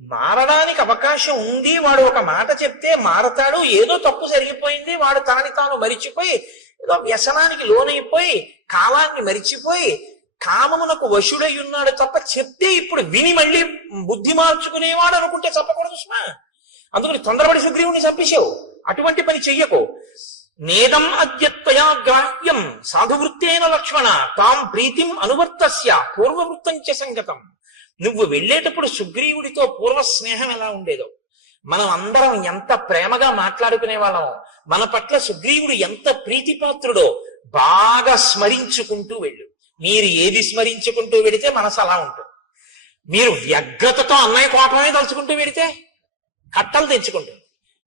మారడానికి అవకాశం ఉంది. వాడు ఒక మాట చెప్తే మారతాడు. ఏదో తప్పు జరిగిపోయింది, వాడు తనని తాను మరిచిపోయి ఏదో వ్యసనానికి లోనైపోయి కాలాన్ని మరిచిపోయి కామమునకు వశుడై ఉన్నాడు తప్ప చెప్తే ఇప్పుడు విని మళ్ళీ బుద్ధి మార్చుకునేవాడు అనుకుంటే చెప్పకూడదు సుమా. అందుకని తొందరపడి సుగ్రీవుని చంపేశావు. అటువంటి పని చెయ్యకు. నేదం అద్యత్వయా గ్రాహ్యం సాధువృత్తేన లక్ష్మణ తాం ప్రీతిం అనువర్తస్య పూర్వవృత్తం చ సంగతం. నువ్వు వెళ్ళేటప్పుడు సుగ్రీవుడితో పూర్వ స్నేహం ఎలా ఉండేదో, మనం అందరం ఎంత ప్రేమగా మాట్లాడుకునే వాళ్ళమో, మన పట్ల సుగ్రీవుడు ఎంత ప్రీతిపాత్రుడో బాగా స్మరించుకుంటూ వెళ్ళు. మీరు ఏది స్మరించుకుంటూ వెడితే మనసు అలా ఉంటుంది. మీరు వ్యగ్రతతో అన్నయ్య కోపమే తలుచుకుంటూ వెడితే కట్టలు తెచ్చుకుంటుంది.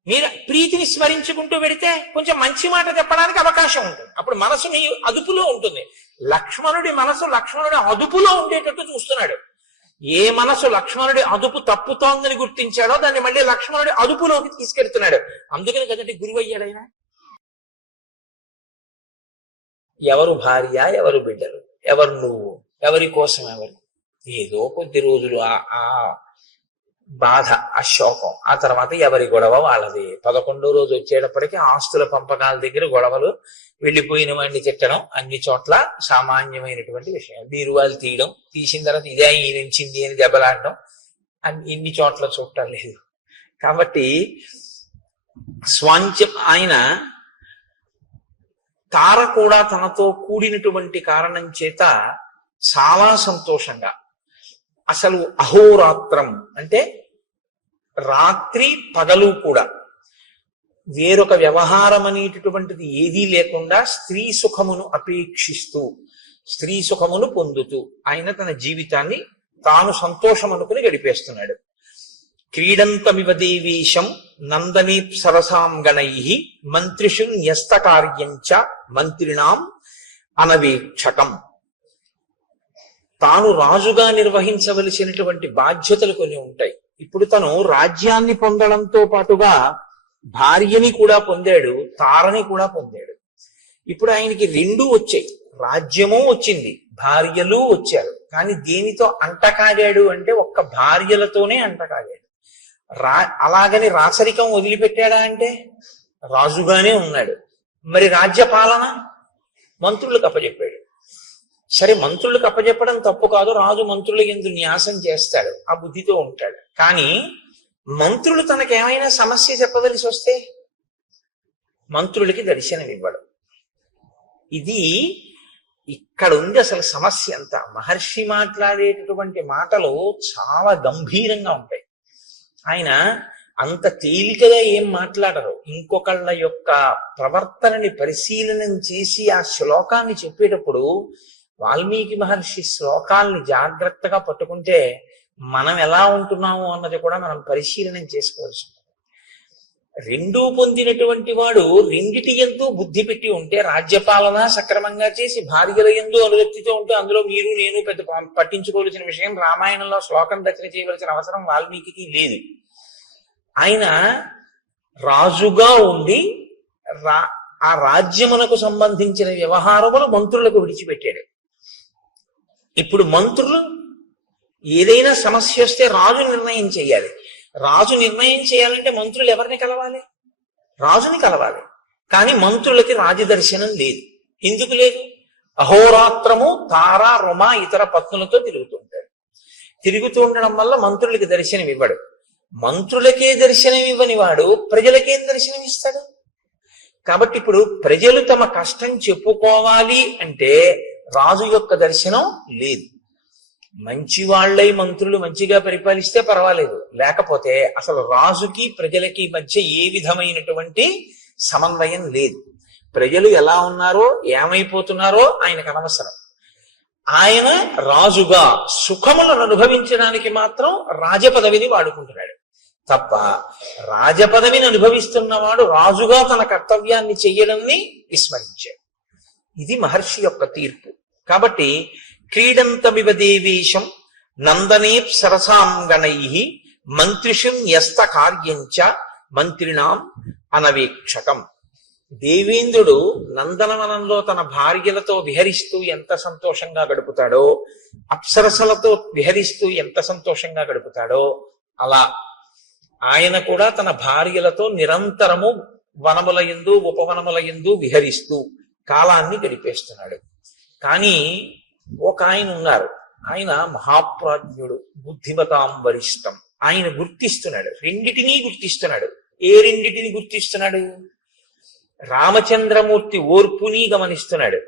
మీరు ప్రీతిని స్మరించుకుంటూ వెడితే కొంచెం మంచి మాట చెప్పడానికి అవకాశం ఉంటుంది. అప్పుడు మనసు నీ అదుపులో ఉంటుంది. లక్ష్మణుడి మనసు లక్ష్మణుడి అదుపులో ఉండేటట్టు చూస్తున్నాడు. ఏ మనసు లక్ష్మణుడి అదుపు తప్పుతోందని గుర్తించాడో దాన్ని మళ్ళీ లక్ష్మణుడి అదుపులోకి తీసుకెళ్తున్నాడు. అందుకని కదండి గురువు అయ్యాడైనా. ఎవరు భార్య, ఎవరు బిడ్డలు, ఎవరు నువ్వు, ఎవరి కోసం ఎవరు, ఏదో కొద్ది రోజులు ఆ బాధ, ఆ శోకం, ఆ తర్వాత ఎవరి గొడవ వాళ్ళది. 11వ రోజు వచ్చేటప్పటికి ఆస్తుల పంపకాల దగ్గర గొడవలు, వెళ్ళిపోయిన వాడిని తిట్టడం, అన్ని చోట్ల సామాన్యమైనటువంటి విషయం. బీరువాలు తీయడం, తీసిన తర్వాత ఇదే ఈయనించింది అని దెబ్బలాడడం, ఇన్ని చోట్ల చూడటం లేదు. కాబట్టి స్వాంచం ఆయన తార కూడా తనతో కూడినటువంటి కారణం చేత చాలా సంతోషంగా, అసలు అహోరాత్రం అంటే రాత్రి పగలు కూడా వేరొక వ్యవహారం అనేటటువంటిది ఏదీ లేకుండా స్త్రీ సుఖమును అపేక్షిస్తూ, స్త్రీ సుఖమును పొందుతూ ఆయన తన జీవితాన్ని తాను సంతోషం అనుకుని గడిపేస్తున్నాడు. క్రీడంతమివ దేవీశం నందనీ సరసాం గణై మంత్రిషు న్యస్త కార్యంచ మంత్రిణాం అనవేక్షకం. తాను రాజుగా నిర్వహించవలసినటువంటి బాధ్యతలు కొన్ని ఉంటాయి. ఇప్పుడు తను రాజ్యాన్ని పొందడంతో పాటుగా భార్యని కూడా పొందాడు, తారని కూడా పొందాడు. ఇప్పుడు ఆయనకి రెండూ వచ్చాయి. రాజ్యము వచ్చింది, భార్యలు వచ్చారు. కానీ దేనితో అంటకాగాడు అంటే ఒక్క భార్యలతోనే అంటకాగాడు. అలాగని రాచరికం వదిలిపెట్టాడా అంటే రాజుగానే ఉన్నాడు. మరి రాజ్య పాలన మంత్రులకు అప్పచెప్పాడు. సరే, మంత్రులకు అప్పచెప్పడం తప్పు కాదు. రాజు మంత్రుల యందు న్యాసం చేస్తాడు, ఆ బుద్ధితో ఉంటాడు. కానీ మంత్రులు తనకేమైనా సమస్య చెప్పవలసి వస్తే మంత్రులకి దర్శనం ఇవ్వడు. ఇది ఇక్కడ ఉంది అసలు సమస్య అంతా. మహర్షి మాట్లాడేటటువంటి మాటలు చాలా గంభీరంగా ఉంటాయి. ఆయన అంత తేలికగా ఏం మాట్లాడరు. ఇంకొకళ్ళ యొక్క ప్రవర్తనని పరిశీలనం చేసి ఆ శ్లోకాన్ని చెప్పేటప్పుడు వాల్మీకి మహర్షి శ్లోకాల్ని జాగ్రత్తగా పట్టుకుంటే మనం ఎలా ఉంటున్నాము అన్నది కూడా మనం పరిశీలనం చేసుకోవాల్సి ఉంటుంది. రెండూ పొందినటువంటి వాడు రెండిటి యందు బుద్ధి పెట్టి ఉంటే, రాజ్యపాలన సక్రమంగా చేసి భార్యల యందు అనురక్తితో ఉంటే అందులో మీరు నేను పెద్ద పట్టించుకోవాల్సిన విషయం. రామాయణంలో శ్లోకం రచన చేయవలసిన అవసరం వాల్మీకి లేదు. ఆయన రాజుగా ఉండి ఆ రాజ్యమునకు సంబంధించిన వ్యవహారములు మంత్రులకు విడిచిపెట్టాడు. ఇప్పుడు మంత్రులు ఏదైనా సమస్య వస్తే రాజు నిర్ణయం చేయాలి. రాజు నిర్ణయం చేయాలంటే మంత్రులు ఎవరిని కలవాలి? రాజుని కలవాలి. కానీ మంత్రులకి రాజదర్శనం లేదు. ఎందుకు లేదు? అహోరాత్రము తార రుమ ఇతర పత్నులతో తిరుగుతుంటాడు. తిరుగుతూ ఉండడం వల్ల మంత్రులకి దర్శనం ఇవ్వడు. మంత్రులకే దర్శనం ఇవ్వని వాడు ప్రజలకేం దర్శనం ఇస్తాడు? కాబట్టి ఇప్పుడు ప్రజలు తమ కష్టం చెప్పుకోవాలి అంటే రాజు యొక్క దర్శనం లేదు. మంచి వాళ్ళై మంత్రులు మంచిగా పరిపాలిస్తే పర్వాలేదు, లేకపోతే అసలు రాజుకి ప్రజలకి మధ్య ఏ విధమైనటువంటి సమన్వయం లేదు. ప్రజలు ఎలా ఉన్నారో ఏమైపోతున్నారో ఆయనకు అనవసరం. ఆయన రాజుగా సుఖములను అనుభవించడానికి మాత్రం రాజపదవిని వాడుకుంటున్నాడు తప్ప, రాజపదవిని అనుభవిస్తున్నవాడు రాజుగా తన కర్తవ్యాన్ని చెయ్యడాన్ని విస్మరించాడు. ఇది మహర్షి యొక్క తీర్పు. కాబట్టి క్రీడంతమివ దేవేశం నందనే సరసాం గణై మంత్రిషు న్యస్త కార్యంచ మంత్రిణాం అనవేక్షకం. దేవేంద్రుడు నందనవనంలో తన భార్యలతో విహరిస్తూ ఎంత సంతోషంగా గడుపుతాడో, అప్సరసలతో విహరిస్తూ ఎంత సంతోషంగా గడుపుతాడో, అలా ఆయన కూడా తన భార్యలతో నిరంతరము వనముల యందు ఉపవనముల యందు విహరిస్తూ కాలాన్ని గడిపేస్తున్నాడు. కానీ ఒక ఆయన ఉన్నారు, ఆయన మహాప్రాజ్ఞుడు, బుద్ధిమతాం వరిష్టం. ఆయన గుర్తిస్తున్నాడు, రెండిటినీ గుర్తిస్తున్నాడు. ఏ రెండిటిని గుర్తిస్తున్నాడు? రామచంద్రమూర్తి ఓర్పుని గమనిస్తున్నాడు,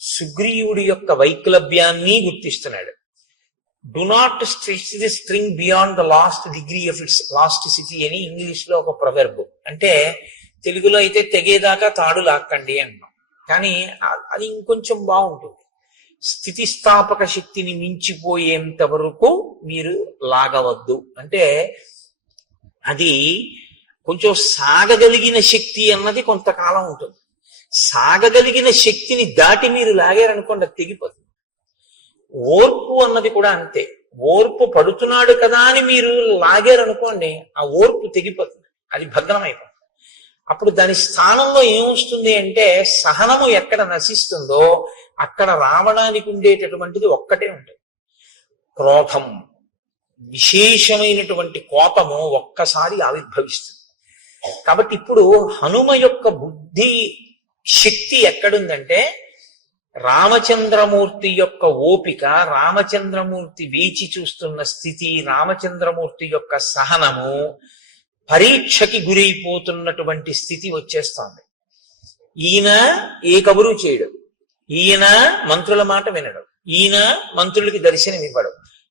సుగ్రీవుడి యొక్క వైక్లభ్యాన్ని గుర్తిస్తున్నాడు. Do not stretch the string beyond the last degree of its elasticity అని ఇంగ్లీష్ లో ఒక ప్రొవెర్బ్. అంటే తెలుగులో అయితే తెగేదాకా తాడు లాక్కండి అన్నాం, కానీ అది ఇంకొంచెం బాగుంటుంది. స్థితిస్థాపక శక్తిని మించిపోయేంత వరకు మీరు లాగవద్దు. అంటే అది కొంచెం సాగగలిగిన శక్తి అన్నది కొంతకాలం ఉంటుంది. సాగగలిగిన శక్తిని దాటి మీరు లాగారనుకోండి, అది తెగిపోతుంది. ఓర్పు అన్నది కూడా అంతే. ఓర్పు పడుతున్నాడు కదా అని మీరు లాగారనుకోండి, ఆ ఓర్పు తెగిపోతుంది, అది భగ్నమైపోతుంది. అప్పుడు దాని స్థానంలో ఏమొస్తుంది అంటే, సహనము ఎక్కడ నశిస్తుందో అక్కడ రావడానికి ఉండేటటువంటిది ఒక్కటే ఉంటుంది, క్రోధం. విశేషమైనటువంటి కోపము ఒక్కసారి ఆవిర్భవిస్తుంది. కాబట్టి ఇప్పుడు హనుమ యొక్క బుద్ధి శక్తి ఎక్కడుందంటే, రామచంద్రమూర్తి యొక్క ఓపిక, రామచంద్రమూర్తి వేచి చూస్తున్న స్థితి, రామచంద్రమూర్తి యొక్క సహనము పరీక్షకి గురైపోతున్నటువంటి స్థితి వచ్చేస్తోంది. ఈయన ఏ కబురు చేయడు, ఈయన మంత్రుల మాట వినడు, ఈయన మంత్రులకి దర్శనం ఇవ్వడు,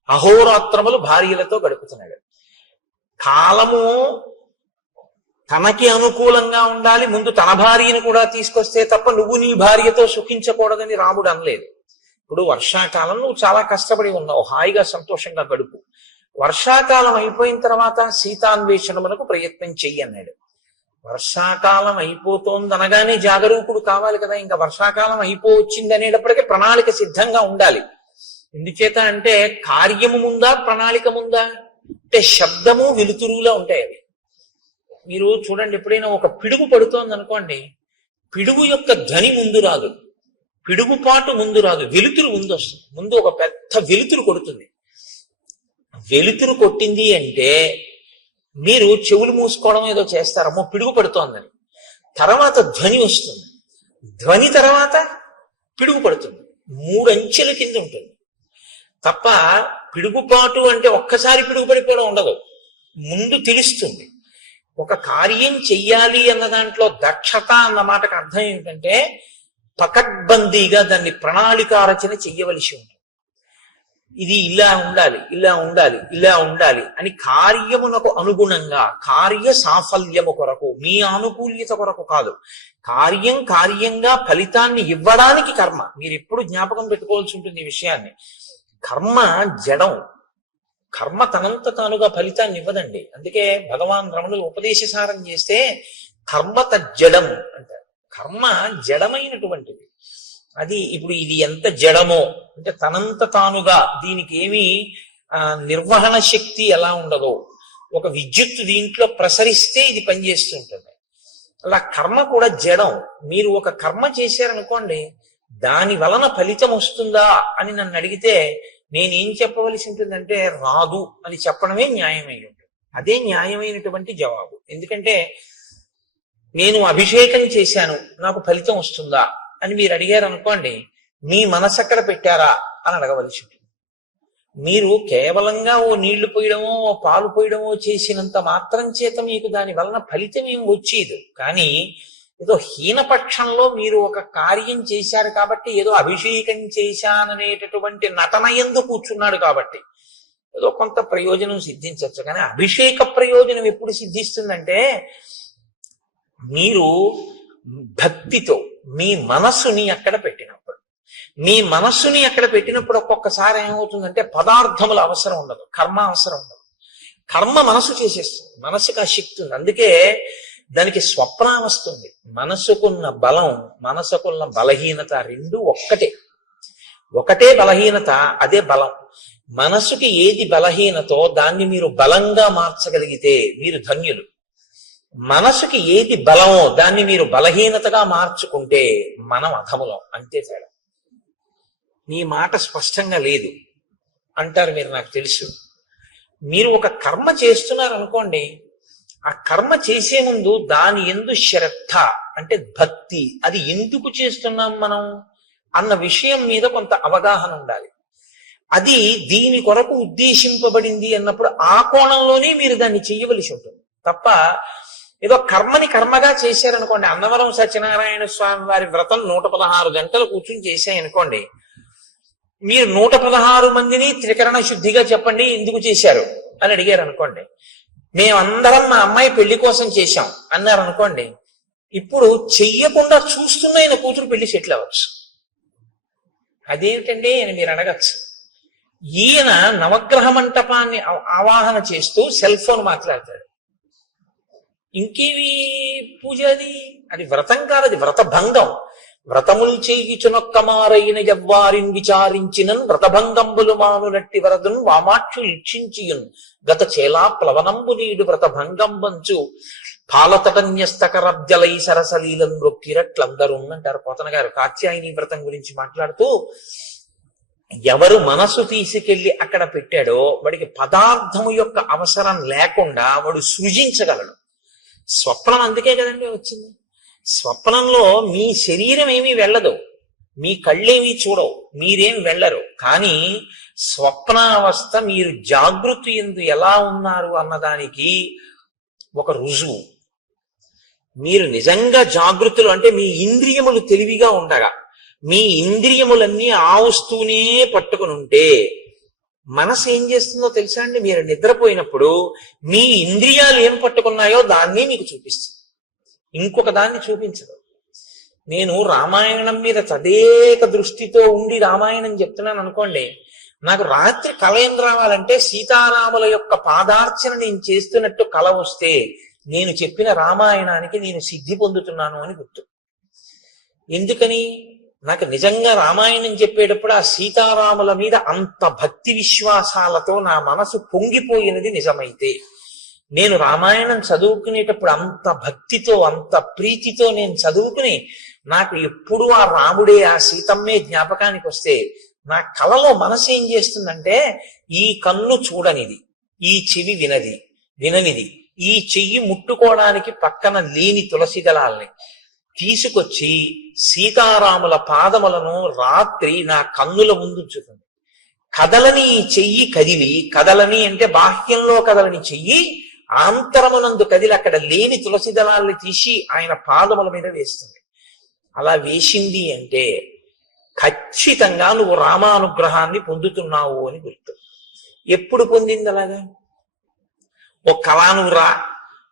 అహోరాత్రములు భార్యలతో గడుపుతున్నాడు. కాలము తనకి అనుకూలంగా ఉండాలి, ముందు తన భార్యను కూడా తీసుకొస్తే తప్ప నువ్వు నీ భార్యతో సుఖించకూడదని రాముడు అనలేదు. ఇప్పుడు వర్షాకాలం నువ్వు చాలా కష్టపడి ఉన్నావు, హాయిగా సంతోషంగా గడుపు. వర్షాకాలం అయిపోయిన తర్వాత సీతాన్వేషణమునకు ప్రయత్నం చెయ్యి అన్నాడు. వర్షాకాలం అయిపోతోంది అనగానే జాగరూకుడు కావాలి కదా. ఇంకా వర్షాకాలం అయిపోవచ్చింది అనేటప్పటికీ ప్రణాళిక సిద్ధంగా ఉండాలి. ఎందుచేత అంటే కార్యము ముందా ప్రణాళిక ముందా? అంటే శబ్దము వెలుతురులా ఉంటాయి అవి. మీరు చూడండి, ఎప్పుడైనా ఒక పిడుగు పడుతోంది అనుకోండి, పిడుగు యొక్క ధ్వని ముందు రాదు, పిడుగుపాటు ముందు రాదు, వెలుతురు ముందు వస్తుంది. ముందు ఒక పెద్ద వెలుతురు కొడుతుంది. వెలుతురు కొట్టింది అంటే మీరు చెవులు మూసుకోవడం ఏదో చేస్తారమ్మో పిడుగు పడుతోందని. తర్వాత ధ్వని వస్తుంది, ధ్వని తర్వాత పిడుగు పడుతుంది. 3 అంచెల కింద ఉంటుంది తప్ప పిడుగుపాటు అంటే ఒక్కసారి పిడుగు పడిపోవడం ఉండదు. ముందు తెలుస్తుంది. ఒక కార్యం చెయ్యాలి అన్న దాంట్లో దక్షత అన్న మాటకు అర్థం ఏమిటంటే, పకడ్బందీగా దాన్ని ప్రణాళికారచన చెయ్యవలసి ఉంటుంది. ఇది ఇలా ఉండాలి, ఇలా ఉండాలి, ఇలా ఉండాలి అని కార్యమునకు అనుగుణంగా, కార్య సాఫల్యము కొరకు, మీ ఆనుకూల్యత కొరకు కాదు, కార్యంగా ఫలితాన్ని ఇవ్వడానికి కర్మ. మీరు ఎప్పుడు జ్ఞాపకం పెట్టుకోవాల్సి ఉంటుంది ఈ విషయాన్ని. కర్మ జడం, కర్మ తనంత తానుగా ఫలితాన్ని ఇవ్వదండి. అందుకే భగవాన్ రమణులు ఉపదేశసారం చేస్తే కర్మ తజ్జడం అంటారు. కర్మ జడమైనటువంటిది. అది ఇప్పుడు ఇది ఎంత జడమో అంటే తనంత తానుగా దీనికి ఏమి నిర్వహణ శక్తి ఎలా ఉండదో, ఒక విద్యుత్తు దీంట్లో ప్రసరిస్తే ఇది పనిచేస్తూ ఉంటుంది. అలా కర్మ కూడా జడం. మీరు ఒక కర్మ చేశారనుకోండి, దాని వలన ఫలితం వస్తుందా అని నన్ను అడిగితే నేనేం చెప్పవలసి ఉంటుందంటే రాదు అని చెప్పడమే న్యాయమై ఉంటుంది. అదే న్యాయమైనటువంటి జవాబు. ఎందుకంటే నేను అభిషేకం చేశాను, నాకు ఫలితం వస్తుందా అని మీరు అడిగారు అనుకోండి, మీ మనసు అక్కడ పెట్టారా అని అడగవలసి ఉంటుంది. మీరు కేవలంగా ఓ నీళ్లు పోయడమో ఓ పాలు పోయడమో చేసినంత మాత్రం చేత మీకు దాని వలన ఫలితం ఏం వచ్చేది. కానీ ఏదో హీనపక్షంలో మీరు ఒక కార్యం చేశారు కాబట్టి, ఏదో అభిషేకం చేశాననేటటువంటి నటన యందు కూర్చున్నాడు కాబట్టి ఏదో కొంత ప్రయోజనం సిద్ధించవచ్చు. కానీ అభిషేక ప్రయోజనం ఎప్పుడు సిద్ధిస్తుందంటే, మీరు భక్తితో మీ మనస్సుని అక్కడ పెట్టినప్పుడు. మీ మనస్సుని అక్కడ పెట్టినప్పుడు ఒక్కొక్కసారి ఏమవుతుందంటే పదార్థముల అవసరం ఉండదు, కర్మ అవసరం ఉండదు. కర్మ మనసు చేసేస్తుంది, మనసుకు ఆ శక్తి ఉంది. అందుకే దానికి స్వప్న వస్తుంది. మనసుకున్న బలం, మనసుకున్న బలహీనత రెండు ఒకటే బలహీనత, అదే బలం. మనసుకి ఏది బలహీనతో దాన్ని మీరు బలంగా మార్చగలిగితే మీరు ధన్యులు. మనసుకి ఏది బలమో దాన్ని మీరు బలహీనతగా మార్చుకుంటే మనం అధములం. అంతే తేడా. నీ మాట స్పష్టంగా లేదు అంటారు మీరు, నాకు తెలుసు. మీరు ఒక కర్మ చేస్తున్నారు అనుకోండి, ఆ కర్మ చేసే ముందు దాని యందు శ్రద్ధ అంటే భక్తి, అది ఎందుకు చేస్తున్నాం మనం అన్న విషయం మీద కొంత అవగాహన ఉండాలి. అది దీని కొరకు ఉద్దేశింపబడింది అన్నప్పుడు ఆ కోణంలోనే మీరు దాన్ని చెయ్యవలసి ఉంటుంది తప్ప ఏదో కర్మని కర్మగా చేశారనుకోండి. అన్నవరం సత్యనారాయణ స్వామి వారి వ్రతం 116 గంటలు కూర్చుని చేశాయనుకోండి, మీరు 116 మందిని త్రికరణ శుద్ధిగా చెప్పండి ఎందుకు చేశారు అని అడిగారు అనుకోండి. మేమందరం మా అమ్మాయి పెళ్లి కోసం చేశాం అన్నారు అనుకోండి, ఇప్పుడు చెయ్యకుండా చూస్తున్న ఆయన కూతురు పెళ్లి సెటిల్ అవ్వచ్చు. అదేమిటండి అని మీరు అడగచ్చు. ఈయన నవగ్రహ మంటపాన్ని ఆవాహన చేస్తూ సెల్ ఫోన్ మాట్లాడతాడు. ఇంకేవి పూజ అది వ్రతం కాదు, అది వ్రత భంగం. వ్రతములు చేయుచునొక్కమారైన యవ్వారిని విచారించినన్ వ్రతభంగంబులు మానులట్టి వరదున్ వామాక్షు ఇక్షించియున్ గత చేలా ప్లవనంబు నీడు వ్రత భంగంబంచు పాలతటన్యస్తకరబ్జలై సరసలీలను రొక్కిరట్లందరూ అంటారు పోతన గారు కాత్యాయని వ్రతం గురించి మాట్లాడుతూ. ఎవరు మనసు తీసుకెళ్లి అక్కడ పెట్టాడో వాడికి పదార్థము యొక్క అవసరం లేకుండా వాడు సృజించగలడు. స్వప్నం అందుకే కదండి వచ్చింది. స్వప్నంలో మీ శరీరం ఏమీ వెళ్ళదు, మీ కళ్ళేమీ చూడవు, మీరేం వెళ్ళరు. కానీ స్వప్నావస్థ మీరు జాగృతి యందు ఎలా ఉన్నారు అన్నదానికి ఒక రుజువు. మీరు నిజంగా జాగృతులు అంటే మీ ఇంద్రియములు తెలివిగా ఉండగా మీ ఇంద్రియములన్నీ ఆ వస్తువునే పట్టుకుని ఉంటే మనసు ఏం చేస్తుందో తెలుసా అండి? మీరు నిద్రపోయినప్పుడు మీ ఇంద్రియాలు ఏం పట్టుకున్నాయో దాన్ని మీకు చూపిస్తుంది, ఇంకొక దాన్ని చూపించదు. నేను రామాయణం మీద తదేక దృష్టితో ఉండి రామాయణం చెప్తున్నాను అనుకోండి, నాకు రాత్రి కల ఏం రావాలంటే సీతారాముల యొక్క పాదార్చన నేను చేస్తున్నట్టు కల వస్తే నేను చెప్పిన రామాయణానికి నేను సిద్ధి పొందుతున్నాను అని గుర్తు. ఎందుకని? నాకు నిజంగా రామాయణం చెప్పేటప్పుడు ఆ సీతారాముల మీద అంత భక్తి విశ్వాసాలతో నా మనసు పొంగిపోయినది నిజమైతే, నేను రామాయణం చదువుకునేటప్పుడు అంత భక్తితో అంత ప్రీతితో నేను చదువుకుని నాకు ఎప్పుడు ఆ రాముడే ఆ సీతమ్మే జ్ఞాపకానికి వస్తే నా కలలో మనసు ఏం చేస్తుందంటే, ఈ కన్ను చూడనిది, ఈ చెవి విననిది, ఈ చెయ్యి ముట్టుకోవడానికి పక్కన లేని తులసి దళాల్ని తీసుకొచ్చి సీతారాముల పాదములను రాత్రి నా కన్నుల ముందుంచుతుంది. కదలని చెయ్యి కదిలి, కదలని అంటే బాహ్యంలో కదలని చెయ్యి ఆంతరమునందు కదిలి అక్కడ లేని తులసి దళాల్ని తీసి ఆయన పాదముల మీద వేస్తుంది. అలా వేసింది అంటే ఖచ్చితంగా నువ్వు రామానుగ్రహాన్ని పొందుతున్నావు అని గుర్తు. ఎప్పుడు పొందింది అలాగా? ఓ కళ నువ్వు రా,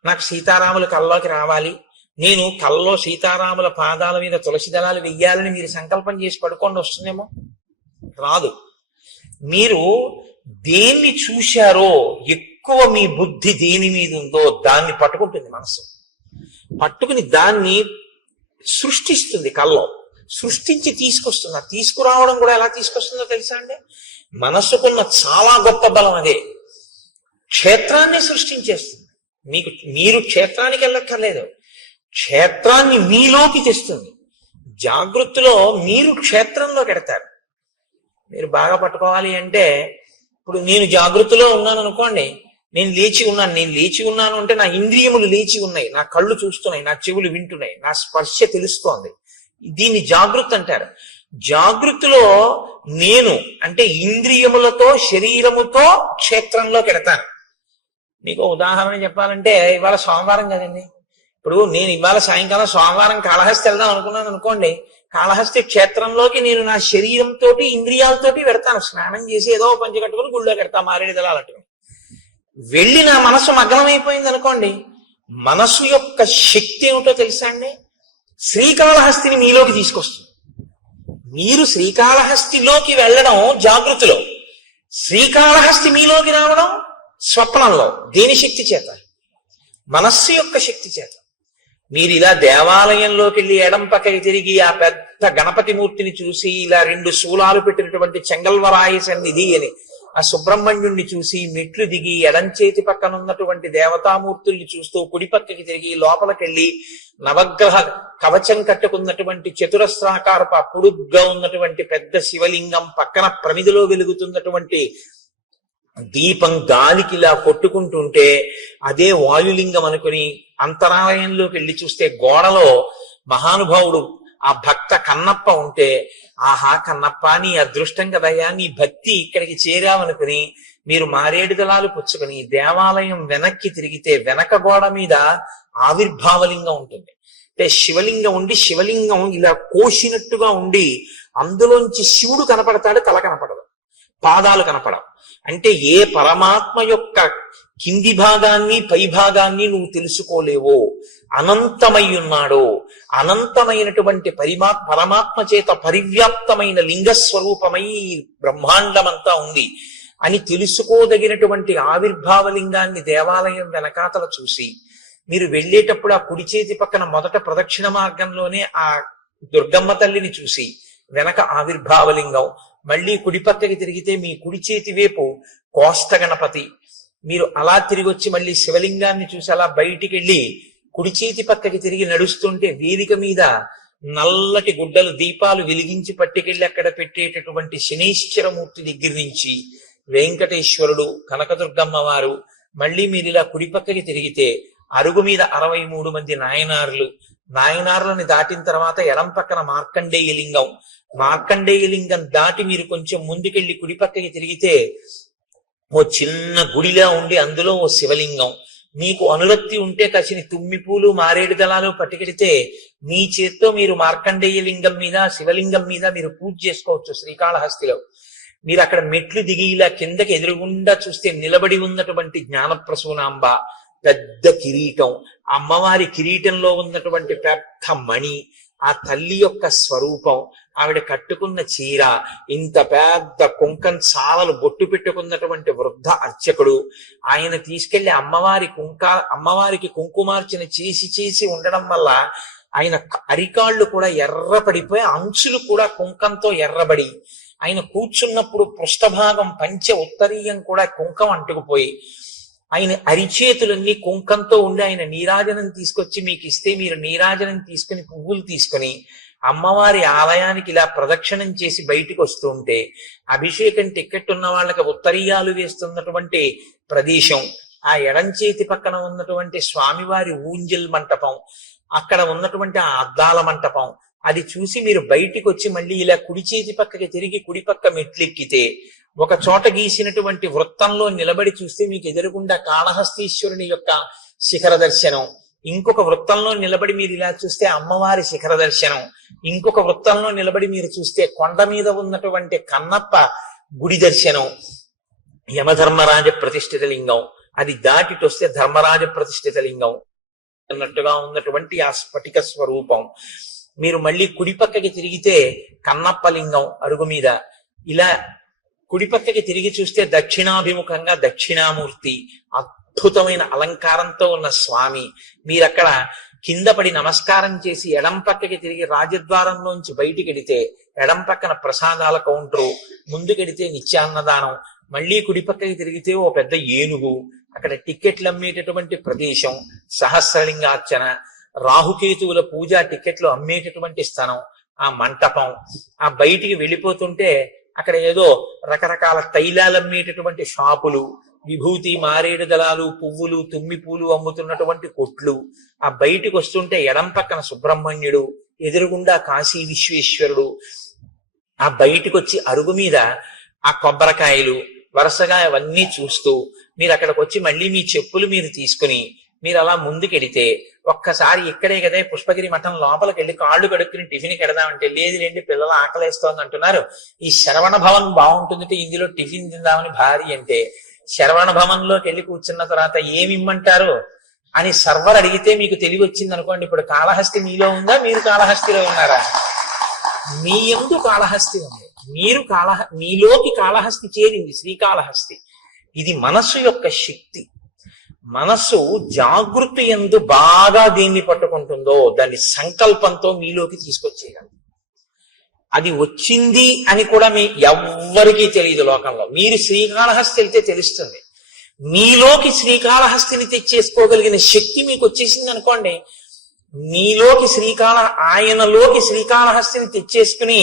నాకు సీతారాముల కల్లోకి రావాలి, నేను కల్లో సీతారాముల పాదాల మీద తులసి దళాలు వెయ్యాలని మీరు సంకల్పం చేసి పడుకోండి, వస్తుందేమో? రాదు. మీరు దేన్ని చూశారో ఎక్కువ మీ బుద్ధి దేని మీద ఉందో దాన్ని పట్టుకుంటుంది మనసు. పట్టుకుని దాన్ని సృష్టిస్తుంది, కల్లో సృష్టించి తీసుకొస్తుంది. తీసుకురావడం కూడా ఎలా తీసుకొస్తుందో తెలుసా అండి? మనస్సుకున్న చాలా గొప్ప బలం అదే. క్షేత్రాన్ని సృష్టించేస్తుంది. మీరు క్షేత్రానికి వెళ్ళక్కర్లేదు, క్షేత్రాన్ని మీలోకి తెస్తుంది. జాగృతిలో మీరు క్షేత్రంలోకి ఎడతారు. మీరు బాగా పట్టుకోవాలి అంటే, ఇప్పుడు నేను జాగృతిలో ఉన్నాను అనుకోండి, నేను లేచి ఉన్నాను అంటే నా ఇంద్రియములు లేచి ఉన్నాయి, నా కళ్ళు చూస్తున్నాయి, నా చెవులు వింటున్నాయి, నా స్పర్శ తెలుస్తోంది. దీన్ని జాగృతి అంటారు. జాగృతిలో నేను అంటే ఇంద్రియములతో శరీరముతో క్షేత్రంలోకి ఎడతాను. మీకు ఉదాహరణ చెప్పాలంటే, ఇవాళ సోమవారం కదండి, ఇప్పుడు నేను ఇవాళ సాయంకాలం సోమవారం కాళహస్తి వెళ్దాం అనుకున్నాను అనుకోండి, కాళహస్తి క్షేత్రంలోకి నేను నా శరీరంతో ఇంద్రియాలతోటి పెడతాను. స్నానం చేసి ఏదో పంచి కట్టుకుని గుళ్ళో పెడతా మారేడు దళాలట్టుకుని వెళ్ళి నా మనసు మగ్నమైపోయింది అనుకోండి, మనసు యొక్క శక్తి ఏమిటో తెలుసా అండి? శ్రీకాళహస్తిని మీలోకి తీసుకొస్తుంది. మీరు శ్రీకాళహస్తిలోకి వెళ్ళడం జాగృతిలో, శ్రీకాళహస్తి మీలోకి రావడం స్వప్నంలో. దేని శక్తి చేత? మనస్సు యొక్క శక్తి చేత. మీరు ఇలా దేవాలయంలోకి వెళ్ళి ఎడం పక్కకి తిరిగి ఆ పెద్ద గణపతి మూర్తిని చూసి, ఇలా 2 శూలాలు పెట్టినటువంటి చెంగల్వరాయి సన్నిధి అని ఆ సుబ్రహ్మణ్యుణ్ణి చూసి మెట్లు దిగి ఎడం చేతి పక్కన ఉన్నటువంటి దేవతామూర్తుల్ని చూస్తూ కుడి పక్కకి తిరిగి లోపలికెళ్ళి నవగ్రహ కవచం కట్టుకున్నటువంటి చతురస్రాకారపు పొడుగ్గా ఉన్నటువంటి పెద్ద శివలింగం పక్కన ప్రమిదిలో వెలుగుతున్నటువంటి దీపం గాలికి ఇలా కొట్టుకుంటుంటే అదే వాయులింగం అనుకుని అంతరాలయంలోకి వెళ్ళి చూస్తే గోడలో మహానుభావుడు ఆ భక్త కన్నప్ప ఉంటే, ఆహా కన్నప్ప నీ అదృష్టం కదయ్యా, నీ భక్తి ఇక్కడికి చేరావనుకుని మీరు మారేడు దళాలు పుచ్చుకుని దేవాలయం వెనక్కి తిరిగితే వెనక గోడ మీద ఆవిర్భావలింగం ఉంటుంది. అంటే శివలింగం ఉండి శివలింగం ఇలా కోసినట్టుగా ఉండి అందులోంచి శివుడు కనపడతాడు, తల కనపడదు, పాదాలు కనపడవు. అంటే ఏ పరమాత్మ యొక్క కింది భాగాన్ని పై భాగాన్ని నువ్వు తెలుసుకోలేవో, అనంతమై ఉన్నాడో, అనంతమైనటువంటి పరమాత్మ చేత పరివ్యాప్తమైన లింగస్వరూపమై బ్రహ్మాండమంతా ఉంది అని తెలుసుకోదగినటువంటి ఆవిర్భావలింగాన్ని దేవాలయం వెనకాతల చూసి మీరు వెళ్ళేటప్పుడు ఆ కుడి చేతి పక్కన మొదట ప్రదక్షిణ మార్గంలోనే ఆ దుర్గమ్మ తల్లిని చూసి వెనక ఆవిర్భావలింగం, మళ్ళీ కుడి పక్కకి తిరిగితే మీ కుడి చేతి వైపు కోష్ట గణపతి, మీరు అలా తిరిగి వచ్చి మళ్ళీ శివలింగాన్ని చూసి అలా బయటికి వెళ్ళి కుడి చేతి పక్కకి తిరిగి నడుస్తుంటే వేదిక మీద నల్లటి గుడ్డలు దీపాలు వెలిగించి పట్టుకెళ్ళి అక్కడ పెట్టేటటువంటి శనీశ్వరమూర్తి దగ్గర నుంచి వెంకటేశ్వరుడు, కనకదుర్గమ్మ వారు, మళ్ళీ మీరు ఇలా కుడి పక్కకి తిరిగితే అరుగు మీద 63 మంది నాయనార్లని దాటిన తర్వాత ఎడం పక్కన మార్కండేయ లింగం, మార్కండేయ లింగం దాటి మీరు కొంచెం ముందుకెళ్ళి కుడి పక్కకి తిరిగితే ఓ చిన్న గుడిలా ఉండి అందులో ఓ శివలింగం, మీకు అనురక్తి ఉంటే కసిని తుమ్మి పూలు మారేడు దళాలు పట్టుకెడితే మీ చేత్తో మీరు మార్కండేయ లింగం మీద శివలింగం మీద మీరు పూజ చేసుకోవచ్చు. శ్రీకాళహస్తిలో మీరు అక్కడ మెట్లు దిగి ఇలా కిందకి ఎదురుగుండా చూస్తే నిలబడి ఉన్నటువంటి జ్ఞానప్రసూనాంబ, పెద్ద కిరీటం, అమ్మవారి కిరీటంలో ఉన్నటువంటి పెద్ద మణి, ఆ తల్లి యొక్క స్వరూపం, ఆవిడ కట్టుకున్న చీర, ఇంత పెద్ద కుంకం చాలలు బొట్టు పెట్టుకున్నటువంటి వృద్ధ అర్చకుడు, ఆయన తీసుకెళ్లి అమ్మవారికి కుంకుమార్చన చేసి ఉండడం వల్ల ఆయన అరికాళ్ళు కూడా ఎర్రపడిపోయి అంచులు కూడా కుంకంతో ఎర్రబడి, ఆయన కూర్చున్నప్పుడు పృష్ఠభాగం పంచె ఉత్తరీయం కూడా కుంకం అంటుకుపోయి, ఆయన అరిచేతులన్నీ కుంకంతో ఉండి ఆయన నీరాజనం తీసుకొచ్చి మీకు ఇస్తే మీరు నీరాజనం తీసుకుని పువ్వులు తీసుకుని అమ్మవారి ఆలయానికి ఇలా ప్రదక్షిణం చేసి బయటికి వస్తుంటే అభిషేకం టికెట్ ఉన్న వాళ్ళకి ఉత్తరీయాలు వేస్తున్నటువంటి ప్రదేశం, ఆ ఎడం చేతి పక్కన ఉన్నటువంటి స్వామివారి ఊంజల్ మంటపం, అక్కడ ఉన్నటువంటి ఆ అద్దాల మంటపం, అది చూసి మీరు బయటికి వచ్చి మళ్ళీ ఇలా కుడి చేతి పక్కకి తిరిగి కుడి పక్క మెట్లెక్కితే ఒక చోట గీసినటువంటి వృత్తంలో నిలబడి చూస్తే మీకు ఎదురుగుండా కాళహస్తీశ్వరుని యొక్క శిఖర దర్శనం, ఇంకొక వృత్తంలో నిలబడి మీరు ఇలా చూస్తే అమ్మవారి శిఖర దర్శనం, ఇంకొక వృత్తంలో నిలబడి మీరు చూస్తే కొండ మీద ఉన్నటువంటి కన్నప్ప గుడి దర్శనం, యమధర్మరాజ ప్రతిష్ఠిత లింగం, అది దాటిటొస్తే ధర్మరాజ ప్రతిష్ఠిత లింగం అన్నట్టుగా ఉన్నటువంటి ఆ స్ఫటిక స్వరూపం. మీరు మళ్ళీ కుడి పక్కకి తిరిగితే కన్నప్ప లింగం అరుగు మీద, ఇలా కుడి పక్కకి తిరిగి చూస్తే దక్షిణాభిముఖంగా దక్షిణామూర్తి, అద్భుతమైన అలంకారంతో ఉన్న స్వామి, మీరక్కడ కింద పడి నమస్కారం చేసి ఎడం పక్కకి తిరిగి రాజద్వారంలోంచి బయటికి వెడితే ఎడం పక్కన ప్రసాదాల కౌంటరు, ముందుకెడితే నిత్యాన్నదానం, మళ్ళీ కుడి పక్కకి తిరిగితే ఓ పెద్ద ఏనుగు, అక్కడ టిక్కెట్లు అమ్మేటటువంటి ప్రదేశం, సహస్రలింగార్చన, రాహుకేతువుల పూజ టిక్కెట్లు అమ్మేటటువంటి స్థలం, ఆ మంటపం, ఆ బయటికి వెళ్ళిపోతుంటే అక్కడ ఏదో రకరకాల తైలాలు అమ్మేటటువంటి షాపులు, విభూతి మారేడు దళాలు పువ్వులు తుమ్మి పూలు అమ్ముతున్నటువంటి కొట్లు, ఆ బయటికి వస్తుంటే ఎడం పక్కన సుబ్రహ్మణ్యుడు, ఎదురుగుండా కాశీ విశ్వేశ్వరుడు, ఆ బయటికి వచ్చి అరుగు మీద ఆ కొబ్బరికాయలు వరుసగా అవన్నీ చూస్తూ మీరు అక్కడికి వచ్చి మళ్ళీ మీ చెప్పులు మీరు తీసుకుని మీరు అలా ముందుకెడితే ఒక్కసారి ఇక్కడే కదా పుష్పగిరి మఠం లోపలికి వెళ్ళి కాళ్ళు కడుక్కుని టిఫిన్ కెడదామంటే లేదు లేండి పిల్లలు ఆకలేస్తోంది అంటున్నారు, ఈ శరవణ భవన్ బాగుంటుందంటే ఇందులో టిఫిన్ తిందామని భార్య అంటే శరవణ భవన్ లోకి వెళ్ళి కూర్చున్న తర్వాత ఏమి ఇమ్మంటారు అని సర్వర్ అడిగితే మీకు తెలివి వచ్చింది అనుకోండి, ఇప్పుడు కాళహస్తి మీలో ఉందా, మీరు కాళహస్తిలో ఉన్నారా? మీ యందు కాళహస్తి ఉంది, మీరు మీలోకి కాళహస్తి చేరింది శ్రీకాళహస్తి. ఇది మనస్సు యొక్క శక్తి. మనస్సు జాగృతి యందు బాగా దేన్ని పట్టుకుంటుందో దాన్ని సంకల్పంతో మీలోకి తీసుకొచ్చేయగలదు. అది వచ్చింది అని కూడా ఎవ్వరికీ తెలియదు లోకంలో. మీరు శ్రీకాళహస్తి వెళ్తే తెలుస్తుంది. మీలోకి శ్రీకాళహస్తిని తెచ్చేసుకోగలిగిన శక్తి మీకు వచ్చేసింది అనుకోండి, మీలోకి ఆయనలోకి శ్రీకాళహస్తిని తెచ్చేసుకుని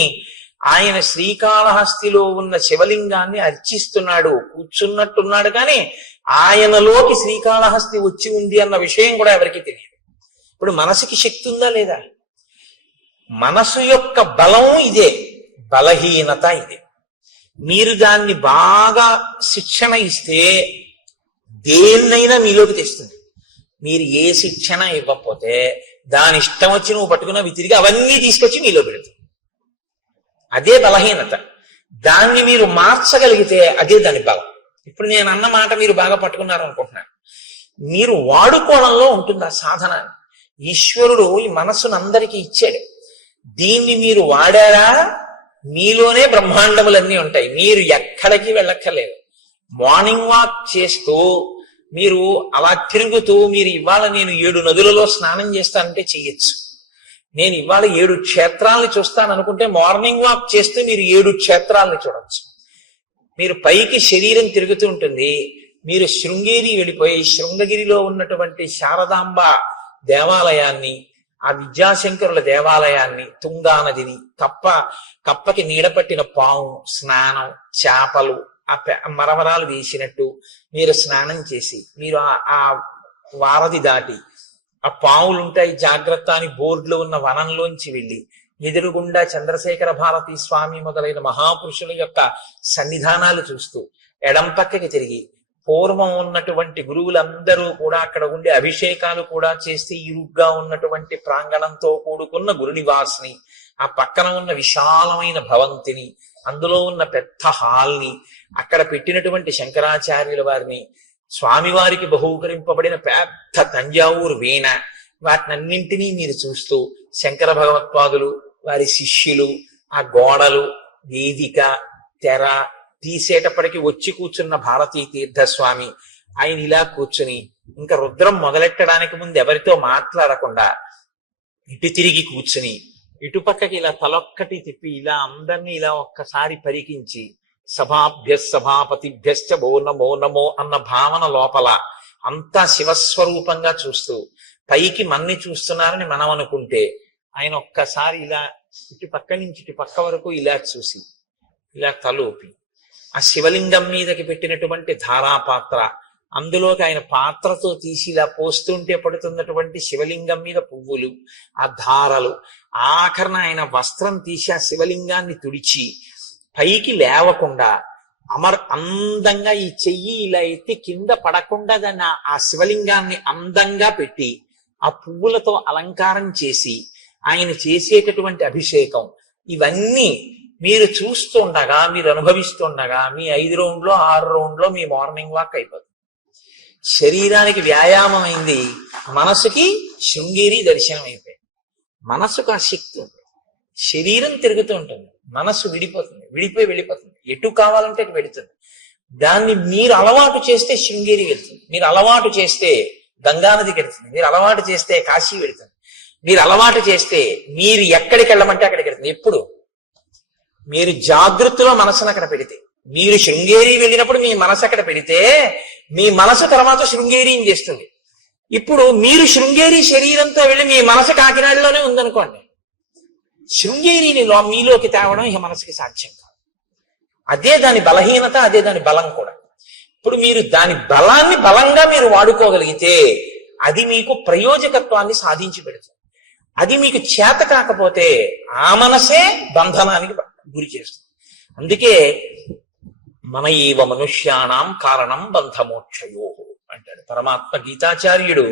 ఆయన శ్రీకాళహస్తిలో ఉన్న శివలింగాన్ని అర్చిస్తున్నాడు, కూర్చున్నట్టున్నాడు, కానీ ఆయనలోకి శ్రీకాళహస్తి వచ్చి ఉంది అన్న విషయం కూడా ఎవరికి తెలియదు. ఇప్పుడు మనసుకి శక్తి ఉందా లేదా? మనసు యొక్క బలం ఇదే, బలహీనత ఇదే. మీరు దాన్ని బాగా శిక్షణ ఇస్తే దేన్నైనా మీలోకి తెస్తుంది. మీరు ఏ శిక్షణ ఇవ్వకపోతే దాని ఇష్టం వచ్చి నువ్వు పట్టుకున్నవి తిరిగి అవన్నీ తీసుకొచ్చి మీలో పెడుతుంది. అదే బలహీనత. దాన్ని మీరు మార్చగలిగితే అదే దాని బలం. ఇప్పుడు నేను అన్న మాట మీరు బాగా పట్టుకున్నారు అనుకుంటున్నాను. మీరు వాడుకోవడంలో ఉంటుంది ఆ సాధన. ఈశ్వరుడు ఈ మనస్సును అందరికీ ఇచ్చాడు. దీన్ని మీరు వాడారా మీలోనే బ్రహ్మాండములన్నీ ఉంటాయి. మీరు ఎక్కడికి వెళ్ళక్కర్లేదు. మార్నింగ్ వాక్ చేస్తూ మీరు అలా తిరుగుతూ మీరు ఇవాళ నేను 7 నదులలో స్నానం చేస్తానంటే చెయ్యొచ్చు. నేను ఇవాళ 7 క్షేత్రాలను చూస్తాను అనుకుంటే మార్నింగ్ వాక్ చేస్తే మీరు 7 క్షేత్రాలను చూడొచ్చు. మీరు పైకి శరీరం తిరుగుతూ ఉంటుంది. మీరు శృంగేరి వెళ్ళిపోయి శృంగగిరిలో ఉన్నటువంటి శారదాంబ దేవాలయాన్ని, ఆ విద్యాశంకరుల దేవాలయాన్ని, తుంగా నదిని, కప్పకి నీడపట్టిన పాము, స్నానం, చేపలు, ఆ మరమరాలు వేసినట్టు మీరు స్నానం చేసి మీరు ఆ వారధి దాటి ఆ పావులుంటాయి జాగ్రత్త అని బోర్డులో ఉన్న వనంలోంచి వెళ్ళి ఎదురుగుండా చంద్రశేఖర భారతి స్వామి మొదలైన మహాపురుషుల యొక్క సన్నిధానాలు చూస్తూ ఎడం పక్కకి తిరిగి పూర్వం ఉన్నటువంటి గురువులందరూ కూడా అక్కడ ఉండే అభిషేకాలు కూడా చేస్తే ఇరుగ్గా ఉన్నటువంటి ప్రాంగణంతో కూడుకున్న గురునివాస్ని, ఆ పక్కన ఉన్న విశాలమైన భవంతిని, అందులో ఉన్న పెద్ద హాల్ని, అక్కడ పెట్టినటువంటి శంకరాచార్యుల వారిని, స్వామివారికి బహూకరింపబడిన పెద్ద తంజావూరు వీణ, వాటినన్నింటినీ మీరు చూస్తూ శంకర భగవత్పాదులు, వారి శిష్యులు, ఆ గోడలు, వేదిక, తెర తీసేటప్పటికి వచ్చి కూర్చున్న భారతీ తీర్థస్వామి, ఆయన ఇలా కూర్చుని ఇంకా రుద్రం మొదలెట్టడానికి ముందు ఎవరితో మాట్లాడకుండా ఇటు తిరిగి కూర్చుని ఇటుపక్కకి ఇలా తలొక్కటి తిప్పి ఇలా అందరినీ ఇలా ఒక్కసారి పరికించి సభాభ్య సభాపతిభ్యశ్చ భో నమో నమో అన్న భావన లోపల అంతా శివస్వరూపంగా చూస్తూ పైకి మన్ని చూస్తున్నారని మనం అనుకుంటే ఆయన ఒక్కసారి ఇలా ఇటు పక్క నుంచి ఇటు పక్క వరకు ఇలా చూసి ఇలా తలూపి ఆ శివలింగం మీదకి పెట్టినటువంటి ధారాపాత్ర, అందులోకి ఆయన పాత్రతో తీసి ఇలా పోస్తుంటే పడుతున్నటువంటి శివలింగం మీద పువ్వులు, ఆ ధారలు, ఆఖరణ ఆయన వస్త్రం తీసి ఆ శివలింగాన్ని తుడిచి పైకి లేవకుండా అందంగా ఈ చెయ్యి ఇలా ఎత్తి కింద పడకుండా దాన్ని ఆ శివలింగాన్ని అందంగా పెట్టి ఆ పువ్వులతో అలంకారం చేసి ఆయన చేసేటటువంటి అభిషేకం, ఇవన్నీ మీరు చూస్తుండగా, మీరు అనుభవిస్తుండగా మీ 5 రౌండ్లో 6 రౌండ్లో మీ మార్నింగ్ వాక్ అయిపోతుంది. శరీరానికి వ్యాయామం అయింది, మనసుకి శృంగేరి దర్శనం అయిపోయింది. మనసుకు ఆ శక్తి ఉంది. శరీరం తిరుగుతూ ఉంటుంది, మనస్సు విడిపోయి వెళ్ళిపోతుంది, ఎటు కావాలంటే అటు వెళుతుంది. దాన్ని మీరు అలవాటు చేస్తే శృంగేరి వెళ్తుంది, మీరు అలవాటు చేస్తే గంగానదికి వెళ్తుంది, మీరు అలవాటు చేస్తే కాశీ వెళుతుంది, మీరు అలవాటు చేస్తే మీరు ఎక్కడికి వెళ్ళమంటే అక్కడికి వెళ్తుంది. ఎప్పుడు మీరు జాగృతిలో మనసును అక్కడ పెడితే, మీరు శృంగేరి వెళ్ళినప్పుడు మీ మనసు అక్కడ పెడితే మీ మనసు తర్వాత శృంగేరిని చేస్తుంది. ఇప్పుడు మీరు శృంగేరి శరీరంతో వెళ్ళి మీ మనసు కాకినాడలోనే ఉందనుకోండి, శృంగేరిని మీలోకి తేవడం ఇక మనసుకి సాధ్యం కాదు. అదే దాని బలహీనత, అదే దాని బలం కూడా. ఇప్పుడు మీరు దాని బలాన్ని బలంగా మీరు వాడుకోగలిగితే అది మీకు ప్రయోజకత్వాన్ని సాధించి పెడుతుంది. అది మీకు చేత కాకపోతే ఆ మనసే బంధనానికి గురి చేస్తుంది. అందుకే మన ఈవ మనుష్యాణం కారణం బంధమోక్షయో అంటాడు పరమాత్మ గీతాచార్యుడు.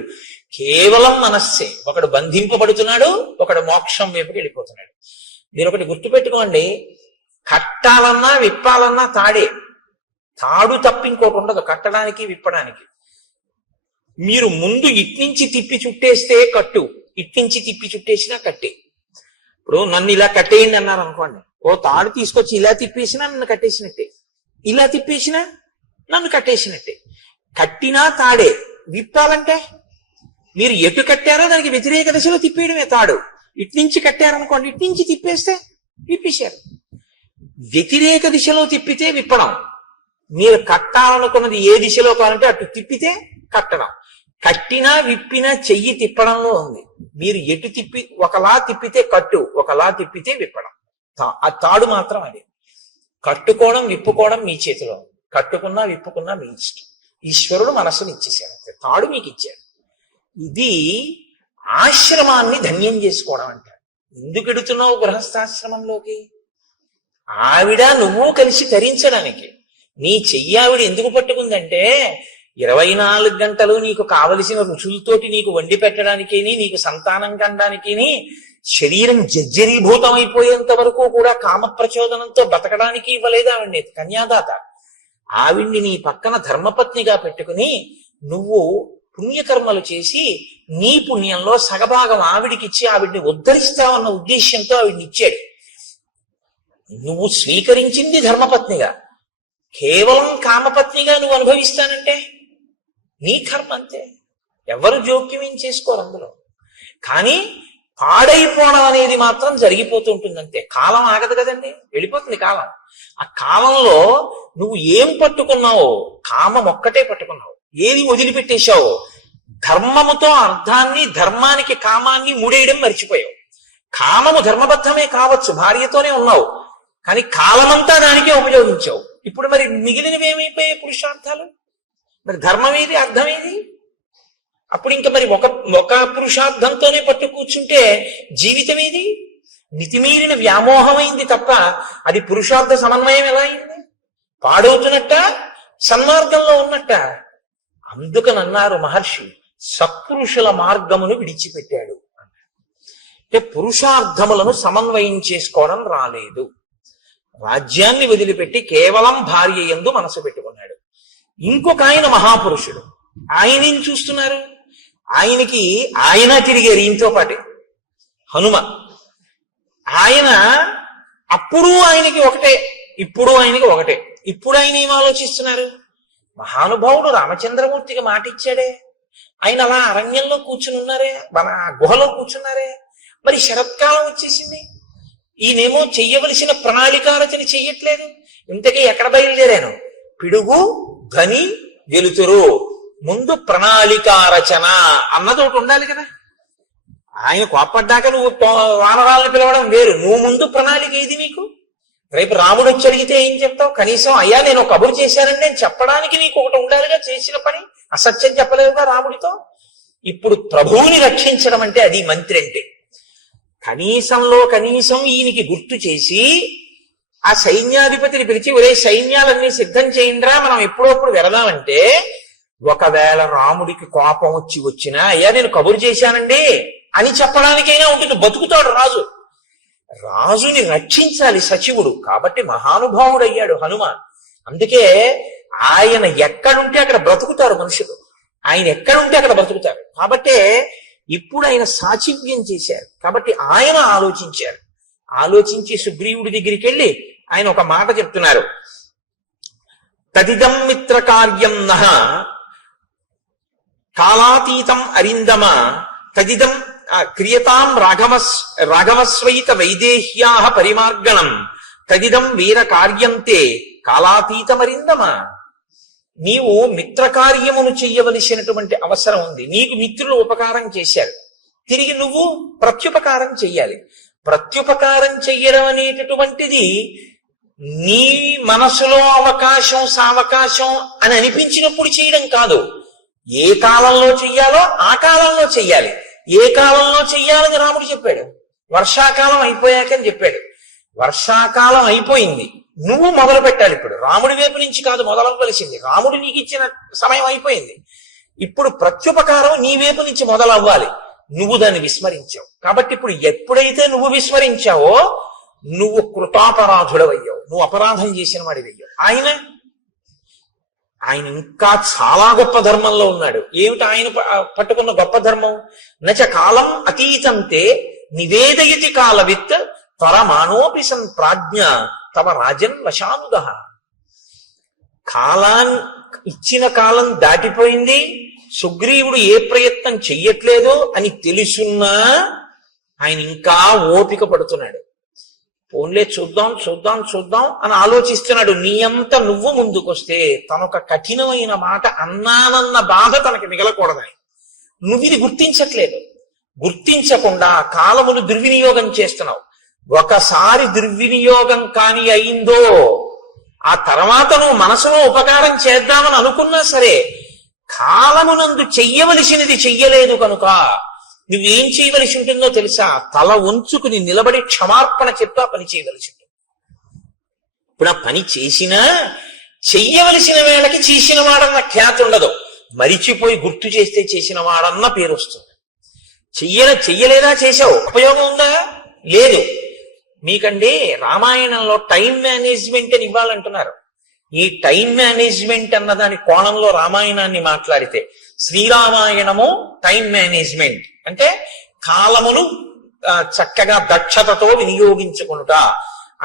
కేవలం మనస్సే, ఒకడు బంధింపబడుతున్నాడు, ఒకడు మోక్షం వైపుకి వెళ్ళిపోతున్నాడు. మీరు ఒకటి గుర్తుపెట్టుకోండి, కట్టాలన్నా విప్పాలన్నా తాడు తప్ప ఇంకోటి ఉండదు కట్టడానికి విప్పడానికి. మీరు ముందు ఇట్నుంచి తిప్పి చుట్టేస్తే కట్టు, ఇట్నుంచి తిప్పి చుట్టేసినా కట్టే. ఇప్పుడు నన్ను ఇలా కట్టేయండి అన్నారు అనుకోండి, ఓ తాడు తీసుకొచ్చి ఇలా తిప్పేసినా నన్ను కట్టేసినట్టే, ఇలా తిప్పేసినా నన్ను కట్టేసినట్టే. కట్టినా తాడే, విప్పాలంటే మీరు ఎటు కట్టారో దానికి వ్యతిరేక దిశలో తిప్పేయడమే తాడు. ఇట్నుంచి కట్టారనుకోండి, ఇట్నుంచి తిప్పేస్తే విప్పేశారు. వ్యతిరేక దిశలో తిప్పితే విప్పడం, మీరు కట్టాలనుకున్నది ఏ దిశలో కావాలంటే అటు తిప్పితే కట్టడం. కట్టినా విప్పినా చెయ్యి తిప్పడంలో ఉంది. మీరు ఎటు ఒకలా తిప్పితే కట్టు, ఒకలా తిప్పితే విప్పడం. ఆ తాడు మాత్రం అది. కట్టుకోవడం విప్పుకోవడం మీ చేతిలో, కట్టుకున్నా విప్పుకున్నా మీ ఇష్టం. ఈశ్వరుడు మనస్సుని ఇచ్చేసాడు, తాడు మీకు ఇచ్చాడు. ఇది ఆశ్రమాన్ని ధన్యం చేసుకోవడం అంటారు. ఎందుకు ఎడుతున్నావు గృహస్థాశ్రమంలోకి? ఆవిడ నువ్వు కలిసి తరించడానికి. నీ చెయ్యి ఆవిడ ఎందుకు పట్టుకుందంటే 24 గంటలు నీకు కావలసిన రుచులతోటి నీకు వండి పెట్టడానికి, నీకు సంతానం కనడానికి, శరీరం జర్జరీభూతం అయిపోయేంత వరకు కూడా కామ ప్రచోదనంతో బతకడానికి ఇవ్వలేదు ఆవిడ్ని కన్యాదాత. ఆవిడ్ని నీ పక్కన ధర్మపత్నిగా పెట్టుకుని నువ్వు పుణ్యకర్మలు చేసి నీ పుణ్యంలో సగభాగం ఆవిడికిచ్చి ఆవిడ్ని ఉద్ధరిస్తావన్న ఉద్దేశ్యంతో ఆవిడ్ని ఇచ్చాడు. నువ్వు స్వీకరించింది ధర్మపత్నిగా, కేవలం కామపత్నిగా నువ్వు అనుభవిస్తానంటే నీ కర్మ అంతే. ఎవరు జోక్యం ఏం చేసుకోరు అందులో. కానీ పాడైపోవడం అనేది మాత్రం జరిగిపోతుంటుందంతే. కాలం ఆగదు కదండి, వెళ్ళిపోతుంది కాలం. ఆ కాలంలో నువ్వు ఏం పట్టుకున్నావో, కామం ఒక్కటే పట్టుకున్నావు, ఏది వదిలిపెట్టేశావో, ధర్మముతో అర్థాన్ని, ధర్మానికి కామాన్ని ముడేయడం మర్చిపోయావు. కామము ధర్మబద్ధమే కావచ్చు, భార్యతోనే ఉన్నావు, కానీ కాలమంతా దానికే ఉపయోగించావు. ఇప్పుడు మరి మిగిలినవి ఏమైపోయాయి? పురుషార్థాలు. మరి ధర్మం ఏది, అర్థం ఏది? అప్పుడు ఇంకా మరి ఒక పురుషార్థంతోనే పట్టు కూర్చుంటే జీవితం ఏది? మితిమీరిన వ్యామోహమైంది తప్ప అది పురుషార్థ సమన్వయం ఎలా అయింది? పాడవుతున్నట్ట, సన్మార్గంలో ఉన్నట్ట. అందుకనన్నారు మహర్షి, సత్పురుషుల మార్గమును విడిచిపెట్టాడు అంటే పురుషార్థములను సమన్వయం చేసుకోవడం రాలేదు. రాజ్యాన్ని వదిలిపెట్టి కేవలం భార్య యందు మనసు పెట్టుకున్నాడు. ఇంకొక ఆయన మహాపురుషుడు, ఆయనేం చూస్తున్నారు? ఆయన తిరిగారు ఈయనతో పాటే, హనుమ. ఆయన అప్పుడు ఆయనకి ఒకటే, ఇప్పుడు ఆయనకి ఒకటే. ఇప్పుడు ఆయన ఏం ఆలోచిస్తున్నారు? మహానుభావుడు రామచంద్రమూర్తికి మాట ఇచ్చాడే, ఆయన అలా అరణ్యంలో కూర్చుని ఉన్నారే, మన గుహలో కూర్చున్నారే. మరి శరత్కాలం వచ్చేసింది, ఈయనేమో చెయ్యవలసిన ప్రణాళికారచన చెయ్యట్లేదు. ఇంతకీ ఎక్కడ బయలుదేరాను? పిడుగు ధ్వని వెలుతురు, ముందు ప్రణాళికారచన అన్నది ఒకటి ఉండాలి కదా. ఆయన కోపడ్డాక నువ్వు వానరాలను పిలవడం వేరు, నువ్వు ముందు ప్రణాళిక ఏది నీకు? రేపు రాముడు వచ్చి అడిగితే ఏం చెప్తావు? కనీసం అయ్యా నేను కబురు చేశానని నేను చెప్పడానికి నీకు ఒకటి ఉండాలిగా, చేసిన పని. అసత్యం చెప్పలేదుగా రాముడితో. ఇప్పుడు ప్రభువుని రక్షించడం అంటే అది మంత్రి అంటే. కనీసంలో కనీసం ఈయనకి గుర్తు చేసి ఆ సైన్యాధిపతిని పిలిచి, ఒరే సైన్యాలన్నీ సిద్ధం చేయండిరా, మనం ఎప్పుడప్పుడు వెళదామంటే, ఒకవేళ రాముడికి కోపం వచ్చినా అయ్యా నేను కబురు చేశానండి అని చెప్పడానికైనా ఉంటుంది. బతుకుతాడు రాజు. రాజుని రక్షించాలి సచివుడు. కాబట్టి మహానుభావుడు అయ్యాడు హనుమ. అందుకే ఆయన ఎక్కడుంటే అక్కడ బ్రతుకుతారు మనుషులు, ఆయన ఎక్కడుంటే అక్కడ బ్రతుకుతారు. కాబట్టే ఇప్పుడు ఆయన సాచివ్యం చేశారు. కాబట్టి ఆయన ఆలోచించారు. ఆలోచించి సుగ్రీవుడి దగ్గరికి వెళ్ళి ఆయన ఒక మాట చెప్తున్నారు. తదిదం మిత్ర కార్యం నహ కాలాతీతం అరిందమ తదిదం క్రియతాం రాఘవస్వైత వైదేహ్యా పరిమార్గణం తదిదం వీర కార్యంతే కాలాతీతమరిందమ. నీవు మిత్రకార్యమును చెయ్యవలసినటువంటి అవసరం ఉంది. నీకు మిత్రులు ఉపకారం చేశారు, తిరిగి నువ్వు ప్రత్యుపకారం చెయ్యాలి. ప్రత్యుపకారం చెయ్యడం అనేటటువంటిది నీ మనసులో అవకాశం సావకాశం అని అనిపించినప్పుడు చేయడం కాదు. ఏ కాలంలో చెయ్యాలో ఆ కాలంలో చెయ్యాలి. ఏ కాలంలో చెయ్యాలని రాముడు చెప్పాడు? వర్షాకాలం అయిపోయాకని చెప్పాడు. వర్షాకాలం అయిపోయింది, నువ్వు మొదలు పెట్టాలి. ఇప్పుడు రాముడి వైపు నుంచి కాదు మొదలవ్వవలసింది, రాముడు నీకు ఇచ్చిన సమయం అయిపోయింది. ఇప్పుడు ప్రత్యుపకారం నీ వైపు నుంచి మొదలవ్వాలి. నువ్వు దాన్ని విస్మరించావు. కాబట్టి ఇప్పుడు ఎప్పుడైతే నువ్వు విస్మరించావో నువ్వు కృతాపరాధుడవయ్యావు, నువ్వు అపరాధం చేసిన వాడివయ్యావు. ఆయన ఇంకా చాలా గొప్ప ధర్మంలో ఉన్నాడు. ఏమిటి ఆయన పట్టుకున్న గొప్ప ధర్మం? నచ కాలం అతీతంతే నివేదయతి కాలవిత్ త్వరమానోపి సన్ ప్రాజ్ఞ తమ రాజన్ వశానుద. ఇచ్చిన కాలం దాటిపోయింది, సుగ్రీవుడు ఏ ప్రయత్నం చెయ్యట్లేదో అని తెలుసున్నా ఆయన ఇంకా ఓపిక పడుతున్నాడు. పోన్లే చూద్దాం చూద్దాం చూద్దాం అని ఆలోచిస్తున్నాడు. నీ అంత నువ్వు ముందుకొస్తే తనొక కఠినమైన మాట అన్నానన్న బాధ తనకి మిగలకూడదని నువ్వు ఇది గుర్తించట్లేదు. గుర్తించకుండా కాలమును దుర్వినియోగం చేస్తున్నావు. ఒకసారి దుర్వినియోగం కాని అయిందో ఆ తర్వాత నువ్వు మనసులో ఉపకారం చేద్దామని అనుకున్నా సరే కాలమునందు చెయ్యవలసినది చెయ్యలేదు కనుక నువ్వేం చేయవలసి ఉంటుందో తెలుసా? తల వంచుకుని నిలబడి క్షమార్పణ చెప్తా పని చేయవలసి ఉంటుంది. ఇప్పుడు ఆ పని చేసినా చెయ్యవలసిన వేళకి చేసిన వాడన్న ఖ్యాతి ఉండదు. మరిచిపోయి గుర్తు చేస్తే చేసిన వాడన్న పేరు వస్తుంది. చెయ్యలేదా చేశావు, ఉపయోగం ఉందా? లేదు. మీకండి రామాయణంలో టైం మేనేజ్మెంట్ అని ఇవ్వాలంటున్నారు. ఈ టైం మేనేజ్మెంట్ అన్న దాని కోణంలో రామాయణాన్ని మాట్లాడితే శ్రీరామాయణము టైం మేనేజ్మెంట్ అంటే కాలమును చక్కగా దక్షతతో వినియోగించుకుంటా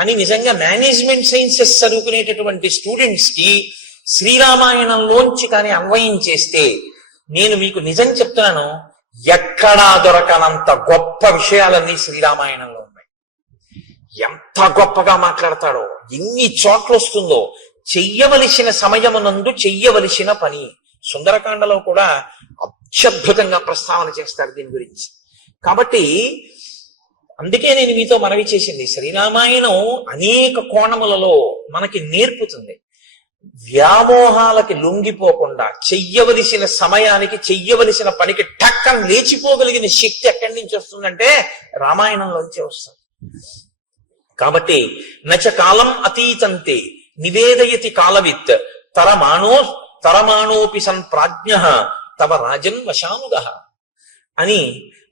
అని నిజంగా మేనేజ్మెంట్ సైన్సెస్ చదువుకునేటటువంటి స్టూడెంట్స్ కి శ్రీరామాయణంలోంచి కానీ అన్వయం చేస్తే నేను మీకు నిజం చెప్తున్నాను, ఎక్కడా దొరకనంత గొప్ప విషయాలన్నీ శ్రీరామాయణంలో ఉన్నాయి. ఎంత గొప్పగా మాట్లాడతాడో, ఎన్ని చోట్ల వస్తుందో. చెయ్యవలసిన సమయమునందు చెయ్యవలసిన పని. సుందరకాండలో కూడా అత్యద్భుతంగా ప్రస్తావన చేస్తాడు దీని గురించి. కాబట్టి అందుకే నేను మీతో మనవి చేసింది, శ్రీరామాయణం అనేక కోణములలో మనకి నేర్పుతుంది. వ్యామోహాలకి లొంగిపోకుండా చెయ్యవలసిన సమయానికి చెయ్యవలసిన పనికి టక్కన లేచిపోగలిగిన శక్తి ఎక్కడి నుంచి వస్తుందంటే రామాయణంలోంచి వస్తుంది. కాబట్టి నచ కాలం అతీతంతే నివేదయతి కాలవిత్ తరమాణోపి సన్ ప్రాజ్ఞ తవ రాజన్ వశానుగః అని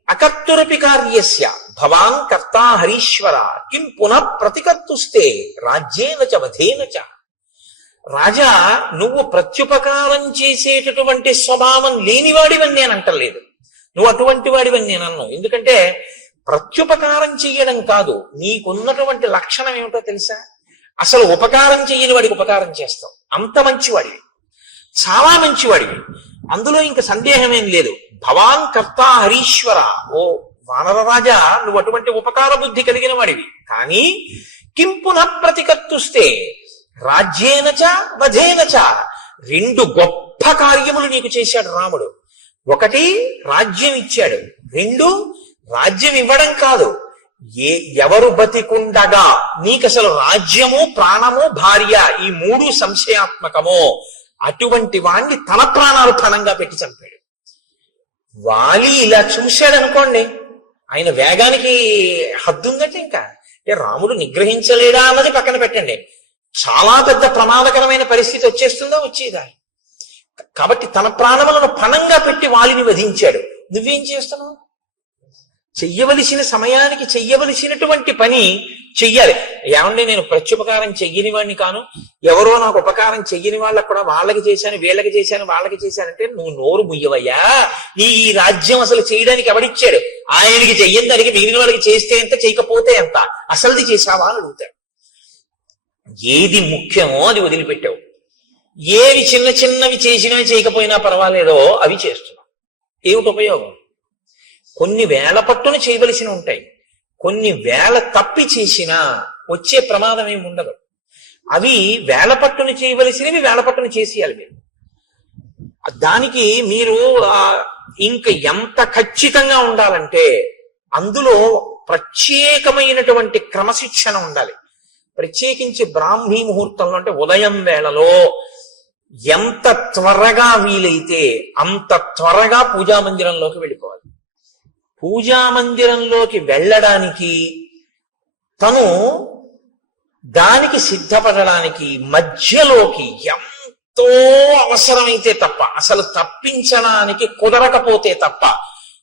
అకర్తురపి కార్యస్య భవాన్ కర్తా హరీశ్వర కిం పునః ప్రతికర్తుస్తే రాజ్యేన చ వధేన చ. రాజా, నువ్వు ప్రత్యుపకారం చేసేటటువంటి స్వభావం లేనివాడివని నేను అంటలేదు, నువ్వు అటువంటి వాడివని నేను అన్నాను. ఎందుకంటే ప్రత్యుపకారం చెయ్యడం కాదు, నీకున్నటువంటి లక్షణం ఏమిటో తెలుసా? అసలు ఉపకారం చెయ్యని వాడికి ఉపకారం చేస్తావు. అంత మంచివాడివి, చాలా మంచివాడివి, అందులో ఇంక సందేహమేం లేదు. భవాన్ కర్తా హరీశ్వర, ఓ వానర రాజా, నువ్వు అటువంటి ఉపకార బుద్ధి కలిగిన వాడివి. కానీ కిం పునః ప్రతికర్తుస్తే రాజ్యేనచ వధేనచ, రెండు గొప్ప కార్యములు నీకు చేశాడు రాముడు. ఒకటి రాజ్యం ఇచ్చాడు, రెండు రాజ్యం ఇవ్వడం కాదు, ఎవరు బతికుండగా నీకు అసలు రాజ్యము ప్రాణము భార్య ఈ మూడు సంశయాత్మకమో అటువంటి వాణ్ణి తన ప్రాణాలు పణంగా పెట్టి చంపాడు. వాలి ఇలా చూశాడు అనుకోండి, ఆయన వేగానికి హద్దు ఉందంటే ఇంకా రాముడు నిగ్రహించలేడా అన్నది పక్కన పెట్టండి, చాలా పెద్ద ప్రమాదకరమైన పరిస్థితి వచ్చేస్తుందా, వచ్చేదా. కాబట్టి తన ప్రాణములను పణంగా పెట్టి వాలిని వధించాడు. నువ్వేం చేస్తున్నావు? చెయ్యవలసిన సమయానికి చెయ్యవలసినటువంటి పని చెయ్యాలి. ఏమంటే నేను ప్రత్యుపకారం చెయ్యని వాడిని కాను, ఎవరో నాకు ఉపకారం చెయ్యని వాళ్ళకు కూడా వాళ్ళకి చేశాను, వీళ్ళకి చేశాను, వాళ్ళకి చేశానంటే నువ్వు నోరు ముయ్యవయ్యా. ఈ రాజ్యం అసలు చేయడానికి ఎవడిచ్చాడు? ఆయనకి చెయ్యని దానికి మిగిలిన వాళ్ళకి చేస్తే ఎంత, చేయకపోతే ఎంత, అసలుది చేశావా అని అడుగుతాడు. ఏది ముఖ్యమో అది వదిలిపెట్టావు, ఏవి చిన్న చిన్నవి చేసినా చేయకపోయినా పర్వాలేదో అవి చేస్తున్నావు. ఏమిటి ఉపయోగం? కొన్ని వేల పట్టున చేయవలసి ఉంటాయి, కొన్ని వేల తప్పి చేసినా వచ్చే ప్రమాదం ఏమి ఉండదు. అవి వేల పట్టున చేయవలసినవి వేల పట్టున చేసేయాలి మీరు. దానికి మీరు ఇంక ఎంత ఖచ్చితంగా ఉండాలంటే అందులో ప్రత్యేకమైనటువంటి క్రమశిక్షణ ఉండాలి. ప్రత్యేకించి బ్రాహ్మీ ముహూర్తంలో అంటే ఉదయం వేళలో ఎంత త్వరగా వీలైతే అంత త్వరగా పూజామందిరంలోకి వెళ్ళిపోవాలి. పూజామందిరంలోకి వెళ్ళడానికి తను దానికి సిద్ధపడడానికి మధ్యలోకి ఎంతో అవసరమైతే తప్ప, అసలు తప్పించడానికి కుదరకపోతే తప్ప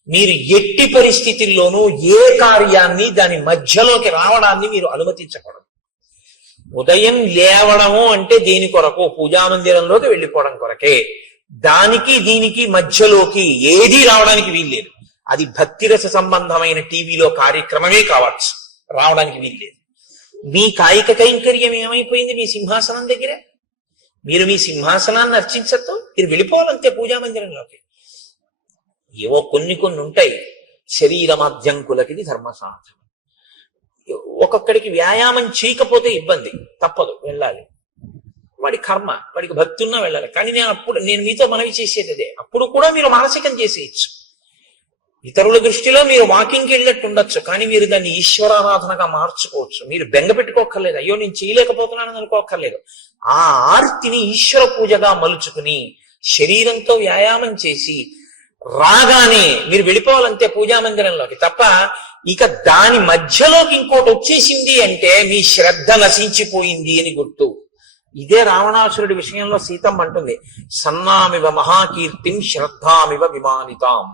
మీరు ఎట్టి పరిస్థితుల్లోనూ ఏ కార్యాన్ని దాని మధ్యలోకి రావడాన్ని మీరు అనుమతించకూడదు. ఉదయం లేవడము అంటే దేని కొరకు? పూజామందిరంలోకి వెళ్ళిపోవడం కొరకే. దానికి దీనికి మధ్యలోకి ఏదీ రావడానికి వీల్లేదు. అది భక్తిరస సంబంధమైన టీవీలో కార్యక్రమమే కావచ్చు, రావడానికి వీల్లేదు. మీ కాయిక కైంకర్యం ఏమైపోయింది మీ సింహాసనం దగ్గర? మీరు మీ సింహాసనాన్ని అర్చించద్దు, మీరు వెళ్ళిపోవాలంతే పూజామందిరంలోకి. ఏవో కొన్ని ఉంటాయి శరీరమాధ్యంకులకి ధర్మశాస్త్రం. ఒక్కొక్కడికి వ్యాయామం చేయకపోతే ఇబ్బంది, తప్పదు, వెళ్ళాలి. వాడి కర్మ, వాడికి భక్తి ఉన్నా వెళ్ళాలి. కానీ నేను మీతో మనవి చేసేది అదే, అప్పుడు కూడా మీరు మానసికం చేసేయచ్చు. ఇతరుల దృష్టిలో మీరు వాకింగ్కి వెళ్ళినట్టు ఉండొచ్చు, కానీ మీరు దాన్ని ఈశ్వరారాధనగా మార్చుకోవచ్చు. మీరు బెంగ పెట్టుకోక్కర్లేదు, అయ్యో నేను చేయలేకపోతున్నానని అనుకోక్కర్లేదు. ఆ ఆర్తిని ఈశ్వర పూజగా మలుచుకుని శరీరంతో వ్యాయామం చేసి రాగానే మీరు వెళ్ళిపోవాలంతే పూజా మందిరంలోకి. తప్ప ఇక దాని మధ్యలోకి ఇంకోటి వచ్చేసింది అంటే మీ శ్రద్ధ నశించిపోయింది అని గుర్తు. ఇదే రావణాసురుడి విషయంలో సీతమ్మ అంటుంది, సన్నామివ మహాకీర్తిం శ్రద్ధామివ విమానితాం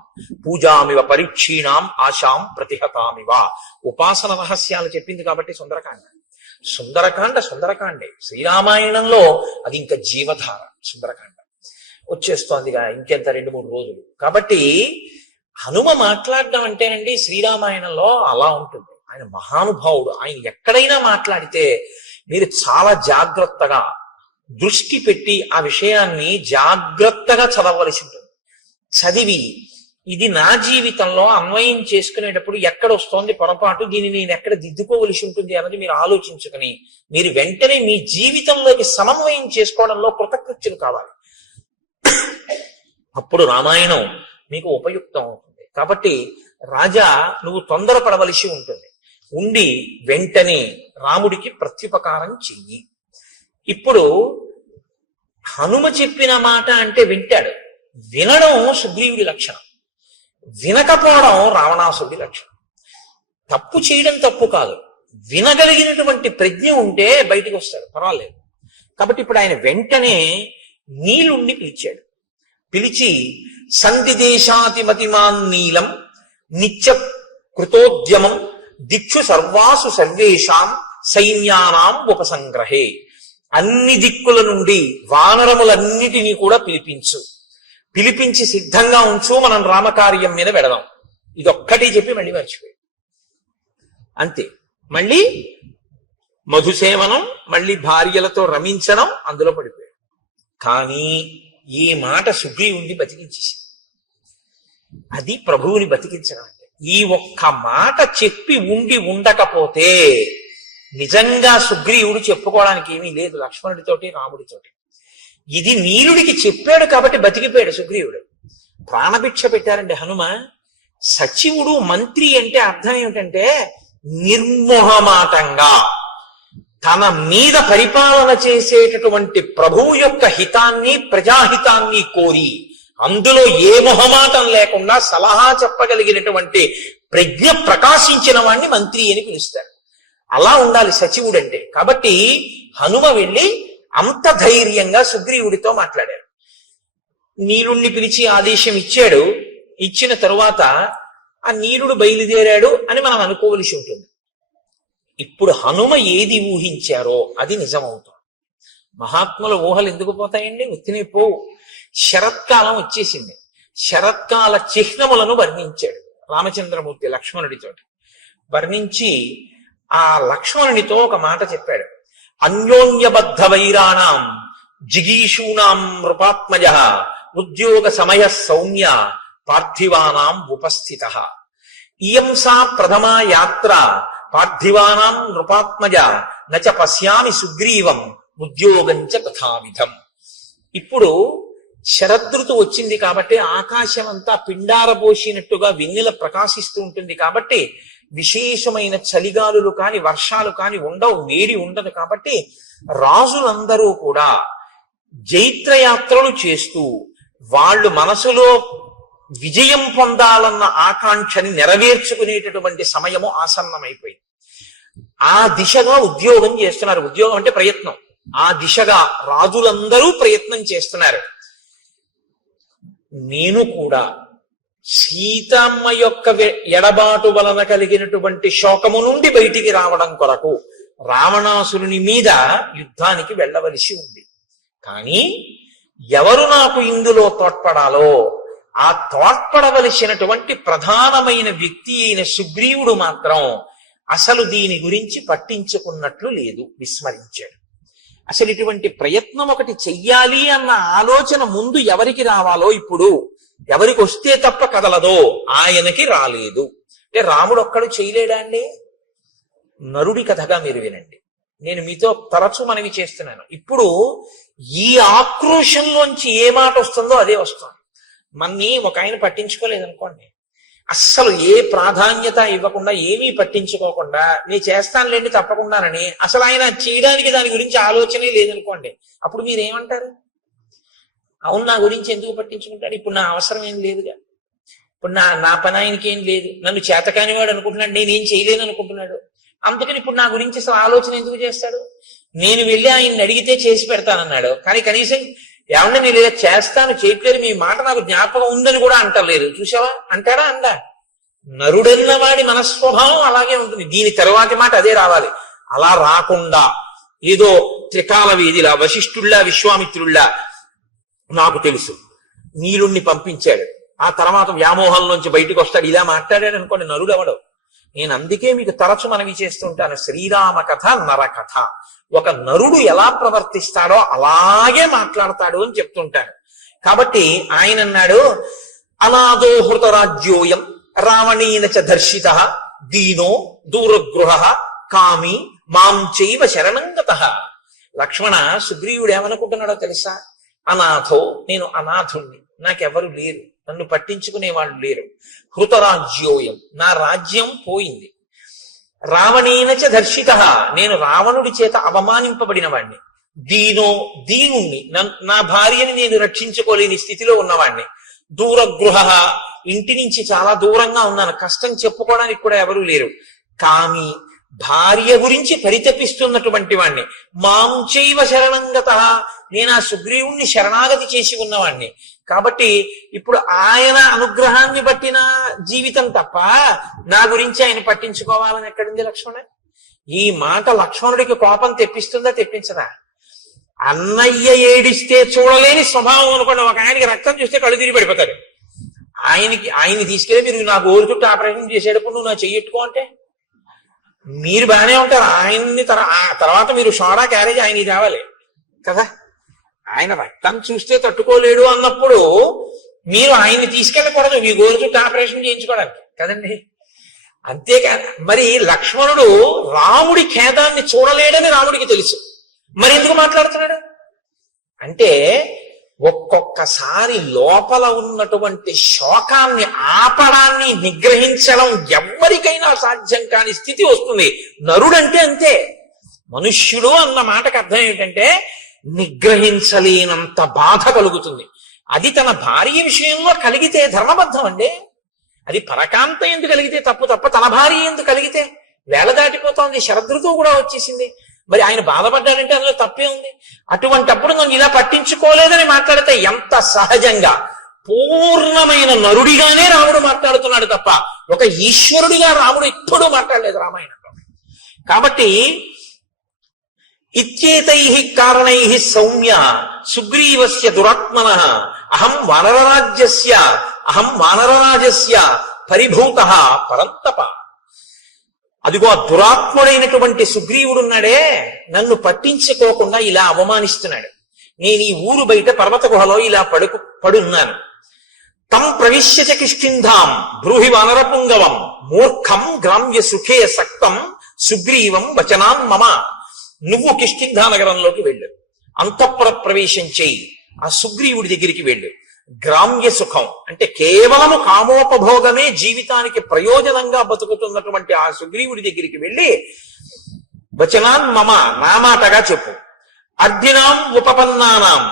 పూజామివ పరీక్షీణాం ఆశాం ప్రతిహతామివ. ఉపాసన రహస్యాలు చెప్పింది కాబట్టి సుందరకాండే. శ్రీరామాయణంలో అది ఇంకా జీవధార. సుందరకాండ వచ్చేస్తోందిగా ఇంకెంత 2-3 రోజులు. కాబట్టి హనుమ మాట్లాడడం అంటేనండి శ్రీరామాయణంలో అలా ఉంటుంది. ఆయన మహానుభావుడు. ఆయన ఎక్కడైనా మాట్లాడితే మీరు చాలా జాగ్రత్తగా దృష్టి పెట్టి ఆ విషయాన్ని జాగ్రత్తగా చదవవలసి ఉంటుంది. చదివి ఇది నా జీవితంలో అన్వయం చేసుకునేటప్పుడు ఎక్కడ వస్తోంది పొరపాటు, దీన్ని నేను ఎక్కడ దిద్దుకోవలసి ఉంటుంది అన్నది మీరు ఆలోచించుకుని మీరు వెంటనే మీ జీవితంలోకి సమన్వయం చేసుకోవడంలో కృతకృత్యులు కావాలి. అప్పుడు రామాయణం మీకు ఉపయుక్తం అవుతుంది. కాబట్టి రాజా నువ్వు తొందరపడవలసి ఉంటుంది. ఉండి వెంటనే రాముడికి ప్రత్యుపకారం చెయ్యి. ఇప్పుడు హనుమ చెప్పిన మాట అంటే వింటాడు. వినడం సుగ్రీవుడి లక్షణం, వినకపోవడం రావణాసుడి లక్షణం. తప్పు చేయడం తప్పు కాదు, వినగలిగినటువంటి ప్రజ్ఞ ఉంటే బయటికి వస్తాడు, పర్వాలేదు. కాబట్టి ఇప్పుడు ఆయన వెంటనే నీలుణ్ణి పిలిచాడు. పిలిచి సంధిదేశాతిమతిమాన్ నీలం నిత్య కృతోద్యమం దిక్షు సర్వాసు సర్వేషాం సైన్యానాం ఉపసంగ్రహే. అన్ని దిక్కుల నుండి వానరములన్నిటినీ కూడా పిలిపించి సిద్ధంగా ఉంచు, మనం రామకార్యం మీద వెడదాం. ఇదొక్కటి చెప్పి మళ్ళీ మర్చిపోయి అంతే. మళ్ళీ మధుసేవనం, మళ్ళీ భార్యలతో రమించడం, అందులో పడిపోయాడు. కానీ ఈ మాట సుగ్రీవుణ్ణి బతికించేసి, అది ప్రభువుని బతికించడం అంటే. ఈ ఒక్క మాట చెప్పి ఉండకపోతే నిజంగా సుగ్రీవుడు చెప్పుకోవడానికి ఏమీ లేదు లక్ష్మణుడితోటి రాముడితోటి. ఇది నీలుడికి చెప్పాడు కాబట్టి బతికిపోయాడు సుగ్రీవుడు. ప్రాణభిక్ష పెట్టారండి హనుమ. సచివుడు మంత్రి అంటే అర్థం ఏమిటంటే నిర్మోహమాటంగా తన మీద పరిపాలన చేసేటటువంటి ప్రభువు యొక్క హితాన్ని ప్రజాహితాన్ని కోరి అందులో ఏ మొహమాటం లేకుండా సలహా చెప్పగలిగినటువంటి ప్రజ్ఞ ప్రకాశించిన వాణ్ణి మంత్రి అని పిలుస్తారు. అలా ఉండాలి సచివుడు అంటే. కాబట్టి హనుమ వెళ్ళి అంత ధైర్యంగా సుగ్రీవుడితో మాట్లాడారు. నీలుణ్ణి పిలిచి ఆదేశం ఇచ్చాడు. ఇచ్చిన తరువాత ఆ నీలుడు బయలుదేరాడు అని మనం అనుకోవలసి ఉంటుంది. ఇప్పుడు హనుమ ఏది ఊహించారో అది నిజమవుతుంది. మహాత్ముల ఊహలు ఎందుకు పోతాయండి? ఉత్తినే పోవు. శరత్కాలం వచ్చేసింది. శరత్కాల చిహ్నములను వర్ణించాడు రామచంద్రమూర్తి లక్ష్మణుడితో. వర్ణించి ఆ లక్ష్మణునితో ఒక మాట చెప్పాడు. అన్యోన్యబద్ధ వైరాణం జిగీషూణాం నృపాత్మజ ఉద్యోగ సమయ సౌమ్య పార్థివానాం ఉపస్థిత. ఇయం సా ప్రథమా యాత్ర పార్థివానాం నృపాత్మజ నచ పశ్యామి సుగ్రీవం ఉద్యోగంచ తథావిధం. ఇప్పుడు శరదృతు వచ్చింది కాబట్టి ఆకాశం అంతా పిండారబోసినట్టుగా వెన్నెల ప్రకాశిస్తూ ఉంటుంది. కాబట్టి విశేషమైన చలిగాలులు కాని వర్షాలు కాని ఉండవు, వేడి ఉండదు. కాబట్టి రాజులందరూ కూడా జైత్రయాత్రలు చేస్తూ వాళ్ళు మనసులో విజయం పొందాలన్న ఆకాంక్షని నెరవేర్చుకునేటటువంటి సమయము ఆసన్నమైపోయింది. ఆ దిశగా ఉద్యోగం చేస్తున్నారు. ఉద్యోగం అంటే ప్రయత్నం. ఆ దిశగా రాజులందరూ ప్రయత్నం చేస్తున్నారు. నేను కూడా సీతమ్మ యొక్క ఎడబాటు వలన కలిగినటువంటి శోకము నుండి బయటికి రావడం కొరకు రావణాసురుని మీద యుద్ధానికి వెళ్ళవలసి ఉంది. కానీ ఎవరు నాకు ఇందులో తోడ్పడాలో ఆ తోడ్పడవలసినటువంటి ప్రధానమైన వ్యక్తి అయిన సుగ్రీవుడు మాత్రం అసలు దీని గురించి పట్టించుకున్నట్లు లేదు, విస్మరించాడు. అసలు ఇటువంటి ప్రయత్నం ఒకటి చెయ్యాలి అన్న ఆలోచన ముందు ఎవరికి రావాలో, ఇప్పుడు ఎవరికి వస్తే తప్ప కదలదో ఆయనకి రాలేదు. అంటే రాముడు ఒక్కడు చేయలేడా అండి? నరుడి కథగా మీరు వినండి. నేను మీతో తరచూ మనవి చేస్తున్నాను. ఇప్పుడు ఈ ఆక్రోశంలోంచి ఏ మాట వస్తుందో అదే వస్తుంది. మన్ని ఒక ఆయన పట్టించుకోలేదనుకోండి, అస్సలు ఏ ప్రాధాన్యత ఇవ్వకుండా ఏమీ పట్టించుకోకుండా నేను చేస్తానులేండి తప్పకుండానని అసలు ఆయన చేయడానికి దాని గురించి ఆలోచనే లేదనుకోండి, అప్పుడు మీరేమంటారు? అవును, నా గురించి ఎందుకు పట్టించుకుంటాడు, ఇప్పుడు నా అవసరం ఏం లేదుగా, ఇప్పుడు నా పని ఆయనకి ఏం లేదు, నన్ను చేతకానివాడు అనుకుంటున్నాడు, నేనేం చేయలేను అనుకుంటున్నాడు, అందుకని ఇప్పుడు నా గురించి అసలు ఆలోచన ఎందుకు చేస్తాడు? నేను వెళ్ళి ఆయన్ని అడిగితే చేసి పెడతానన్నాడు, కానీ కనీసం ఏమన్నా నేను ఇలా చేస్తాను చేయట్లేదు, మీ మాట నాకు జ్ఞాపకం ఉందని కూడా అంటలేదు. చూసావా, అంటాడా? అందా? నరుడన్న వాడి మనస్వభావం అలాగే ఉంటుంది. దీని తరువాతి మాట అదే రావాలి. అలా రాకుండా ఏదో త్రికాల వీధిలా వశిష్ఠుల్లా విశ్వామిత్రుల్లా నాకు తెలుసు నీలుణ్ణి పంపించాడు, ఆ తర్వాత వ్యామోహంలోంచి బయటకు వస్తాడు, ఇలా మాట్లాడాడు అనుకోండి, నరుడు అవడు. నేను అందుకే మీకు తరచు మనవి చేస్తుంటాను, శ్రీరామ కథ నరకథ. ఒక నరుడు ఎలా ప్రవర్తిస్తాడో అలాగే మాట్లాడతాడు అని చెప్తుంటాను. కాబట్టి ఆయన అన్నాడు, అనాదో హృతరాజ్యోయం రావణేన చ దర్శిత దీనో దూరగృహ కామి మాం చైవ శరణంగతః. లక్ష్మణ, సుగ్రీవుడు ఏమనుకుంటున్నాడో తెలుసా? అనాథో, నేను అనాథుణ్ణి, నాకెవరు లేరు, నన్ను పట్టించుకునే వాళ్ళు లేరు. హృతరాజ్యోయం, నా రాజ్యం పోయింది. రావణేన చ దర్శిత, నేను రావణుడి చేత అవమానింపబడిన వాణ్ణి. దీనో, దీనుణ్ణి, నా భార్యని నేను రక్షించుకోలేని స్థితిలో ఉన్నవాణ్ణి. దూరగృహ, ఇంటి నుంచి చాలా దూరంగా ఉన్నాను, కష్టం చెప్పుకోవడానికి కూడా ఎవరూ లేరు. కామి, భార్య గురించి పరితపిస్తున్నటువంటి వాణ్ణి. మాం చైవ శరణంగతః, నేను ఆ సుగ్రీవుణ్ణి శరణాగతి చేసి ఉన్నవాణ్ణి. కాబట్టి ఇప్పుడు ఆయన అనుగ్రహాన్ని బట్టిన జీవితం తప్ప నా గురించి ఆయన పట్టించుకోవాలని ఎక్కడుంది లక్ష్మణ? ఈ మాట లక్ష్మణుడికి కోపం తెప్పిస్తుందా తెప్పించదా? అన్నయ్య ఏడిస్తే చూడలేని స్వభావం అనుకోండి. ఒక ఆయనకి రక్తం చూస్తే కళ్ళు తిరిగి పడిపోతాడు. ఆయన్ని తీసుకెళ్ళి మీరు నా గోరు చుట్టూ ఆపరేషన్ చేసేటప్పుడు నువ్వు నా చెయ్యట్టుకో అంటే మీరు బాగానే ఉంటారు. ఆయన్ని తర్వాత మీరు సోడా క్యారేజ్ ఆయనకి తేవాలి కదా. ఆయన రక్తం చూస్తే తట్టుకోలేడు అన్నప్పుడు మీరు ఆయన్ని తీసుకెళ్ళకూడదు మీ గోరు చుట్టూ ఆపరేషన్ చేయించుకోవడానికి కదండి. అంతేకాని మరి లక్ష్మణుడు రాముడి ఖేదాన్ని చూడలేడని రాముడికి తెలుసు, మరి ఎందుకు మాట్లాడుతున్నాడు అంటే ఒక్కొక్కసారి లోపల ఉన్నటువంటి శోకాన్ని ఆపడాన్ని నిగ్రహించడం ఎవ్వరికైనా సాధ్యం కాని స్థితి వస్తుంది. నరుడంటే అంతే. మనుష్యుడు అన్న మాటకు అర్థం ఏమిటంటే నిగ్రహించలేనంత బాధ కలుగుతుంది. అది తన భార్య విషయంలో కలిగితే ధర్మబద్ధం అండి. అది పరకాంత ఎందుకు కలిగితే తప్ప తన భార్య ఎందుకు కలిగితే వేళ దాటిపోతోంది, శరదృతువు కూడా వచ్చేసింది. మరి ఆయన బాధపడ్డాడంటే అందులో తప్పే ఉంది. అటువంటప్పుడు నన్ను ఇలా పట్టించుకోలేదని మాట్లాడితే ఎంత సహజంగా పూర్ణమైన నరుడిగానే రాముడు మాట్లాడుతున్నాడు తప్ప ఒక ఈశ్వరుడిగా రాముడు ఎప్పుడూ మాట్లాడలేదు రామాయణంలో. కాబట్టి ఇత్యేతై కారణై సౌమ్య సుగ్రీవస్య దురాత్మనః అహం వానరరాజస్య పరిభూతః పరంతప. అదిగో ఆ దురాత్ముడైనటువంటి సుగ్రీవుడున్నాడే, నన్ను పట్టించుకోకుండా ఇలా అవమానిస్తున్నాడు. నేను ఈ ఊరు బయట పర్వత గుహలో ఇలా పడున్నాను. తం ప్రవిశ్య కిష్కింధాం బ్రూహి వానరపుంగవం మూర్ఖం గ్రామ్య సుఖే సక్తం సుగ్రీవం వచనాన్ మమ. నువ్వు కిష్కింధా నగరంలోకి వెళ్ళు, అంతఃపుర ప్రవేశం చేయి, ఆ సుగ్రీవుడి దగ్గరికి వెళ్ళు. గ్రామ్య సుఖం అంటే కేవలము కామోపభోగమే జీవితానికి ప్రయోజనంగా బతుకుతున్నటువంటి ఆ సుగ్రీవుడి దగ్గరికి వెళ్ళి వచనాన్ మమ, నా మాటగా చెప్పు. అర్ధినాం ఉపపన్నానాం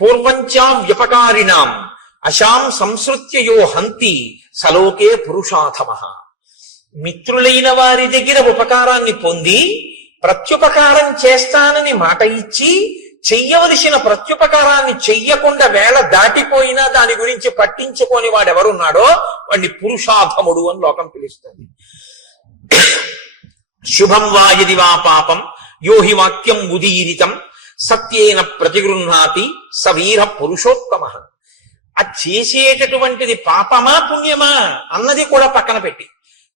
పూర్వంచా వ్యపకారిణాం అశాం సంసృత్య యో హంతి సలోకే పురుషాథమః. మిత్రులైన వారి దగ్గర ఉపకారాన్ని పొంది ప్రత్యుపకారం చేస్తానని మాట ఇచ్చి చెయ్యవలసిన ప్రత్యుపకారాన్ని చెయ్యకుండా వేళ దాటిపోయినా దాని గురించి పట్టించుకొని వాడెవరున్నాడో వాడిని పురుషాధముడు అని లోకం పిలుస్తుంది. శుభం వా యది వా పాపం యోహి వాక్యం ఉదీరితం సత్యేన ప్రతిగృహ్ణాతి సవీర పురుషోత్తమః. ఆ చేసేటటువంటిది పాపమా పుణ్యమా అన్నది కూడా పక్కన పెట్టి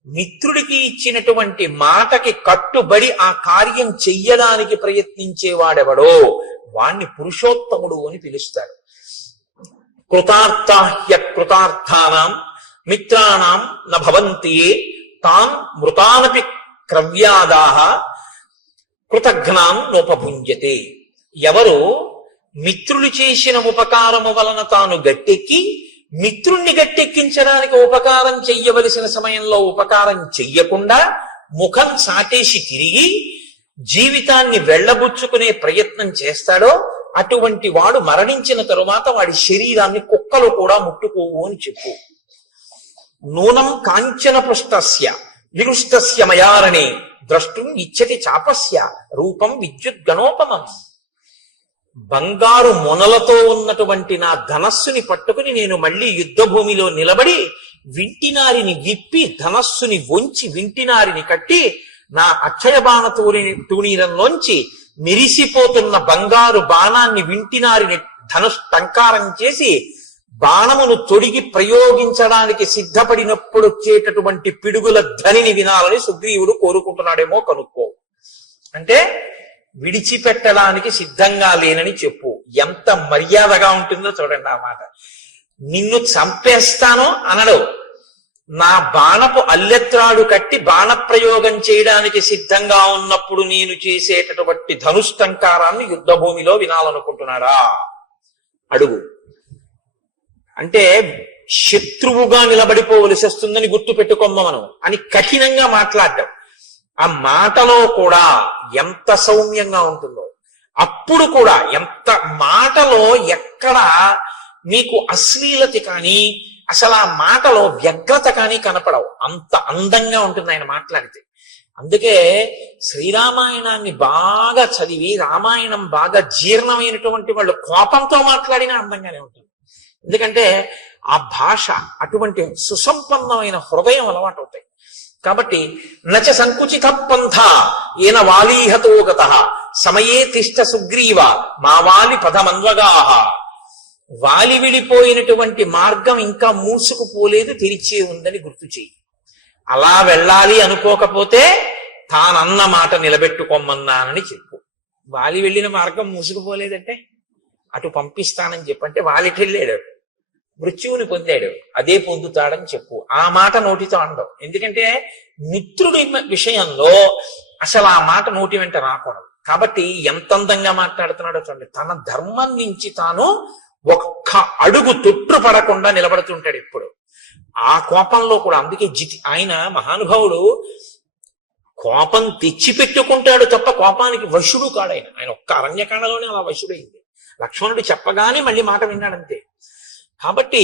మిత్రుడికి ఇచ్చినటువంటి మాటకి కట్టుబడి ఆ కార్యం చెయ్యడానికి ప్రయత్నించేవాడెవడో వాణ్ణి పురుషోత్తముడు అని పిలుస్తారు. కృతార్థానాం మిత్రాణం నభవంతి తాన్ మృతానపి క్రవ్యాదాహ కృతఘ్నాన్ నోపభుంజతే. ఎవరు మిత్రులు చేసిన ఉపకారము వలన తాను గట్టెక్కి మిత్రుణ్ణి గట్టెక్కించడానికి ఉపకారం చెయ్యవలసిన సమయంలో ఉపకారం చెయ్యకుండా ముఖం చాటేసి తిరిగి జీవితాన్ని వెళ్ళబుచ్చుకునే ప్రయత్నం చేస్తాడో అటువంటి వాడు మరణించిన తరువాత వాడి శరీరాన్ని కుక్కలు కూడా ముట్టుకోవు అని చెప్పు. నూనం కాంచన పృష్టస్య విరుష్టస్య మయారణే ద్రష్టుం ఇచ్చటి చాపస్య రూపం విద్యుద్గణోపమం. బంగారు మొనలతో ఉన్నటువంటి నా ధనస్సుని పట్టుకుని నేను మళ్ళీ యుద్ధ భూమిలో నిలబడి వింటినారిని విప్పి ధనస్సుని వంచి వింటినారిని కట్టి నా అక్షయ బాణ తూణీరంలోంచి మెరిసిపోతున్న బంగారు బాణాన్ని వింటినారిని టంకారం చేసి బాణమును తొడిగి ప్రయోగించడానికి సిద్ధపడినప్పుడు వచ్చేటటువంటి పిడుగుల ధ్వనిని వినాలని సుగ్రీవుడు కోరుకుంటున్నాడేమో కనుక్కో. అంటే విడిచిపెట్టడానికి సిద్ధంగా లేనని చెప్పు. ఎంత మర్యాదగా ఉంటుందో చూడండి ఆ మాట. నిన్ను చంపేస్తాను అనడు, నా బాణపు అల్లెత్రాడు కట్టి బాణ ప్రయోగం చేయడానికి సిద్ధంగా ఉన్నప్పుడు నేను చేసేటటువంటి ధనుష్టంకారాన్ని యుద్ధ భూమిలో వినాలనుకుంటున్నాడా అడుగు. అంటే శత్రువుగా నిలబడిపోవలసి వస్తుందని గుర్తు పెట్టుకోమ్మ మనం అని కఠినంగా మాట్లాడడం. ఆ మాటలో కూడా ఎంత సౌమ్యంగా ఉంటుందో, అప్పుడు కూడా ఎంత మాటలో ఎక్కడ మీకు అశ్లీలత కానీ అసలు ఆ మాటలో వ్యగ్రత కానీ కనపడవు. అంత అందంగా ఉంటుంది ఆయన మాట్లాడితే. అందుకే శ్రీరామాయణాన్ని బాగా చదివి రామాయణం బాగా జీర్ణమైనటువంటి వాళ్ళు కోపంతో మాట్లాడినా అందంగానే ఉంటుంది. ఎందుకంటే ఆ భాష అటువంటి సుసంపన్నమైన హృదయం అలవాటు అవుతాయి. కాబట్టి నచ సంకుచిత పంథ ఏన వాలీహతో గత సమయే తిష్ట సుగ్రీవ మా వాలి పదమన్వగాహ. వాలి విడిపోయినటువంటి మార్గం ఇంకా మూసుకుపోలేదు, తెరిచే ఉందని గుర్తు చెయ్యి. అలా వెళ్ళాలి అనుకోకపోతే తానన్న మాట నిలబెట్టుకోమన్నానని చెప్పు. వాలి వెళ్ళిన మార్గం మూసుకుపోలేదంటే అటు పంపిస్తానని చెప్పంటే వాలికి వెళ్ళాడు, మృత్యువుని పొందాడు, అదే పొందుతాడని చెప్పు. ఆ మాట నోటితో అనడం. ఎందుకంటే మిత్రుడి విషయంలో అసలు ఆ మాట నోటి వెంట రాకూడదు. కాబట్టి ఎంత అందంగా మాట్లాడుతున్నాడో చూడండి. తన ధర్మం నుంచి తాను ఒక్క అడుగు తొట్టు పడకుండా నిలబడుతుంటాడు ఎప్పుడు. ఆ కోపంలో కూడా. అందుకే ఆయన మహానుభావుడు కోపం తెచ్చిపెట్టుకుంటాడు తప్ప కోపానికి వశుడు కాడు. ఆయన ఒక్క అరణ్యకాండలోనే అలా వశుడైంది. లక్ష్మణుడు చెప్పగానే మళ్ళీ మాట విన్నాడంతే. కాబట్టి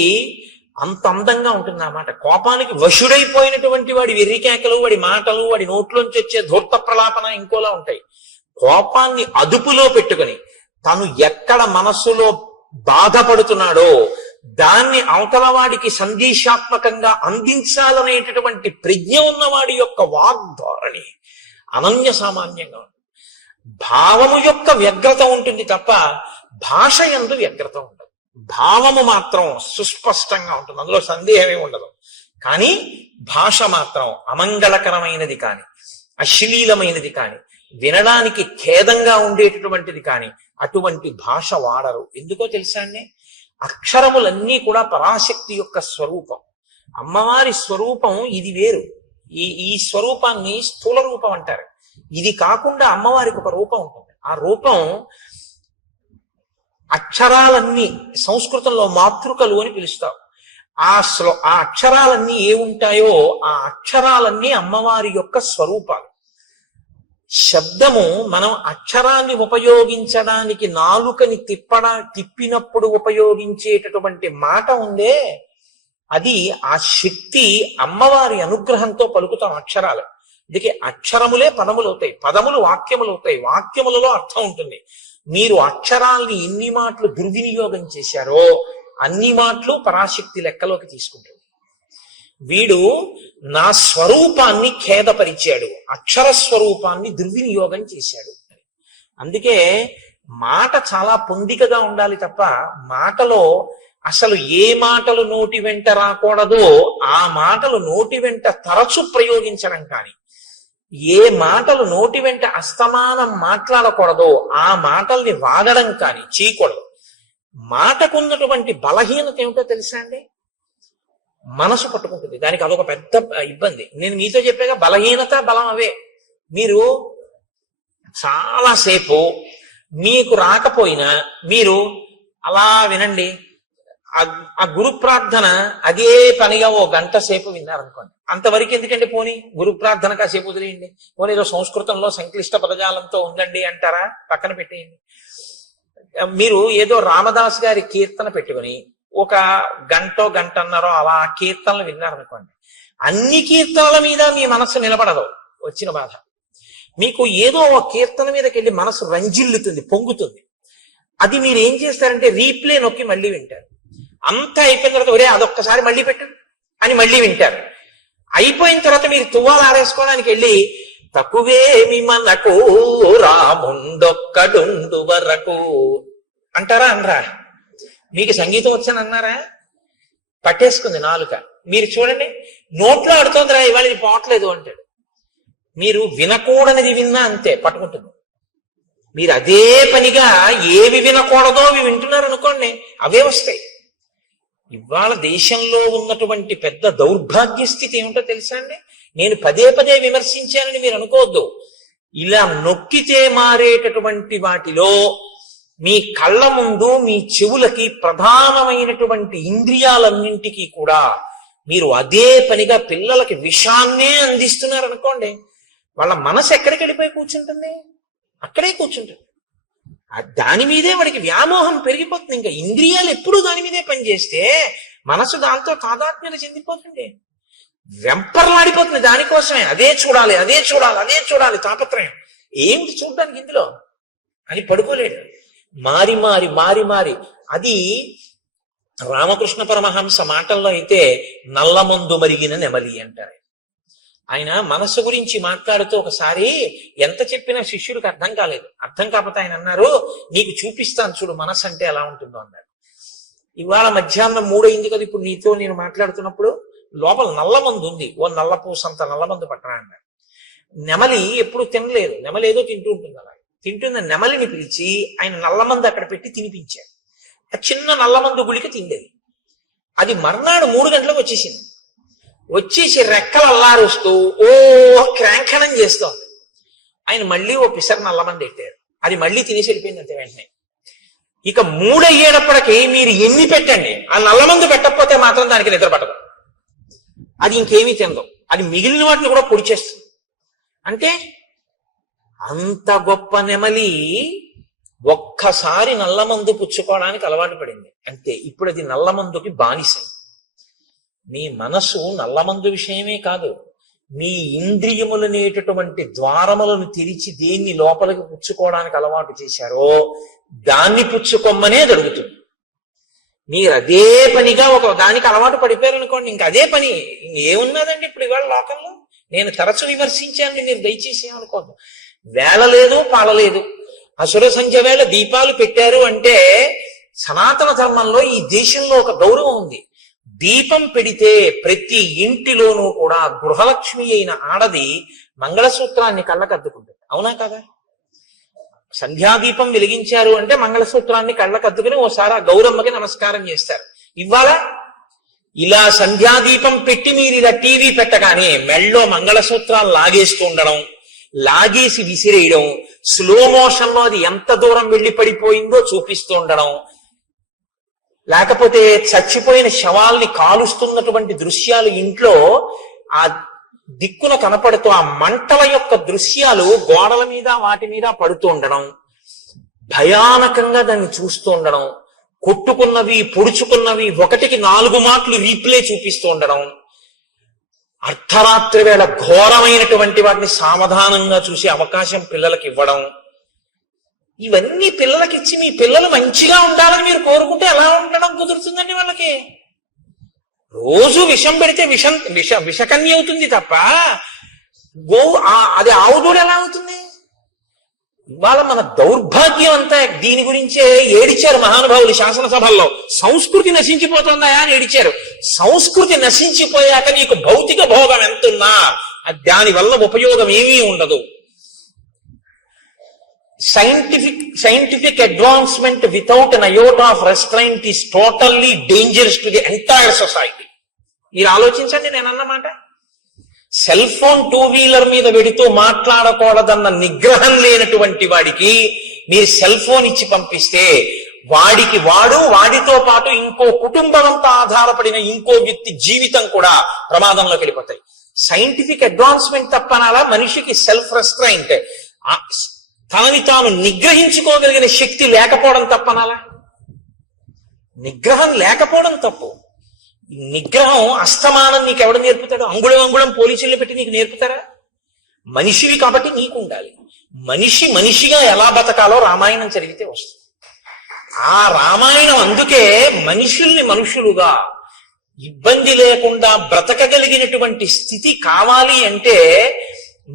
అంత అందంగా ఉంటుంది ఆ మాట. కోపానికి వశుడైపోయినటువంటి వాడి వెర్రికేకలు, వాడి మాటలు, వాడి నోట్లోంచి వచ్చే ధూర్త ప్రలాపన ఇంకోలా ఉంటాయి. కోపాన్ని అదుపులో పెట్టుకుని తను ఎక్కడ మనస్సులో బాధపడుతున్నాడో దాన్ని అవతల వాడికి సందేశాత్మకంగా అందించాలనేటటువంటి ప్రజ్ఞ ఉన్నవాడి యొక్క వాగ్ధోరణి అనన్య సామాన్యంగా ఉంటుంది. భావము యొక్క వ్యగ్రత ఉంటుంది తప్ప భాష యందు వ్యగ్రత ఉండదు. భావము మాత్రం సుస్పష్టంగా ఉంటుంది, అందులో సందేహమే ఉండదు. కానీ భాష మాత్రం అమంగళకరమైనది కాని, అశ్లీలమైనది కాని, వినడానికి ఖేదంగా ఉండేటటువంటిది కాని అటువంటి భాష వాడరు. ఎందుకో తెలుసా అండి? అక్షరములన్నీ కూడా పరాశక్తి యొక్క స్వరూపం. అమ్మవారి స్వరూపం ఇది వేరు. ఈ స్వరూపాన్ని స్థూల రూపం అంటారు. ఇది కాకుండా అమ్మవారికి ఒక రూపం ఉంటుంది. ఆ రూపం అక్షరాలన్నీ సంస్కృతంలో మాతృకలు అని పిలుస్తాం. ఆ అక్షరాలన్నీ ఏముంటాయో ఆ అక్షరాలన్నీ అమ్మవారి యొక్క స్వరూపాలు. శబ్దము మనం అక్షరాన్ని ఉపయోగించడానికి నాలుకని తిప్పినప్పుడు ఉపయోగించేటటువంటి మాట ఉందే, అది ఆ శక్తి అమ్మవారి అనుగ్రహంతో పలుకుతాం అక్షరాలు. అందుకే అక్షరములే పదములు అవుతాయి, పదములు వాక్యములు అవుతాయి, వాక్యములలో అర్థం ఉంటుంది. మీరు అక్షరాల్ని ఎన్ని మాటలు దుర్వినియోగం చేశారో అన్ని మాటలు పరాశక్తి లెక్కలోకి తీసుకుంటుంది. వీడు నా స్వరూపాన్ని ఖేదపరిచాడు, అక్షర స్వరూపాన్ని దుర్వినియోగం చేశాడు. అందుకే మాట చాలా పొందికగా ఉండాలి తప్ప మాటలో అసలు ఏ మాటలు నోటి వెంట రాకూడదో ఆ మాటలు నోటి వెంట తరచు ప్రయోగించడం కానీ, ఏ మాటలు నోటి వెంట అస్తమానం మాట్లాడకూడదో ఆ మాటల్ని వాడడం కానీ చేయకూడదు. మాటకున్నటువంటి బలహీనత ఏమిటో తెలుసా అండి? మనసు పట్టుకుంటుంది. దానికి అదొక పెద్ద ఇబ్బంది. నేను మీతో చెప్పాక బలహీనత బలం అవే. మీరు చాలాసేపు మీకు రాకపోయినా మీరు అలా వినండి, ఆ గురు ప్రార్థన అదే పనిగా ఓ గంట సేపు విన్నారనుకోండి. అంతవరకు ఎందుకంటే పోనీ గురు ప్రార్థన కాసేపు వదిలేయండి, పోనీ ఏదో సంస్కృతంలో సంక్లిష్ట పదజాలంతో ఉందండి అంటారా, పక్కన పెట్టేయండి. మీరు ఏదో రామదాస్ గారి కీర్తన పెట్టుకుని ఒక గంటన్నరో అలా కీర్తనలు విన్నారనుకోండి, అన్ని కీర్తనల మీద మీ మనస్సు నిలబడదు. వచ్చిన బాధ మీకు ఏదో ఒక కీర్తన మీదకి వెళ్ళి మనసు రంజిల్లుతుంది, పొంగుతుంది. అది మీరు ఏం చేస్తారంటే రీప్లే నొక్కి మళ్ళీ వింటారు. అంతా అయిపోయిన తర్వాత ఒరే అదొక్కసారి మళ్ళీ పెట్టు అని మళ్ళీ వింటారు. అయిపోయిన తర్వాత మీరు తువ్వాలు ఆరేసుకోవడానికి వెళ్ళి తక్కువేమి మనకు రాముండొక్కడుండు వరకు అంటారా అనరా? మీకు సంగీతం వచ్చని అన్నారా? పట్టేసుకుంది నాలుక. మీరు చూడండి, నోట్లో ఆడుతోందిరా ఇవాళ ఇది పోవట్లేదు అంటాడు. మీరు వినకూడనిది విన్నా అంతే పట్టుకుంటుంది. మీరు అదే పనిగా ఏవి వినకూడదో అవి వింటున్నారు అనుకోండి, అవే వస్తాయి. ఇవాళ దేశంలో ఉన్నటువంటి పెద్ద దౌర్భాగ్య స్థితి ఏమిటో తెలుసా అండి? నేను పదే పదే విమర్శించానని మీరు అనుకోవద్దు. ఇలా నొక్కితే మారేటటువంటి వాటిలో మీ కళ్ళ ముందు మీ చెవులకి ప్రధానమైనటువంటి ఇంద్రియాలన్నింటికీ కూడా మీరు అదే పనిగా పిల్లలకి విషాన్నే అందిస్తున్నారు అనుకోండి, వాళ్ళ మనసు ఎక్కడికి వెళ్ళిపోయి కూర్చుంటుంది? అక్కడే కూర్చుంటుంది. దాని మీదే వాడికి వ్యామోహం పెరిగిపోతుంది. ఇంకా ఇంద్రియాలు ఎప్పుడూ దాని మీదే పనిచేస్తే మనసు దాంతో తాదాత్మ్యత చెందిపోతుంది, వెంపర్లాడిపోతుంది దానికోసమే. అదే చూడాలి, అదే చూడాలి, అదే చూడాలి తాపత్రయం. ఏమిటి చూడడానికి ఇందులో అని పడుకోలేడు. మారి మారి మారి మారి అది రామకృష్ణ పరమహంస మాటల్లో అయితే నల్లమందు మరిగిన నెమలి అంటారు. ఆయన మనస్సు గురించి మాట్లాడుతూ ఒకసారి ఎంత చెప్పినా శిష్యుడికి అర్థం కాలేదు. అర్థం కాకపోతే ఆయన అన్నారు, నీకు చూపిస్తాను చూడు మనస్సు అంటే ఎలా ఉంటుందో అన్నారు. ఇవాళ మధ్యాహ్నం 3 అయింది కదా, ఇప్పుడు నీతో నేను మాట్లాడుతున్నప్పుడు లోపల నల్లమందు ఉంది, ఓ నల్లపూసంత నల్లమందు పట్టరా అన్నారు. నెమలి ఎప్పుడు తినలేదు, నెమలి ఏదో తింటూ ఉంటుంది. అలా తింటున్న నెమలిని పిలిచి ఆయన నల్లమందు అక్కడ పెట్టి తినిపించారు. ఆ చిన్న నల్లమందు గుళిక తిండేది. అది మర్నాడు 3 గంటలకు వచ్చేసింది. వచ్చేసి రెక్కలు అల్లారుస్తూ ఓ క్రాంఖనం చేస్తోంది. ఆయన మళ్ళీ ఓ పిసర్ నల్లమంది పెట్టారు. అది మళ్ళీ తినేసి వెళ్ళిపోయింది అంతే వెంటనే. ఇక 3 అయ్యేటప్పటికి మీరు ఎన్ని పెట్టండి, ఆ నల్లమందు పెట్టకపోతే మాత్రం దానికి నిద్ర పట్టదు. అది ఇంకేమీ తినదు. అది మిగిలిన వాటిని కూడా పొడి చేస్తుంది. అంటే అంత గొప్ప నెమలి ఒక్కసారి నల్లమందు పుచ్చుకోవడానికి అలవాటు పడింది అంతే. ఇప్పుడు అది నల్లమందుకి బానిసైంది. మీ మనసు నల్లమందు విషయమే కాదు, మీ ఇంద్రియములనేటటువంటి ద్వారములను తెరిచి దేన్ని లోపలికి పుచ్చుకోవడానికి అలవాటు చేశారో దాన్ని పుచ్చుకోమ్మనే జరుగుతుంది. మీరు అదే పనిగా ఒక దానికి అలవాటు పడిపోయారనుకోండి, ఇంక అదే పని. ఏమున్నదండి ఇప్పుడు ఇవాళ లోకంలో? నేను తరచు విమర్శించాను, మీరు దయచేసి ఏమనుకోద్దు. వేళ లేదు, పాలలేదు. అసుర సంధ్య వేళ దీపాలు పెట్టారు అంటే సనాతన ధర్మంలో ఈ దేశంలో ఒక గౌరవం ఉంది. దీపం పెడితే ప్రతి ఇంటిలోనూ కూడా గృహలక్ష్మి అయిన ఆడది మంగళసూత్రాన్ని కళ్ళకద్దుకుంటుంది. అవునా కదా? సంధ్యాదీపం వెలిగించారు అంటే మంగళసూత్రాన్ని కళ్ళకద్దుకుని ఓసారి ఆ గౌరమ్మకి నమస్కారం చేస్తారు. ఇవాళ ఇలా సంధ్యాదీపం పెట్టి మీరు ఇలా టీవీ పెట్టగానే మెళ్ళో మంగళసూత్రాలు లాగేస్తూ ఉండడం, లాగేసి విసిరేయడం, స్లో మోషన్ లో అది ఎంత దూరం వెళ్లి పడిపోయిందో చూపిస్తూ ఉండడం, లేకపోతే చచ్చిపోయిన శవాల్ని కాలుస్తున్నటువంటి దృశ్యాలు ఇంట్లో ఆ దిక్కున కనపడుతూ ఆ మంటల యొక్క దృశ్యాలు గోడల మీద వాటి మీద పడుతూ ఉండడం, భయానకంగా దాన్ని చూస్తూ ఉండడం, కొట్టుకున్నవి పొడుచుకున్నవి 1కి 4 మాటలు రీప్లే చూపిస్తూ ఉండడం, అర్ధరాత్రి వేళ ఘోరమైనటువంటి వాటిని సావధానంగా చూసే అవకాశం పిల్లలకి ఇవ్వడం, ఇవన్నీ పిల్లలకి ఇచ్చి మీ పిల్లలు మంచిగా ఉండాలని మీరు కోరుకుంటే ఎలా ఉండడం కుదురుతుందండి? వాళ్ళకి రోజు విషం పెడితే విషకన్య అవుతుంది తప్ప అది ఆవుదూడు ఎలా అవుతుంది? ఇవాళ మన దౌర్భాగ్యం అంతా దీని గురించే ఏడిచారు మహానుభావులు శాసనసభల్లో. సంస్కృతి నశించిపోతుందా అని ఏడిచారు. సంస్కృతి నశించిపోయాక నీకు భౌతిక భోగం ఎంతున్నా దాని వల్ల ఉపయోగం ఏమీ ఉండదు. Scientific advancement without an iota of restraint is totally dangerous to the entire society. మీరు ఆలోచించండి నేను అన్నమాట. సెల్ ఫోన్ 2-వీలర్ మీద పెడుతూ మాట్లాడకూడదన్న నిగ్రహం లేనటువంటి వాడికి మీరు సెల్ ఫోన్ ఇచ్చి పంపిస్తే వాడితో పాటు ఇంకో కుటుంబం అంతా ఆధారపడిన ఇంకో వ్యక్తి జీవితం కూడా ప్రమాదంలోకి వెళ్ళిపోతాయి. సైంటిఫిక్ అడ్వాన్స్మెంట్ తప్పనాలా, మనిషికి సెల్ఫ్ రెస్ట్రైంట్, తనని తాను నిగ్రహించుకోగలిగిన శక్తి లేకపోవడం తప్పనాలా? నిగ్రహం లేకపోవడం తప్పు. నిగ్రహం అస్తమానం నీకు ఎవడు నేర్పుతాడు? అంగుళం పోలీసులు పెట్టి నీకు నేర్పుతారా? మనిషివి కాబట్టి నీకు ఉండాలి. మనిషిగా ఎలా బతకాలో రామాయణం చదివితే వస్తుంది. ఆ రామాయణం అందుకే మనుషుల్ని మనుషులుగా ఇబ్బంది లేకుండా బ్రతకగలిగినటువంటి స్థితి కావాలి అంటే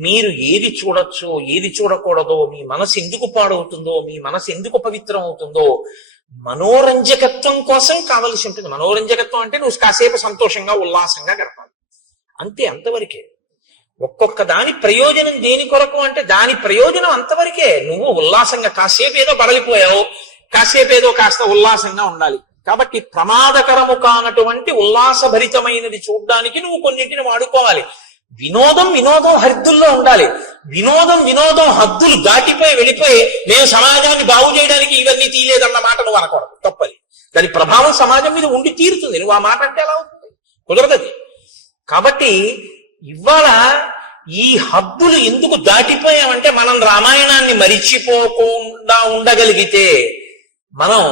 మీరు ఏది చూడొచ్చో ఏది చూడకూడదో, మీ మనసు ఎందుకు పాడవుతుందో, మీ మనసు ఎందుకు పవిత్రం అవుతుందో మనోరంజకత్వం కోసం కావలసి ఉంటుంది. మనోరంజకత్వం అంటే నువ్వు కాసేపు సంతోషంగా ఉల్లాసంగా గడపాలి అంతే, అంతవరకే. ఒక్కొక్క దాని ప్రయోజనం దేని కొరకు అంటే దాని ప్రయోజనం అంతవరకే. నువ్వు ఉల్లాసంగా కాసేపు ఏదో బడలిపోయావు, కాసేపు ఏదో కాస్త ఉల్లాసంగా ఉండాలి. కాబట్టి ప్రమాదకరము కానటువంటి ఉల్లాసభరితమైనది చూడ్డానికి నువ్వు కొన్నింటిని వాడుకోవాలి. వినోదం హద్దుల్లో ఉండాలి. వినోదం హద్దులు దాటిపోయి వెళ్ళిపోయి నేను సమాజాన్ని బాగు చేయడానికి ఇవన్నీ తీయలేదన్న మాట నువ్వు అనకూడదు, తప్పది. దాని ప్రభావం సమాజం మీద ఉండి తీరుతుంది. నువ్వు ఆ మాట అంటే ఎలా అవుతుంది? కుదరదది. కాబట్టి ఇవాళ ఈ హద్దులు ఎందుకు దాటిపోయామంటే మనం రామాయణాన్ని మరిచిపోకుండా ఉండగలిగితే మనం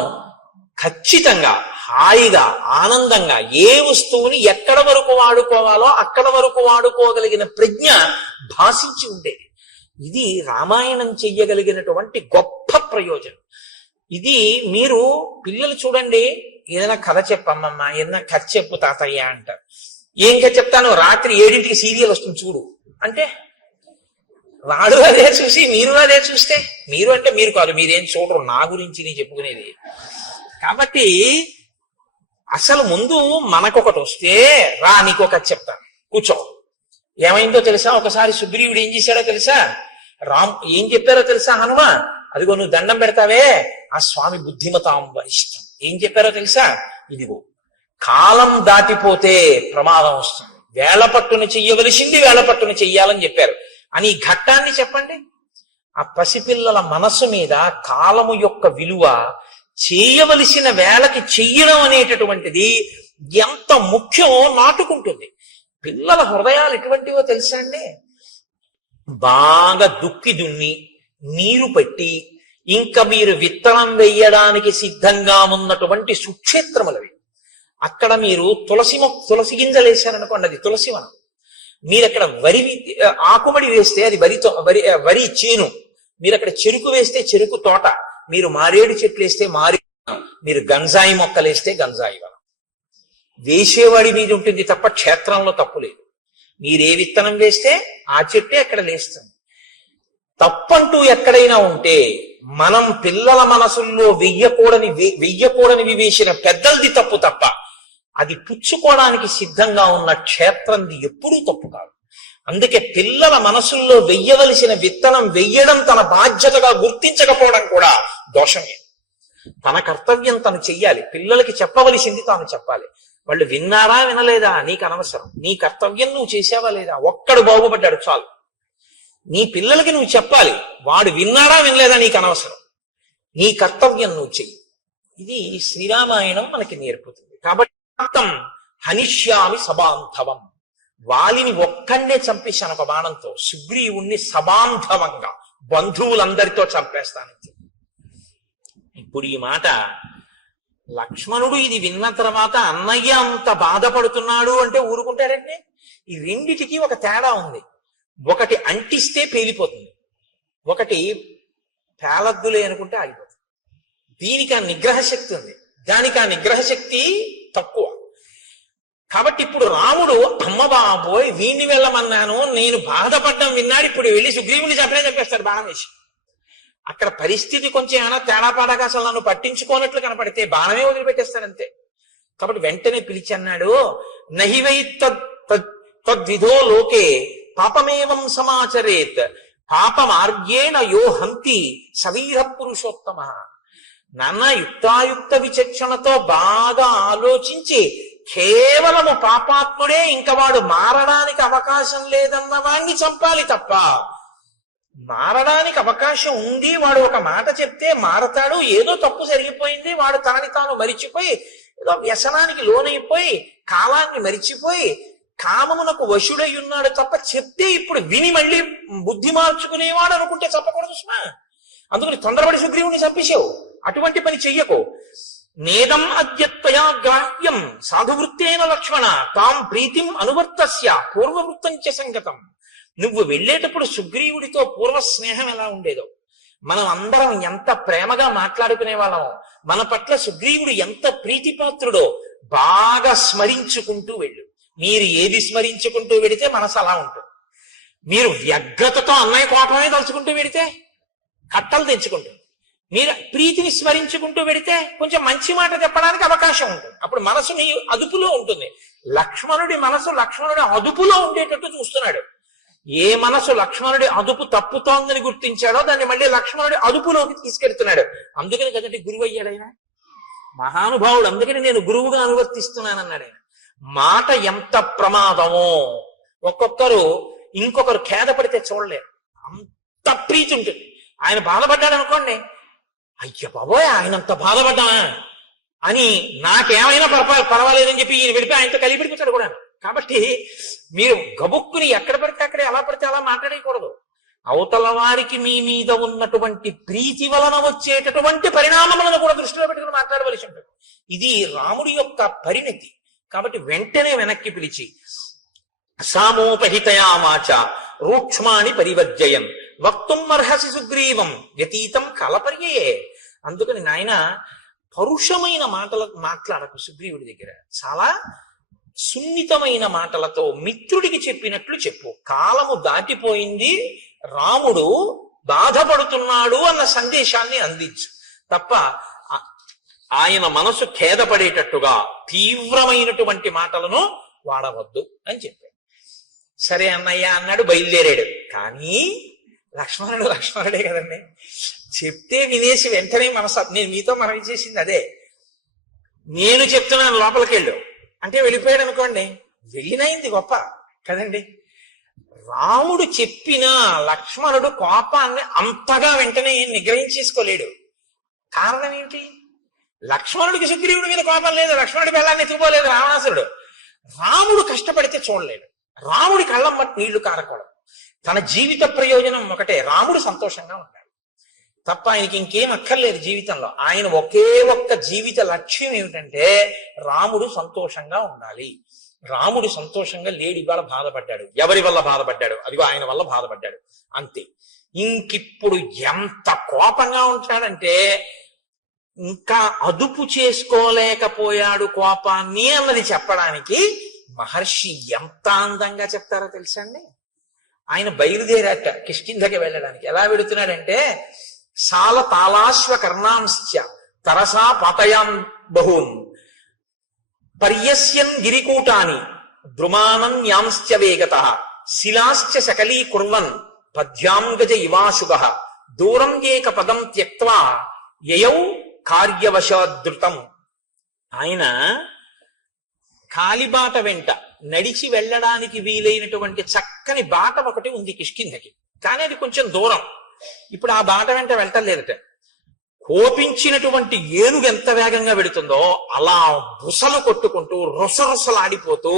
ఖచ్చితంగా హాయిగా ఆనందంగా ఏ వస్తువుని ఎక్కడ వరకు వాడుకోవాలో అక్కడ వరకు వాడుకోగలిగిన ప్రజ్ఞ భాషించి ఉండేది. ఇది రామాయణం చెయ్యగలిగినటువంటి గొప్ప ప్రయోజనం. ఇది మీరు పిల్లలు చూడండి, ఏదైనా కథ చెప్పమ్మమ్మా, ఏదైనా కథ చెప్పు తాతయ్య అంటారు. ఏం కథ చెప్తాను? రాత్రి 7ంటికి సీరియల్ వస్తుంది చూడు అంటే వాడు అదే చూసి మీరు అదే చూస్తే, మీరు అంటే మీరు కాదు, మీరేం చూడరు, నా గురించి నేను చెప్పుకునేది. కాబట్టి అసలు ముందు మనకొకటి వస్తే రా నీకు ఒక చెప్తాను, కూర్చో. ఏమైందో తెలుసా? ఒకసారి సుగ్రీవుడు ఏం చేశాడో తెలుసా? ఏం చెప్పారో తెలుసా? హనుమ, అదిగో నువ్వు దండం పెడతావే ఆ స్వామి బుద్ధిమతాం వరిష్టం. ఏం చెప్పారో తెలుసా? ఇదిగో కాలం దాటిపోతే ప్రమాదం వస్తుంది, వేళపట్టును చెయ్యవలసింది వేళపట్టును చెయ్యాలని చెప్పారు అని ఈ ఘట్టాన్ని చెప్పండి. ఆ పసిపిల్లల మనస్సు మీద కాలము యొక్క విలువ, చేయవలసిన వేళకి చెయ్యడం అనేటటువంటిది ఎంత ముఖ్యం నాటుకుంటుంది. పిల్లల హృదయాలు ఎటువంటివో తెలుసా అండి? బాగా దుక్కి దున్ని నీరు పెట్టి ఇంకా మీరు విత్తనం వేయడానికి సిద్ధంగా ఉన్నటువంటి సుక్షేత్రములవి. అక్కడ మీరు తులసి గింజలు వేశారనుకోండి, అది తులసివనం. మీరు అక్కడ ఆకుమడి వేస్తే అది వరి చేను, మీరు అక్కడ చెరుకు వేస్తే చెరుకు తోట, మీరు మారేడు చెట్లు వేస్తే మారేడు, మీరు గంజాయి మొక్కలు వేస్తే గంజాయి వనం. వేసేవాడి మీద ఉంటుంది తప్ప క్షేత్రంలో తప్పు లేదు. మీరే విత్తనం వేస్తే ఆ చెట్టే అక్కడ లేస్తుంది. తప్పంటూ ఎక్కడైనా ఉంటే మనం పిల్లల మనసుల్లో వెయ్యకూడనివి వేసిన పెద్దలది తప్పు తప్ప అది పుచ్చుకోవడానికి సిద్ధంగా ఉన్న క్షేత్రంది ఎప్పుడూ తప్పు కాదు. అందుకే పిల్లల మనసుల్లో వెయ్యవలసిన విత్తనం వెయ్యడం తన బాధ్యతగా గుర్తించకపోవడం కూడా దోషమే. తన కర్తవ్యం తను చెయ్యాలి, పిల్లలకి చెప్పవలసింది తాను చెప్పాలి. వాళ్ళు విన్నారా వినలేదా నీకు అనవసరం, నీ కర్తవ్యం నువ్వు చేసావా లేదా, ఒక్కడు బాగుపడ్డాడు చాలు. నీ పిల్లలకి నువ్వు చెప్పాలి, వాడు విన్నారా వినలేదా నీకు అనవసరం, నీ కర్తవ్యం నువ్వు చెయ్యి. ఇది శ్రీరామాయణం మనకి నేర్పుతుంది. కాబట్టి హనిష్యామి సబాంధవం, వాలిని ఒక్కడే చంపేశాను ఒక బాణంతో, సుగ్రీవుణ్ణి సబాంధవంగా బంధువులందరితో చంపేస్తానని. ఇప్పుడు ఈ మాట లక్ష్మణుడు ఇది విన్న తర్వాత అన్నయ్య అంత బాధపడుతున్నాడు అంటే ఊరుకుంటారండి? ఈ రెండిటికి ఒక తేడా ఉంది. ఒకటి అంటిస్తే పేలిపోతుంది, ఒకటి పేలద్దులే అనుకుంటే ఆగిపోతుంది. దీనికి ఆ నిగ్రహ శక్తి ఉంది, దానికి ఆ నిగ్రహ శక్తి తక్కువ. కాబట్టి ఇప్పుడు రాముడు అమ్మ బాబోయ్ వీణ్ణి వెళ్ళమన్నాను, నేను బాధపడ్డం విన్నాడు, ఇప్పుడు వెళ్ళి సుగ్రీవుని చంపేస్తాడు బాణం వేసి. అక్కడ పరిస్థితి కొంచెం ఏమైనా తేడాపాడాగా అసలు నన్ను పట్టించుకోనట్లు కనపడితే బాణమే వదిలిపెట్టేస్తానంతే. కాబట్టి వెంటనే పిలిచి అన్నాడు, నహివై తద్విధో లోకే పాపమేవం సమాచరేత్ పాపమార్గేణ యో హంతి సవీర పురుషోత్తమ. నాన్న యుక్తాయుక్త విచక్షణతో బాగా ఆలోచించి కేవలము పాపాత్ముడే, ఇంకా వాడు మారడానికి అవకాశం లేదన్న వాణ్ణి చంపాలి తప్ప మారడానికి అవకాశం ఉంది. వాడు ఒక మాట చెప్తే మారతాడు. ఏదో తప్పు జరిగిపోయింది, వాడు తనని తాను మరిచిపోయి ఏదో వ్యసనానికి లోనైపోయి కాలాన్ని మరిచిపోయి కామమునకు వశుడై ఉన్నాడు తప్ప, చెప్తే ఇప్పుడు విని మళ్ళీ బుద్ధి మార్చుకునేవాడు అనుకుంటే చెప్పకూడదు సుమా. అందుకని తొందరపడి సుగ్రీవుని చంపేశావు. అటువంటి పని చెయ్యకు. నేదం అద్యత్వయా గ్రాహ్యం సాధువృత్తేన లక్ష్మణ తాం ప్రీతిం అనువర్తస్య పూర్వవృత్తం చ సంగతం. నువ్వు వెళ్ళేటప్పుడు సుగ్రీవుడితో పూర్వ స్నేహం ఎలా ఉండేదో, మనం అందరం ఎంత ప్రేమగా మాట్లాడుకునే వాళ్ళమో, మన పట్ల సుగ్రీవుడు ఎంత ప్రీతిపాత్రుడో బాగా స్మరించుకుంటూ వెళ్ళు. మీరు ఏది స్మరించుకుంటూ వెడితే మనసు అలా ఉంటుంది. మీరు వ్యగ్రతతో అన్నయ్య కోపమే తలుచుకుంటూ వెడితే కట్టలు తెచ్చుకుంటుంది. మీరు ప్రీతిని స్మరించుకుంటూ వెడితే కొంచెం మంచి మాట చెప్పడానికి అవకాశం ఉంటుంది. అప్పుడు మనసు నీ అదుపులో ఉంటుంది. లక్ష్మణుడి మనసు లక్ష్మణుడి అదుపులో ఉండేటట్టు చూస్తున్నాడు. ఏ మనసు లక్ష్మణుడి అదుపు తప్పుతోందని గుర్తించాడో దాన్ని మళ్ళీ లక్ష్మణుడి అదుపులోకి తీసుకెళ్తున్నాడు. అందుకని కదండి గురువు అయ్యాడు ఆయన, మహానుభావుడు. అందుకని నేను గురువుగా అనువర్తిస్తున్నానన్నాడు ఆయన. మాట ఎంత ప్రమాదమో ఒక్కొక్కరు ఇంకొకరు ఖేద పడితే చూడలేరు. అంత ప్రీతి ఉంటుంది. ఆయన బాధపడ్డాడు అనుకోండి, అయ్య బాబోయ్ ఆయనంత బాధపడ్డామా అని నాకేమైనా పర్వాలేదని చెప్పి ఈయన వెళ్ళిపోయి ఆయనతో కలిపిడిపోతాడు కూడా. కాబట్టి మీరు గబుక్కుని ఎక్కడ పడితే అక్కడే ఎలా పడితే అలా మాట్లాడకూడదు. అవతల వారికి మీ మీద ఉన్నటువంటి ప్రీతి వలన వచ్చేటటువంటి పరిణామములను కూడా దృష్టిలో పెట్టుకుని మాట్లాడవలసి ఉంటుంది. ఇది రాముడి యొక్క పరిణతి. కాబట్టి వెంటనే వెనక్కి పిలిచి సామోపహితయామాచ రూక్ష్మాణి పరివర్జయన్ వక్తుం అర్హసి సుగ్రీవం వ్యతీతం కలపర్యయే. అందుకని నాయన పరుషమైన మాటలు మాట్లాడకు. సుగ్రీవుడి దగ్గర చాలా సున్నితమైన మాటలతో మిత్రుడికి చెప్పినట్లు చెప్పు. కాలము దాటిపోయింది, రాముడు బాధపడుతున్నాడు అన్న సందేశాన్ని అందించు తప్ప ఆయన మనసు ఖేదపడేటట్టుగా తీవ్రమైనటువంటి మాటలను వాడవద్దు అని చెప్పాడు. సరే అన్నయ్య అన్నాడు, బయలుదేరాడు. కానీ లక్ష్మణుడే కదండి, చెప్తే వినేసి వెంటనే నేను మీతో మనవి చేసింది అదే. నేను చెప్తున్నాను లోపలికి వెళ్ళు అంటే వెళ్ళిపోయాడు అనుకోండి, వెళ్ళినైంది గొప్ప కదండి. రాముడు చెప్పిన లక్ష్మణుడు కోపాన్ని అంతగా వెంటనే నిగ్రహించేసుకోలేడు. కారణం ఏమిటి? లక్ష్మణుడికి సుగ్రీవుడి మీద కోపం లేదు, లక్ష్మణుడి బెల్లాన్ని ఎత్తుకోలేదు రావణాసురుడు. రాముడు కష్టపడితే చూడలేడు, రాముడి కళ్ళం మట్టి నీళ్లు కారకూడదు. తన జీవిత ప్రయోజనం ఒకటే, రాముడు సంతోషంగా ఉంటాడు తప్ప ఆయనకి ఇంకేం అక్కర్లేదు జీవితంలో. ఆయన ఒకే ఒక్క జీవిత లక్ష్యం ఏమిటంటే రాముడు సంతోషంగా ఉండాలి. రాముడు సంతోషంగా లేడి వల్ల బాధపడ్డాడు, ఎవరి వల్ల బాధపడ్డాడు? అదిగో ఆయన వల్ల బాధపడ్డాడు, అంతే. ఇంకిప్పుడు ఎంత కోపంగా ఉంటాడంటే ఇంకా అదుపు చేసుకోలేకపోయాడు కోపాన్ని అన్నది చెప్పడానికి మహర్షి ఎంత అందంగా చెప్తారో తెలుసా అండి. ఆయన బయలుదేరాట కిష్కింధకి వెళ్ళడానికి. ఎలా వెడుతున్నాడంటే సాల తాళాశ్వ కర్ణాంశ్చ తరసా పాతయాం బహూన్ పర్యస్యన్ గిరికూటాని ద్రుమానన్యాంశ్చ వేగతః శిలాశ్చ సకలీకుర్వన్ పద్యాం గజ ఇవాశుభః దూరం ఏక పదం త్యక్త్వా యయౌ కార్యవశాదృతం. ఆయన కాలిబాట వెంట నడిచి వెళ్ళడానికి వీలైనటువంటి చక్కని బాట ఒకటి ఉంది కిష్కింధకి, కానీ అది కొంచెం దూరం. ఇప్పుడు ఆ బాట వెంట వెళ్ళలేదట. కోపించినటువంటి ఏనుగు ఎంత వేగంగా వెడుతుందో అలా బుసలు కొట్టుకుంటూ రుసరుసలాడిపోతూ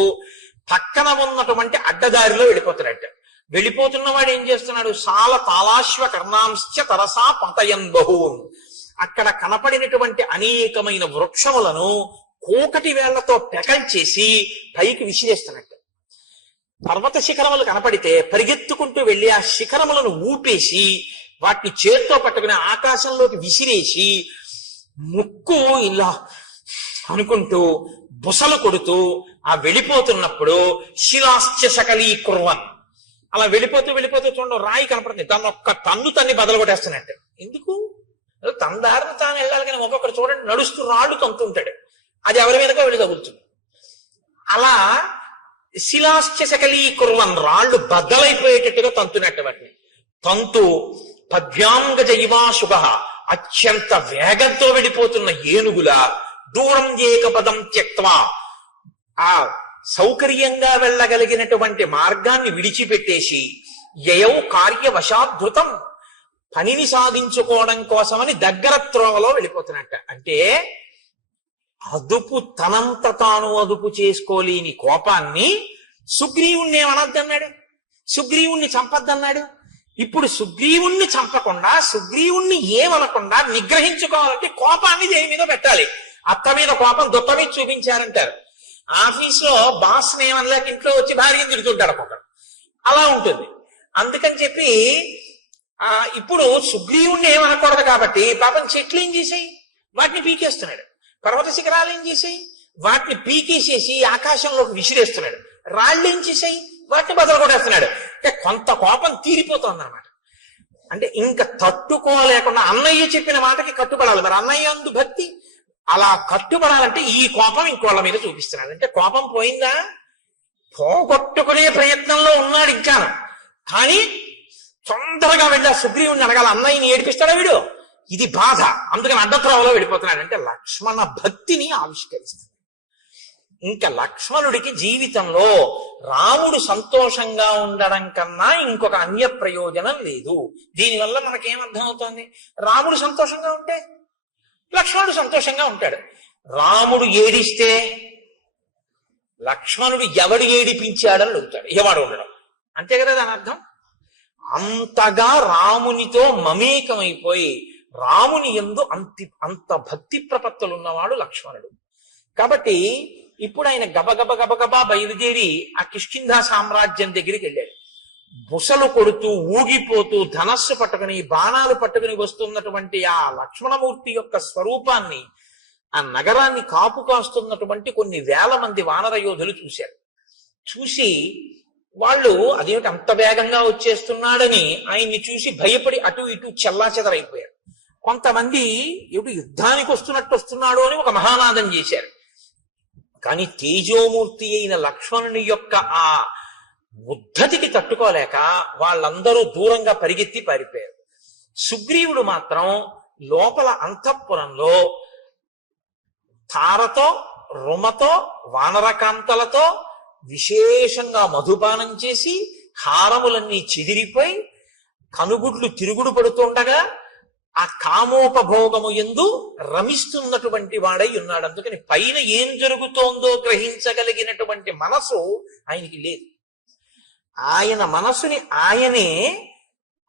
పక్కన ఉన్నటువంటి అడ్డదారిలో వెళ్ళిపోతాడట. వెళ్ళిపోతున్నవాడు ఏం చేస్తున్నాడు? సాల తాళాశ్వ కర్ణాంశ్చ తరసా పతయన్ బహూన్. అక్కడ కనపడినటువంటి అనేకమైన వృక్షములను కోకటి వేళ్లతో పెకంచేసి పైకి విసిరేస్తున్నట్టు. పర్వత శిఖరములు కనపడితే పరిగెత్తుకుంటూ వెళ్ళి ఆ శిఖరములను ఊపేసి వాటిని చేత్తో పట్టుకుని ఆకాశంలోకి విసిరేసి ముక్కు ఇలా అనుకుంటూ బుసలు కొడుతూ ఆ వెళ్ళిపోతున్నప్పుడు శిలాశ్చ సకలీకుర్వన్ అలా వెళ్ళిపోతూ చూడండి రాయి కనపడుతుంది, దాన్ని ఒక్క తన్ను తన్ని బదలు కొట్టేస్తున్నట్టు. ఎందుకు? తన దారిని తాను వెళ్ళాలి, కానీ ఒక్కొక్కటి చూడండి నడుస్తూ రాళ్ళు తంతుంటాడు, అది ఎవరి మీదగా వెళ్ళి తగులుతుంది. అలా శిలాశ్చ సకలీకుర్వన్ రాళ్ళు బద్దలైపోయేటట్టుగా తంతున్నట్టు వాటిని తంతు పద్యాంగజ ఇవాశుభః అత్యంత వేగంతో వెళ్ళిపోతున్న ఏనుగుల దూరం ఏక పదం త్యక్త్వా ఆ సౌకర్యంగా వెళ్ళగలిగినటువంటి మార్గాన్ని విడిచిపెట్టేసి యయౌ కార్యవశాధృతం, పనిని సాధించుకోవడం కోసమని దగ్గర త్రోవలో వెళ్ళిపోతున్నట్ట. అంటే తనంత తాను అదుపు చేసుకోలేని కోపాన్ని సుగ్రీవుణ్ణి ఏమనద్దన్నాడు, సుగ్రీవుణ్ణి చంపద్దన్నాడు. ఇప్పుడు సుగ్రీవుణ్ణి చంపకుండా, సుగ్రీవుణ్ణి ఏమనకుండా నిగ్రహించుకోవాలంటే కోపాన్ని దేని మీద పెట్టాలి. అత్త మీద కోపం దుత్త మీద చూపించారంటారు. ఆఫీస్లో బాస్ ఏమనలేక ఇంట్లో వచ్చి భార్యను తిడుతుంటాడు ఒక్కొక్కడు. అలా ఉంటుంది. అందుకని చెప్పి ఇప్పుడు సుగ్రీవుణ్ణి ఏమనకూడదు కాబట్టి పాపం చెట్లు ఏం చేసాయి, వాటిని పీకేస్తున్నాడు. పర్వత శిఖరాలు ఏం చేసాయి, వాటిని పీకేసేసి ఆకాశంలోకి విసిరేస్తున్నాడు. రాళ్ళు ఏం చేసాయి, వాటిని బదులు కొట్టేస్తున్నాడు. కొంత కోపం తీరిపోతుంది అన్నమాట. అంటే ఇంకా తట్టుకోలేకుండా అన్నయ్య చెప్పిన మాటకి కట్టుబడాలి. మరి అన్నయ్య అందు భక్తి, అలా కట్టుబడాలంటే ఈ కోపం ఇంకోళ్ళ మీద చూపిస్తున్నాడు. అంటే కోపం పోయిందా, పోగొట్టుకునే ప్రయత్నంలో ఉన్నాడు ఇంకా. కానీ తొందరగా వెళ్ళా సుగ్రీవుని అడగాల, అన్నయ్యని ఏడిపిస్తాడా వీడు, ఇది బాధ, అందుకని అడ్డత్రోవలో వెళ్ళిపోతున్నాడు. అంటే లక్ష్మణ భక్తిని ఆవిష్కరిస్తుంది. ఇంకా లక్ష్మణుడికి జీవితంలో రాముడు సంతోషంగా ఉండడం కన్నా ఇంకొక అన్య ప్రయోజనం లేదు. దీనివల్ల మనకేమర్థం అవుతోంది, రాముడు సంతోషంగా ఉంటే లక్ష్మణుడు సంతోషంగా ఉంటాడు. రాముడు ఏడిస్తే లక్ష్మణుడు ఎవడు ఏడిపించాడని అడుగుతాడు, ఎవడు ఉండడం. అంతే కదా దాని అర్థం. అంతగా రామునితో మమేకమైపోయి రాముని యందు అంత భక్తి ప్రపత్తులు ఉన్నవాడు లక్ష్మణుడు. కాబట్టి ఇప్పుడు ఆయన గబగబా బయలుదేరి ఆ కిష్కింధా సామ్రాజ్యం దగ్గరికి వెళ్ళాడు. బుసలు కొడుతూ ఊగిపోతూ ధనస్సు పట్టుకుని బాణాలు పట్టుకుని వస్తున్నటువంటి ఆ లక్ష్మణమూర్తి యొక్క స్వరూపాన్ని, ఆ నగరాన్ని కాపు కాస్తున్నటువంటి కొన్ని వేల మంది వానర యోధులు చూశారు. చూసి వాళ్ళు అదేమిటి అంత వేగంగా వచ్చేస్తున్నాడని ఆయన్ని చూసి భయపడి అటు ఇటు చెల్లాచెదరైపోయారు. కొంతమంది ఎప్పుడు యుద్ధానికి వస్తున్నాడు అని ఒక మహానాదం చేశారు. కానీ తేజోమూర్తి అయిన లక్ష్మణుని యొక్క ఆ ఉద్ధతికి తట్టుకోలేక వాళ్ళందరూ దూరంగా పరిగెత్తి పారిపోయారు. సుగ్రీవుడు మాత్రం లోపల అంతఃపురంలో తారతో రుమతో వానరకాంతలతో విశేషంగా మధుపానం చేసి హారములన్నీ చెదిరిపోయి కనుగుడ్లు తిరుగుడు పడుతుండగా ఆ కామోపభోగము యందు రమిస్తున్నటువంటి వాడై ఉన్నాడు. అందుకని పైన ఏం జరుగుతోందో గ్రహించగలిగినటువంటి మనసు ఆయనకి లేదు. ఆయన మనసుని ఆయనే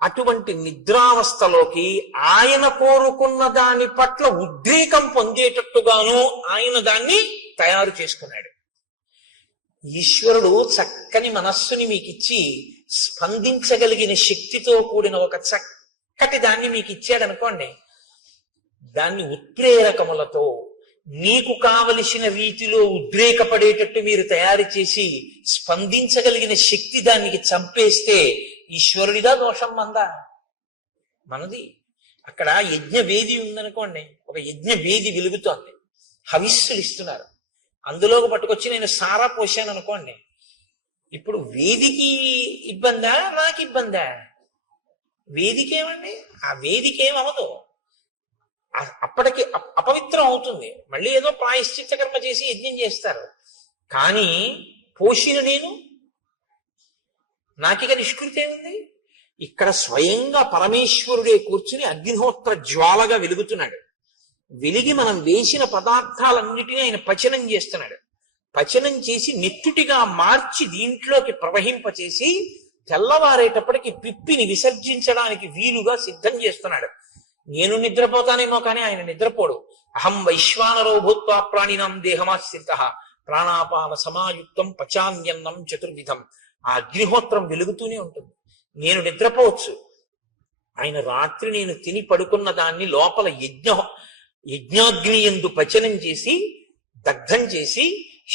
అటువంటి నిద్రావస్థలోకి, ఆయన కోరుకున్న దాని పట్ల ఉద్రేకం పొందేటట్టుగాను ఆయన దాన్ని తయారు చేసుకున్నాడు. ఈశ్వరుడు చక్కని మనస్సుని మీకు ఇచ్చి స్పందించగలిగిన శక్తితో కూడిన ఒక చక్కటి దాన్ని మీకు ఇచ్చాడు అనుకోండి. దాన్ని ఉత్ప్రేరకములతో మీకు కావలసిన రీతిలో ఉద్రేకపడేటట్టు మీరు తయారు చేసి స్పందించగలిగిన శక్తి దానికి చంపేస్తే ఈశ్వరుడిదా దోషం మందా? మనది. అక్కడ యజ్ఞ వేది ఉందనుకోండి, ఒక యజ్ఞ వేది వెలుగుతోంది, హవిస్సులు ఇస్తున్నారు, అందులోకి పట్టుకొచ్చి నేను సారా పోసాను అనుకోండి, ఇప్పుడు వేదికి ఇబ్బందా నాకు ఇబ్బందా? వేదికేమండి, ఆ వేదికేమవదు, అప్పటికి అపవిత్రం అవుతుంది. మళ్ళీ ఏదో ప్రాయశ్చిత్త కర్మ చేసి యజ్ఞం చేస్తారు. కానీ పోషిన నేను, నాకిక నిష్కృతి ఏముంది? ఇక్కడ స్వయంగా పరమేశ్వరుడే కూర్చుని అగ్నిహోత్ర జ్వాలగా వెలుగుతున్నాడు. వెలిగి మనం వేసిన పదార్థాలన్నిటినీ ఆయన పచనం చేస్తున్నాడు. పచనం చేసి నెత్తుటిగా మార్చి దీంట్లోకి ప్రవహింపచేసి తెల్లవారేటప్పటికి పిప్పిని విసర్జించడానికి వీలుగా సిద్ధం చేస్తున్నాడు. నేను నిద్రపోతానేమో కానీ ఆయన నిద్రపోడు. అహం వైశ్వానరో భూత్వా ప్రాణినాం దేహమాశ్రితః ప్రాణాపాన సమాయుక్తం పచాన్యన్నం చతుర్విధం. ఆ అగ్నిహోత్రం వెలుగుతూనే ఉంటుంది. నేను నిద్రపోవచ్చు, ఆయన రాత్రి నేను తిని పడుకున్న దాన్ని లోపల యజ్ఞాగ్ని యందు పచనం చేసి దగ్ధం చేసి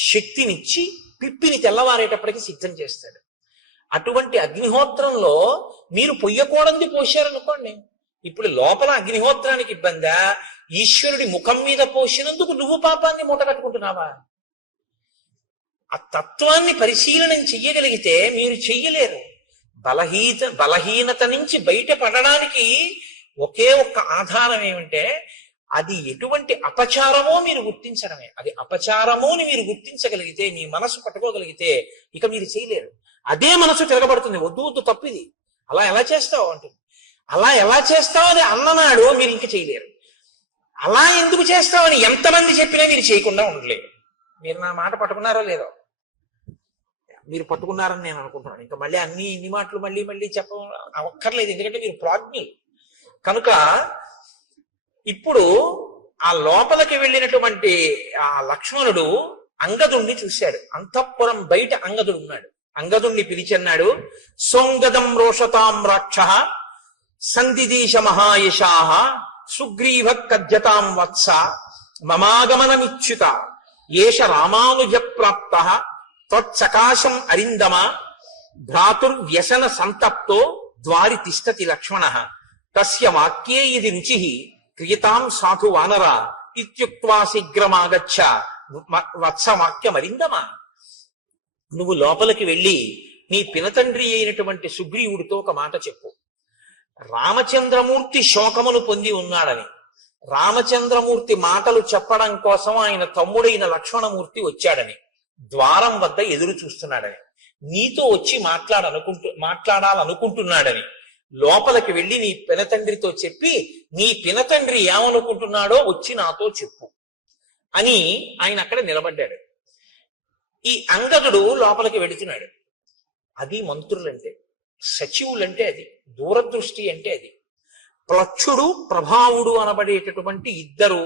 శక్తినిచ్చి పిప్పిని తెల్లవారేటప్పటికి సిద్ధం చేస్తాడు. అటువంటి అగ్నిహోత్రంలో మీరు పొయ్యకూడంది పోశారనుకోండి, ఇప్పుడు లోపల అగ్నిహోత్రానికి ఇబ్బందా, ఈశ్వరుడి ముఖం మీద పోసినందుకు నువ్వు పాపాన్ని మూట కట్టుకుంటున్నావా? ఆ తత్వాన్ని పరిశీలనం చెయ్యగలిగితే మీరు చెయ్యలేరు. బలహీనత నుంచి బయటపడడానికి ఒకే ఒక్క ఆధారం ఏమంటే అది ఎటువంటి అపచారమో మీరు గుర్తించడమే. అది అపచారమో అని మీరు గుర్తించగలిగితే, మీ మనసు పట్టుకోగలిగితే ఇక మీరు చేయలేరు. అదే మనసు తిరగబడుతుంది, వద్దు వద్దు తప్పిది, అలా ఎలా చేస్తావు అంటుంది. అలా ఎలా చేస్తావు అని అన్ననాడు మీరు ఇంక చేయలేరు. అలా ఎందుకు చేస్తావని ఎంతమంది చెప్పినా మీరు చేయకుండా ఉండలేరు. మీరు నా మాట పట్టుకున్నారో లేదో? మీరు పట్టుకున్నారని నేను అనుకుంటున్నాను. ఇంకా మళ్ళీ ఇన్ని మాటలు మళ్ళీ మళ్ళీ ఒక్కర్లేదు, ఎందుకంటే మీరు ప్రాజ్ఞులు కనుక. ఇప్పుడు ఆ లోపలికి వెళ్ళినటువంటి ఆ లక్ష్మణుడు అంగదుణ్ణి చూశాడు. అంతఃపురం బయట అంగదుడు ఉన్నాడు. అంగదుణ్ణి పిలిచన్నాడు. సోంగదం రోషతాం రాక్ష సందిదీశ మహాయశాహ సుగ్రీవ కద్యతాం వత్స మమాగమనమిచ్యుత ఏష రామానుజ ప్రాప్త త్వత్సకాశం అరిందమ భ్రాతుర్వ్యసన సంతప్తో ద్వారి తిష్టతి లక్ష్మణ తస్య వాక్యే ఇది రుచి క్రియతాం సాధు వానర ఇత్యుక్త్వా శీఘ్రమాగచ్చ వత్సవాక్యమరిందమ. నువ్వు లోపలికి వెళ్ళి నీ పినతండ్రి అయినటువంటి సుగ్రీవుడితో ఒక మాట చెప్పు. రామచంద్రమూర్తి శోకమును పొంది ఉన్నాడని, రామచంద్రమూర్తి మాటలు చెప్పడం కోసం ఆయన తమ్ముడైన లక్ష్మణమూర్తి వచ్చాడని, ద్వారం వద్ద ఎదురు చూస్తున్నాడని, నీతో వచ్చి మాట్లాడాలనుకుంటున్నాడని లోపలికి వెళ్ళి నీ పినతండ్రితో చెప్పి నీ పినతండ్రి ఏమనుకుంటున్నాడో వచ్చి నాతో చెప్పు అని ఆయన అక్కడ నిలబడ్డాడు. ఈ అంగదుడు లోపలికి వెళుతున్నాడు. అది మంత్రులంటే, సచివులంటే అది, దూరదృష్టి అంటే అది. ప్లక్షుడు ప్రభావుడు అనబడేటటువంటి ఇద్దరు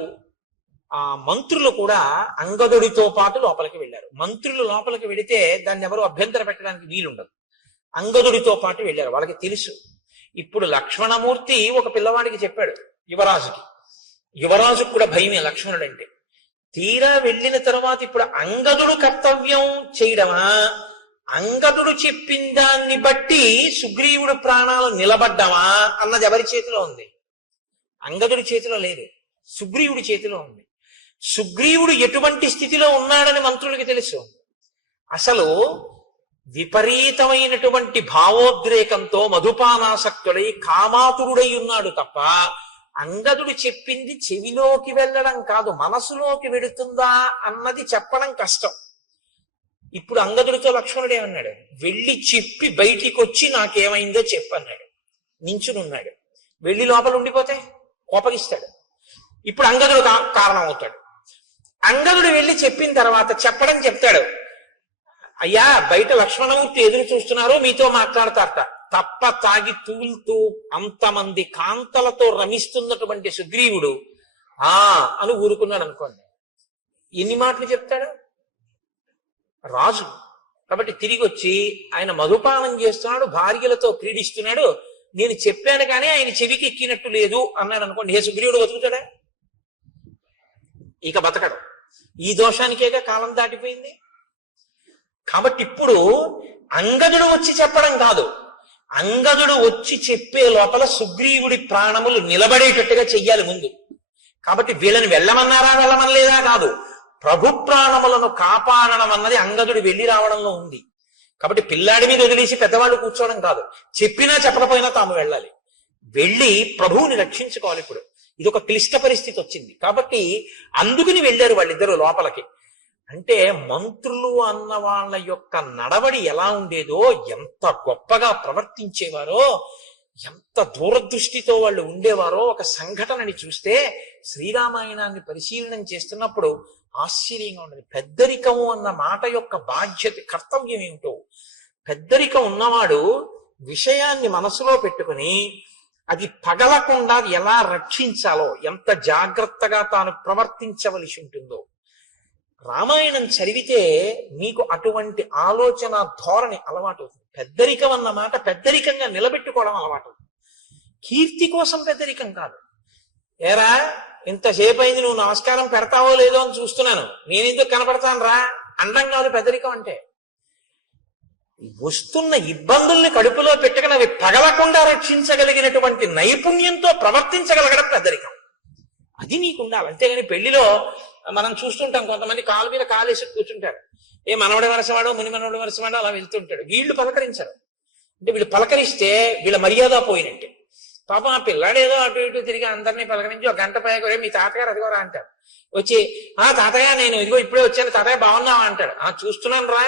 ఆ మంత్రులు కూడా అంగదుడితో పాటు లోపలికి వెళ్ళారు. మంత్రులు లోపలికి వెళితే దాన్ని ఎవరు అభ్యంతర పెట్టడానికి వీలుండదు. అంగదుడితో పాటు వెళ్ళారు. వాళ్ళకి తెలుసు. ఇప్పుడు లక్ష్మణమూర్తి ఒక పిల్లవాడికి చెప్పాడు, యువరాజుకు కూడా భయమే లక్ష్మణుడు అంటే. తీరా వెళ్ళిన తర్వాత ఇప్పుడు అంగదుడు కర్తవ్యం చేయడమా, అంగదుడు చెప్పిన దాన్ని బట్టి సుగ్రీవుడు ప్రాణాలు నిలబడ్డమా అన్నది ఎవరి చేతిలో ఉంది? అంగదుడి చేతిలో లేదు, సుగ్రీవుడి చేతిలో ఉంది. సుగ్రీవుడు ఎటువంటి స్థితిలో ఉన్నాడని మంత్రులకి తెలుసు. అసలు విపరీతమైనటువంటి భావోద్రేకంతో మధుపానాసక్తుడై కామాతురుడై ఉన్నాడు తప్ప అంగదుడు చెప్పింది చెవిలోకి వెళ్ళడం కాదు, మనసులోకి వెడుతుందా అన్నది చెప్పడం కష్టం. ఇప్పుడు అంగదుడితో లక్ష్మణుడు ఏమన్నాడు? వెళ్ళి చెప్పి బయటికి వచ్చి నాకేమైందో చెప్పన్నాడు. నించునున్నాడు. వెళ్ళి లోపల ఉండిపోతే కోపగిస్తాడు. ఇప్పుడు అంగదుడు కారణం అవుతాడు. అంగదుడు వెళ్ళి చెప్పిన తర్వాత చెప్తాడు, అయ్యా బయట లక్ష్మణమూర్తి ఎదురు చూస్తున్నారు, మీతో మాట్లాడతారట. తప్ప తాగి తూలుతూ అంతమంది కాంతలతో రమిస్తున్నటువంటి సుగ్రీవుడు అని ఊరుకున్నాడు అనుకోండి. ఎన్ని మాటలు చెప్తాడు? రాజు కాబట్టి తిరిగి వచ్చి ఆయన మధుపానం చేస్తున్నాడు, భార్యలతో క్రీడిస్తున్నాడు, నేను చెప్పాను కానీ ఆయన చెవికి ఎక్కినట్టు లేదు అన్నాడు అనుకోండి. ఏ సుగ్రీవుడు బతుకుతాడా? ఇక బతకడు. ఈ దోషానికేగా కాలం దాటిపోయింది. కాబట్టి ఇప్పుడు అంగదుడు వచ్చి చెప్పడం కాదు, అంగదుడు వచ్చి చెప్పే లోపల సుగ్రీవుడి ప్రాణములు నిలబడేటట్టుగా చెయ్యాలి ముందు. కాబట్టి వీళ్ళని వెళ్ళమనలేదా కాదు, ప్రభు ప్రాణములను కాపాడడం అన్నది అంగదుడు వెళ్ళి రావడంలో ఉంది. కాబట్టి పిల్లాడి మీద వదిలేసి పెద్దవాళ్ళు కూర్చోవడం కాదు, చెప్పినా చెప్పకపోయినా తాము వెళ్ళాలి, వెళ్ళి ప్రభువుని రక్షించుకోవాలి. ఇప్పుడు ఇది ఒక క్లిష్ట పరిస్థితి వచ్చింది కాబట్టి అందుకుని వెళ్ళారు వాళ్ళిద్దరూ లోపలికి. అంటే మంత్రులు అన్న వాళ్ళ యొక్క నడవడి ఎలా ఉండేదో, ఎంత గొప్పగా ప్రవర్తించేవారో, ఎంత దూరదృష్టితో వాళ్ళు ఉండేవారో ఒక సంఘటనని చూస్తే శ్రీరామాయణాన్ని పరిశీలనం చేస్తున్నప్పుడు ఆశ్చర్యంగా ఉండదు. పెద్దరికము అన్న మాట యొక్క బాధ్యత, కర్తవ్యం ఏమిటో. పెద్దరికం ఉన్నవాడు విషయాన్ని మనసులో పెట్టుకుని అది పగలకుండా ఎలా రక్షించాలో, ఎంత జాగ్రత్తగా తాను ప్రవర్తించవలసి ఉంటుందో. రామాయణం చదివితే మీకు అటువంటి ఆలోచన ధోరణి అలవాటు అవుతుంది. పెద్దరికం అన్న మాట పెద్దరికంగా నిలబెట్టుకోవడం అలవాటు అవుతుంది. కీర్తి కోసం పెద్దరికం కాదు. ఏరా ఇంతసేపు అయింది, నువ్వు నమస్కారం పెడతావో లేదో అని చూస్తున్నాను, నేనెందుకు కనపడతాను రా అండం కాదు పెద్దరికం అంటే. వస్తున్న ఇబ్బందుల్ని కడుపులో పెట్టుకుని అవి పగలకుండా రక్షించగలిగినటువంటి నైపుణ్యంతో ప్రవర్తించగలగడం పెద్దరికం. అది నీకు ఉండాలి. అంతేగాని పెళ్లిలో మనం చూస్తుంటాం, కొంతమంది కాలు మీద కాలేసి కూర్చుంటారు. ఏ మనవడి వరసవాడో ముని మనవడి వరసవాడో అలా వెళ్తుంటాడు. వీళ్ళు పలకరించరు. అంటే వీళ్ళు పలకరిస్తే వీళ్ళ మర్యాద పోయినట్టే. పాపం ఆ పిల్లాడేదో అటు ఇటు తిరిగి అందరినీ పలకరించి ఒక గంట పైగా మీ తాతగారు అదిగోరా అంటారు. వచ్చి తాతయ్య నేను ఇదిగో ఇప్పుడే వచ్చాను తాతయ్య బాగున్నావా అంటాడు. చూస్తున్నాను రా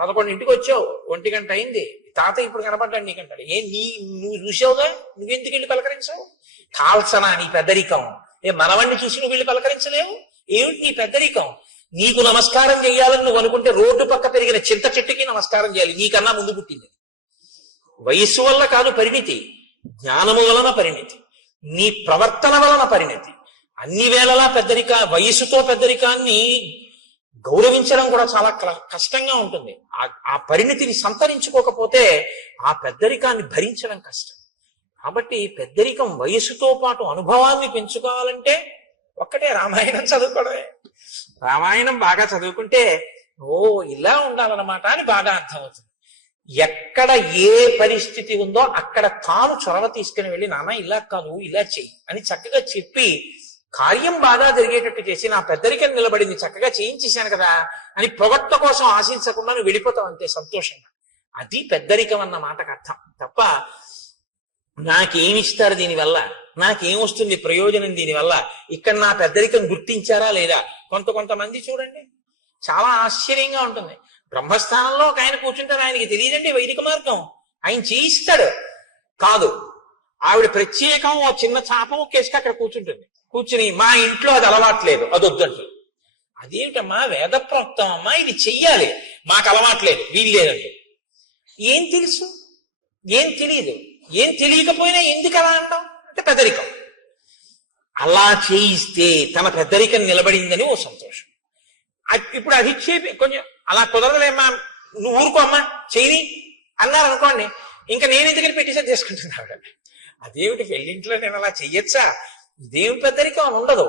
11ంటికి వచ్చావు, 1 గంట అయింది, తాత ఇప్పుడు కనపడ్డాడు నీకంటాడు. నువ్వు చూసావుగా, నువ్వెందుకు వెళ్ళి పలకరించావు? కాల్సనా నీ పెద్దరికం? మనవణ్ణి చూసి నువ్వు వెళ్ళి పలకరించలేవు? ఏమిటి నీ పెద్దరికం? నీకు నమస్కారం చేయాలని నువ్వు అనుకుంటే రోడ్డు పక్క పెరిగిన చింత చెట్టుకి నమస్కారం చేయాలి, నీకన్నా ముందు పుట్టింది. వయస్సు వల్ల కాదు పరిణితి, జ్ఞానము వలన పరిణితి, నీ ప్రవర్తన వలన పరిణితి. అన్ని వేళలా వయస్సుతో పెద్దరికాన్ని గౌరవించడం కూడా చాలా కష్టంగా ఉంటుంది. ఆ పరిణితిని సంతరించుకోకపోతే ఆ పెద్దరికాన్ని భరించడం కష్టం. కాబట్టి పెద్దరికం వయస్సుతో పాటు అనుభవాన్ని పెంచుకోవాలంటే ఒక్కటే, రామాయణం చదువుకోవడమే. రామాయణం బాగా చదువుకుంటే ఇలా ఉండాలన్నమాట అని బాగా అర్థమవుతుంది. ఎక్కడ ఏ పరిస్థితి ఉందో అక్కడ తాను చొరవ తీసుకుని వెళ్ళి, నాన్న ఇలా కాదు ఇలా చెయ్యి అని చక్కగా చెప్పి కార్యం బాగా జరిగేటట్టు చేసి, నా పెద్దరికం నిలబడింది, చక్కగా చేయించేశాను కదా అని పొగట్ల కోసం ఆశించకుండా నువ్వు వెళ్ళిపోతావు అంతే సంతోషంగా. అది పెద్దరికం అన్న మాటకు అర్థం. తప్ప నాకేమిస్తారు దీనివల్ల, నాకేమొస్తుంది ప్రయోజనం దీనివల్ల, ఇక్కడ నా పెద్దరికం గుర్తించారా లేదా? కొంతమంది చూడండి, చాలా ఆశ్చర్యంగా ఉంటుంది. బ్రహ్మస్థానంలో ఒక ఆయన కూర్చుంటారు, ఆయనకి తెలియదండి వైదిక మార్గం, ఆయన చేయిస్తాడు. కాదు, ఆవిడ ప్రత్యేకం ఓ చిన్న చాపం కేసుకి అక్కడ కూర్చుంటుంది. కూర్చుని మా ఇంట్లో అది అలవాట్లేదు, అది వద్దంటుంది. అదేమిటమ్మా, వేద ప్రోక్తం అమ్మా, ఇది చెయ్యాలి, మాకు అలవాట్లేదు, వీల్లేదంటే. ఏం తెలుసు, ఏం తెలియదు, ఏం తెలియకపోయినా ఎందుకు అలా అంటాం అంటే పెద్దరికం. అలా చేయిస్తే తన పెద్దరికం నిలబడిందని ఓ సంతోషం. ఇప్పుడు అది కొంచెం అలా కుదరలేమ్మా, నువ్వు ఊరుకో అమ్మా చెయ్యి అన్నారు అనుకోండి, ఇంకా నేను ఎందుకని పెట్టేసరి చేసుకుంటున్నాడు. అదేమిటి, పెళ్ళింట్లో నేను అలా చెయ్యొచ్చా, ఇదేమి పెద్దరికం అని ఉండదు.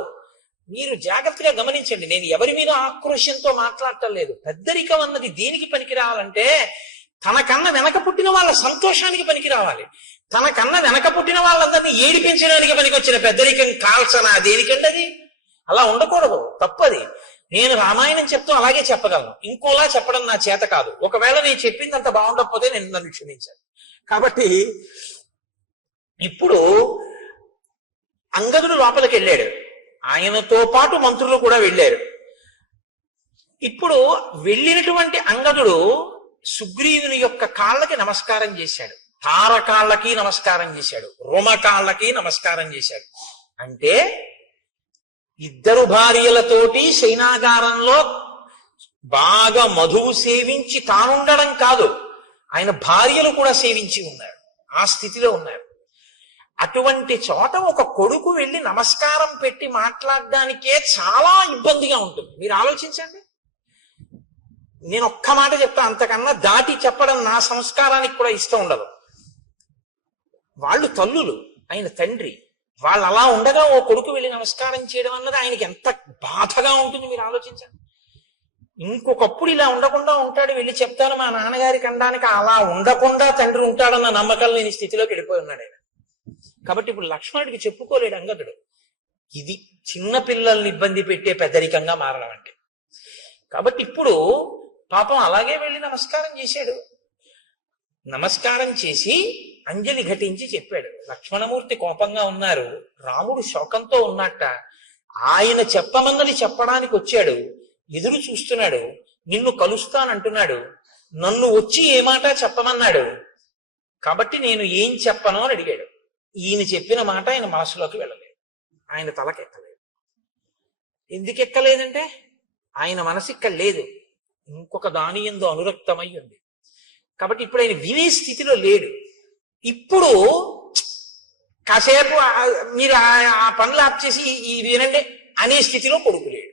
మీరు జాగ్రత్తగా గమనించండి, నేను ఎవరి మీద ఆక్రోశంతో మాట్లాడటం లేదు. పెద్దరికం అన్నది దేనికి పనికి రావాలంటే తనకన్నా వెనక పుట్టిన వాళ్ళ సంతోషానికి పనికి రావాలి. తనకన్నా వెనక పుట్టిన వాళ్ళందరినీ ఏడిపించడానికి పనికి వచ్చిన పెద్దరికం కాల్సనా దేనికండి? అది అలా ఉండకూడదు, తప్పది. నేను రామాయణం చెప్తూ అలాగే చెప్పగలను, ఇంకోలా చెప్పడం నా చేత కాదు. ఒకవేళ నేను చెప్పింది అంత బాగుండకపోతే నన్ను క్షమించాను. కాబట్టి ఇప్పుడు అంగదుడు లోపలికి వెళ్ళాడు, ఆయనతో పాటు మంత్రులు కూడా వెళ్ళారు. ఇప్పుడు వెళ్ళినటువంటి అంగదుడు సుగ్రీవుని యొక్క కాళ్ళకి నమస్కారం చేశాడు, తారకాళ్ళకి నమస్కారం చేశాడు, రోమకాళ్ళకి నమస్కారం చేశాడు. అంటే ఇద్దరు భార్యలతోటి శయనాగారంలో బాగా మధువు సేవించి తానుండడం కాదు, ఆయన భార్యలు కూడా సేవించి ఉన్నారు, ఆ స్థితిలో ఉన్నారు. అటువంటి చోట ఒక కొడుకు వెళ్ళి నమస్కారం పెట్టి మాట్లాడడానికే చాలా ఇబ్బందిగా ఉంటుంది. మీరు ఆలోచించండి. నేను ఒక్క మాట చెప్తా, అంతకన్నా దాటి చెప్పడం నా సంస్కారానికి కూడా ఇష్టం ఉండదు. వాళ్ళు తల్లులు, ఆయన తండ్రి, వాళ్ళు అలా ఉండగా ఓ కొడుకు వెళ్ళి నమస్కారం చేయడం అన్నది ఆయనకి ఎంత బాధగా ఉంటుంది మీరు ఆలోచించండి. ఇంకొకప్పుడు ఇలా ఉండకుండా ఉంటాడు, వెళ్ళి చెప్తాను మా నాన్నగారికి అనడానికి. అలా ఉండకుండా తండ్రి ఉంటాడన్న నమ్మకం లేని స్థితిలోకి వెళ్ళిపోయి ఉన్నాడు ఆయన. కాబట్టి ఇప్పుడు లక్ష్మణుడికి చెప్పుకోలేడు అంగదుడు. ఇది చిన్నపిల్లల్ని ఇబ్బంది పెట్టే పెద్దరికంగా మారడం అంటే. కాబట్టి ఇప్పుడు పాపం అలాగే వెళ్ళి నమస్కారం చేశాడు. నమస్కారం చేసి అంజలి ఘటించి చెప్పాడు. లక్ష్మణమూర్తి కోపంగా ఉన్నారు, రాముడు శోకంతో ఉన్నట్ట. ఆయన చెప్పమన్నది చెప్పడానికి వచ్చాడు, ఎదురు చూస్తున్నాడు, నిన్ను కలుస్తానంటున్నాడు, నన్ను వచ్చి ఏ మాట చెప్పమన్నాడు, కాబట్టి నేను ఏం చెప్పను అని అడిగాడు. ఈయన చెప్పిన మాట ఆయన మనసులోకి వెళ్ళలేదు, ఆయన తలకెక్కలేదు. ఎందుకు ఎక్కలేదంటే ఆయన మనసు ఇక్కడ లేదు, ఇంకొక దాని యందు అనురక్తమై ఉంది. కాబట్టి ఇప్పుడు ఆయన వినే స్థితిలో లేడు. ఇప్పుడు కాసేపు మీరు ఆ పనులు ఆప్ చేసి ఇది వినండి అనే స్థితిలో కొడుకు లేడు.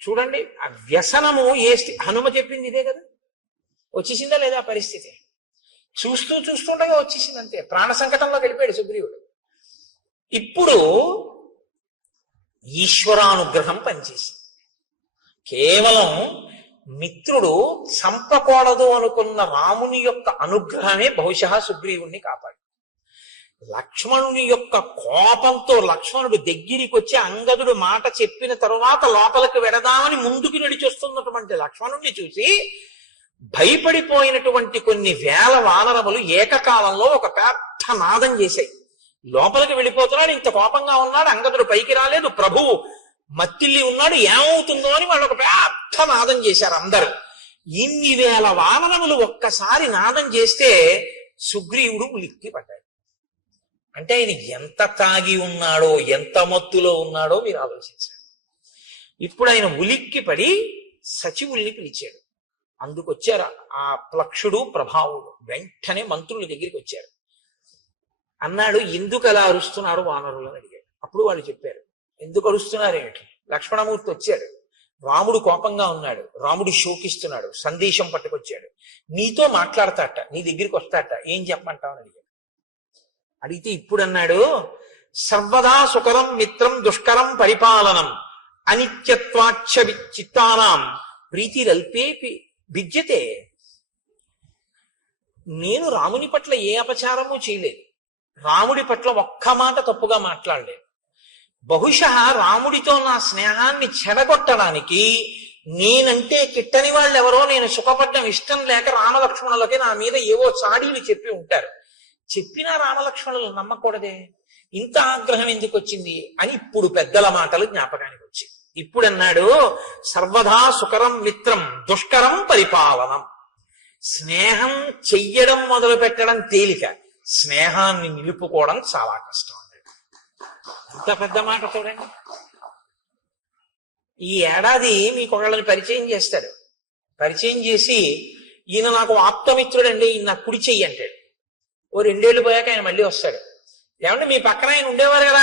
చూడండి, ఆ వ్యసనము హనుమ చెప్పింది ఇదే కదా, వచ్చేసిందా లేదా పరిస్థితి? చూస్తుండగా వచ్చేసింది అంతే. ప్రాణ సంకటంలో గడిపాడు సుగ్రీవుడు. ఇప్పుడు ఈశ్వరానుగ్రహం పనిచేసింది. కేవలం మిత్రుడు చంపకూడదు అనుకున్న రాముని యొక్క అనుగ్రహమే బహుశా సుగ్రీవుణ్ణి కాపాడు. లక్ష్మణుని యొక్క కోపంతో లక్ష్మణుడు దగ్గరికి వచ్చి అంగదుడు మాట చెప్పిన తరువాత లోపలికి వెడదామని ముందుకు నడిచొస్తున్నటువంటి లక్ష్మణుణ్ణి చూసి భయపడిపోయినటువంటి కొన్ని వేల వానరములు ఏకకాలంలో ఒక పెద్ద నాదం చేశాయి. లోపలికి వెళ్ళిపోతున్నాడు, ఇంత కోపంగా ఉన్నాడు, అంగదుడు పైకి రాలేదు, ప్రభువు మత్తిల్లి ఉన్నాడు, ఏమవుతుందో అని వాళ్ళు ఒక పెద్ద నాదం చేశారు అందరూ. ఇన్ని వేల వానరములు ఒక్కసారి నాదం చేస్తే సుగ్రీవుడు ఉలిక్కి పడ్డాడు. అంటే ఆయన ఎంత తాగి ఉన్నాడో, ఎంత మత్తులో ఉన్నాడో మీరు ఆలోచించారు. ఇప్పుడు ఆయన ఉలిక్కి పడి సచివుల్ని పిలిచాడు. అందుకొచ్చారు ఆ ప్లక్షుడు ప్రభావుడు. వెంటనే మంత్రుల దగ్గరికి వచ్చారు. అన్నాడు, ఎందుకు అలా అరుస్తున్నారు వానరులు అని అడిగాడు. అప్పుడు వాళ్ళు చెప్పారు, ఎందుకు అరుస్తున్నారు ఏమిటి? లక్ష్మణమూర్తి వచ్చాడు, రాముడు కోపంగా ఉన్నాడు, రాముడు శోకిస్తున్నాడు, సందేశం పట్టుకొచ్చాడు, నీతో మాట్లాడతాట, నీ దగ్గరికి వస్తాట, ఏం చెప్పమంటావు అని అడిగాడు. అడిగితే ఇప్పుడు అన్నాడు, సర్వదా సుకరం మిత్రం దుష్కరం పరిపాలనం అనిత్యత్వాక్ష చిత్తానాం ప్రీతిరల్పేపి భిద్యతే. నేను రాముని పట్ల ఏ అపచారము చేయలేదు, రాముడి పట్ల ఒక్క మాట తప్పుగా మాట్లాడలేదు. బహుశా రాముడితో నా స్నేహాన్ని చెడగొట్టడానికి నేనంటే కిట్టని వాళ్ళు ఎవరో నేను సుఖపడ్డం ఇష్టం లేక రామలక్ష్మణులకి నా మీద ఏవో చాడీలు చెప్పి ఉంటారు. చెప్పినా రామలక్ష్మణులు నమ్మకూడదే, ఇంత ఆగ్రహం ఎందుకు వచ్చింది అని ఇప్పుడు పెద్దల మాటలు జ్ఞాపకానికి వచ్చాయి. ఇప్పుడు అన్నాడు, సర్వదా సుకరం మిత్రం దుష్కరం పరిపాలనం. స్నేహం చెయ్యడం మొదలు పెట్టడం తేలిక, స్నేహాన్ని నిలుపుకోవడం చాలా కష్టం అన్నాడు. ఇంత పెద్ద మాట చూడండి. ఈ ఏడాది మీకు ఒకళ్ళని పరిచయం చేస్తాడు. పరిచయం చేసి, ఈయన నాకు ఆప్తమిత్రుడండి, ఈయన నాకు కుడి చెయ్యి అంటాడు. ఓ 2 ఏళ్ళు పోయాక ఆయన మళ్ళీ వస్తాడు. ఏమంటే మీ పక్కన ఆయన ఉండేవారు కదా,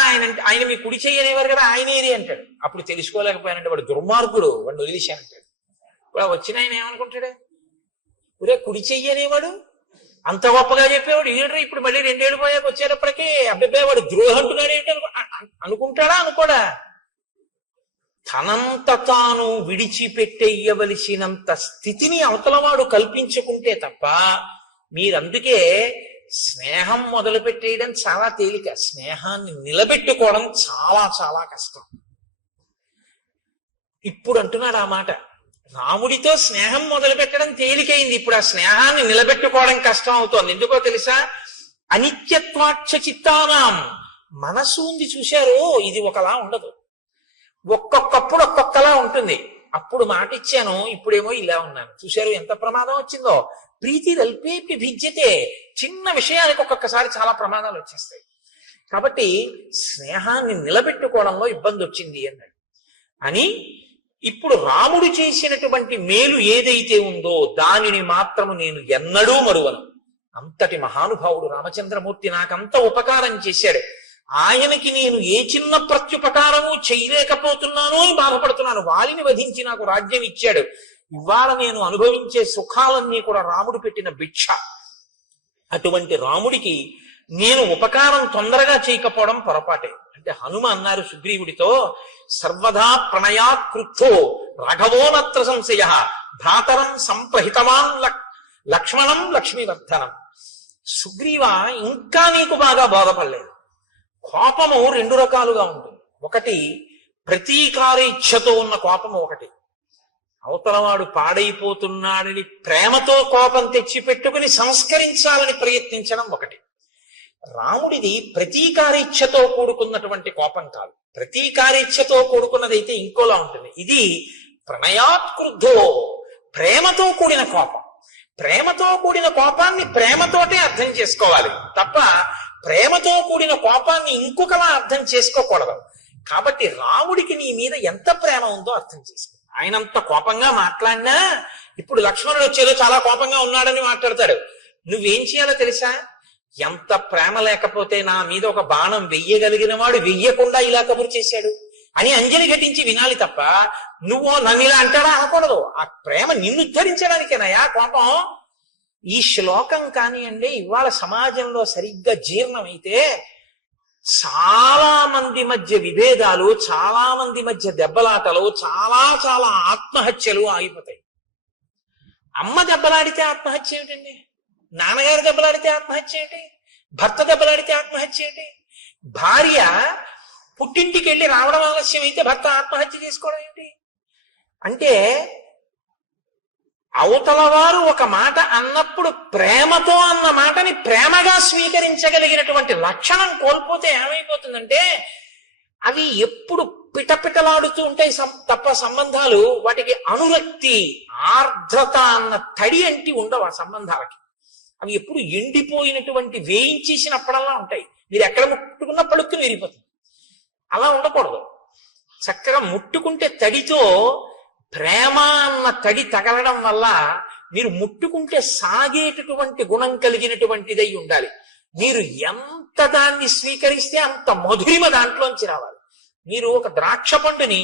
ఆయన మీ కుడి చెయ్యి అనేవారు కదా, ఆయన ఏది అంటాడు. అప్పుడు తెలుసుకోలేకపోయానంటే వాడు దుర్మార్గుడు, వాడిని వదిలేశానంటాడు. ఇప్పుడు వచ్చిన ఆయన ఏమనుకుంటాడు, ఒరే కుడి చెయ్యి అనేవాడు అంత గొప్పగా చెప్పేవాడు ఈడు ఇప్పుడు మళ్ళీ 2 ఏళ్ళు పోయాక వచ్చేటప్పటికీ అబ్బాయి వాడు ద్రోహంటున్నాడు ఏంటి అనుకుంటాడా? అనుకోడా? తనంత తాను విడిచిపెట్టేయవలసినంత స్థితిని అవతలవాడు కల్పించుకుంటే తప్ప, మీరందుకే స్నేహం మొదలు పెట్టేయడం చాలా తేలిక, స్నేహాన్ని నిలబెట్టుకోవడం చాలా చాలా కష్టం. ఇప్పుడు అంటున్నాడు ఆ మాట. రాముడితో స్నేహం మొదలు పెట్టడం తేలికైంది, ఇప్పుడు ఆ స్నేహాన్ని నిలబెట్టుకోవడం కష్టం అవుతోంది. ఎందుకో తెలుసా? అనిత్యత్వాక్ష చిత్తానాం. మనసు ఉంది చూశారు, ఇది ఒకలా ఉండదు, ఒక్కొక్కప్పుడు ఒక్కొక్కలా ఉంటుంది. అప్పుడు మాట ఇచ్చాను, ఇప్పుడేమో ఇలా ఉన్నాను. చూశారు ఎంత ప్రమాదం వచ్చిందో? ప్రీతి రల్పేపి భిద్యతే. చిన్న విషయానికి ఒక్కొక్కసారి చాలా ప్రమాదాలు వచ్చేస్తాయి. కాబట్టి స్నేహాన్ని నిలబెట్టుకోవడంలో ఇబ్బంది వచ్చింది అన్నాడు. అని ఇప్పుడు రాముడు చేసినటువంటి మేలు ఏదైతే ఉందో దానిని మాత్రము నేను ఎన్నడూ మరువను. అంతటి మహానుభావుడు రామచంద్రమూర్తి నాకంత ఉపకారం చేశాడు. ఆయనకి నేను ఏ చిన్న ప్రత్యుపకారము చేయలేకపోతున్నానో అని బాధపడుతున్నాను. వాలిని వధించి నాకు రాజ్యం ఇచ్చాడు. ఇవాళ నేను అనుభవించే సుఖాలన్నీ కూడా రాముడు పెట్టిన భిక్ష. అటువంటి రాముడికి నేను ఉపకారం తొందరగా చేయకపోవడం పొరపాటే. అంటే హనుమ అన్నారు సుగ్రీవుడితో, సర్వదా ప్రణయాత్ క్రుద్ధో రాఘవోనత్ర సంశయ భ్రాతరం సంప్రహితవాన్ లక్ష్మణం లక్ష్మీవర్ధనం. సుగ్రీవ, ఇంకా నీకు బాగా బాధపడలేదు. కోపము 2 రకాలుగా ఉంటుంది. ఒకటి ప్రతీకారేచ్ఛతో ఉన్న కోపము, ఒకటి అవతలవాడు పాడైపోతున్నాడని ప్రేమతో కోపం తెచ్చిపెట్టుకుని సంస్కరించాలని ప్రయత్నించడం ఒకటి. రాముడిది ప్రతీకారేచ్ఛతో కూడుకున్నటువంటి కోపం కాదు. ప్రతీకారేచ్ఛతో కూడుకున్నదైతే ఇంకోలా ఉంటుంది. ఇది ప్రణయాత్ క్రుద్ధో, ప్రేమతో కూడిన కోపం. ప్రేమతో కూడిన కోపాన్ని ప్రేమతోటే అర్థం చేసుకోవాలి తప్ప ప్రేమతో కూడిన కోపాన్ని ఇంకొకలా అర్థం చేసుకోకూడదు. కాబట్టి రాముడికి నీ మీద ఎంత ప్రేమ ఉందో అర్థం చేసుకో. ఆయనంత కోపంగా మాట్లాడినా ఇప్పుడు లక్ష్మణుడు వచ్చేదో చాలా కోపంగా ఉన్నాడని మాట్లాడతాడు. నువ్వేం చేయాలో తెలుసా? ఎంత ప్రేమ లేకపోతే నా మీద ఒక బాణం వెయ్యగలిగిన వాడు వెయ్యకుండా ఇలా కబురు చేశాడు అని అంజలి ఘటించి వినాలి తప్ప నువ్వు నన్ను ఇలా అంటాడా అనకూడదు. ఆ ప్రేమ నిన్ను ఉద్ధరించడానికేనయా కోపం. ఈ శ్లోకం కానివ్వండి ఇవాళ సమాజంలో సరిగ్గా జీర్ణమైతే చాలా మంది మధ్య విభేదాలు, చాలా మంది మధ్య దెబ్బలాటలు, చాలా చాలా ఆత్మహత్యలు ఆగిపోతాయి. అమ్మ దెబ్బలాడితే ఆత్మహత్య ఏమిటండి? నాన్నగారు దెబ్బలాడితే ఆత్మహత్య ఏంటి? భర్త దెబ్బలాడితే ఆత్మహత్య ఏంటి? భార్య పుట్టింటికి వెళ్ళి రావడం ఆలస్యం అయితే భర్త ఆత్మహత్య చేసుకోవడం ఏంటి? అంటే అవతల వారు ఒక మాట అన్నప్పుడు ప్రేమతో అన్న మాటని ప్రేమగా స్వీకరించగలిగినటువంటి లక్షణం కోల్పోతే ఏమైపోతుందంటే అవి ఎప్పుడు పిటపిటలాడుతూ ఉంటాయి తప్ప సంబంధాలు, వాటికి అనురక్తి ఆర్ద్రత అన్న తడి అంటి ఉండవు ఆ సంబంధాలకి. అవి ఎప్పుడు ఎండిపోయినటువంటి వేయించేసినప్పుడల్లా ఉంటాయి. మీరు ఎక్కడ ముట్టుకున్నా పలుక్కుని విరిగిపోతుంది. అలా ఉండకూడదు. చక్కగా ముట్టుకుంటే తడితో ప్రేమ అన్న తడి తగలడం వల్ల మీరు ముట్టుకుంటే సాగేటటువంటి గుణం కలిగినటువంటిదై ఉండాలి. మీరు ఎంత దాన్ని స్వీకరిస్తే అంత మధురిమ దాంట్లోంచి రావాలి. మీరు ఒక ద్రాక్ష పండుని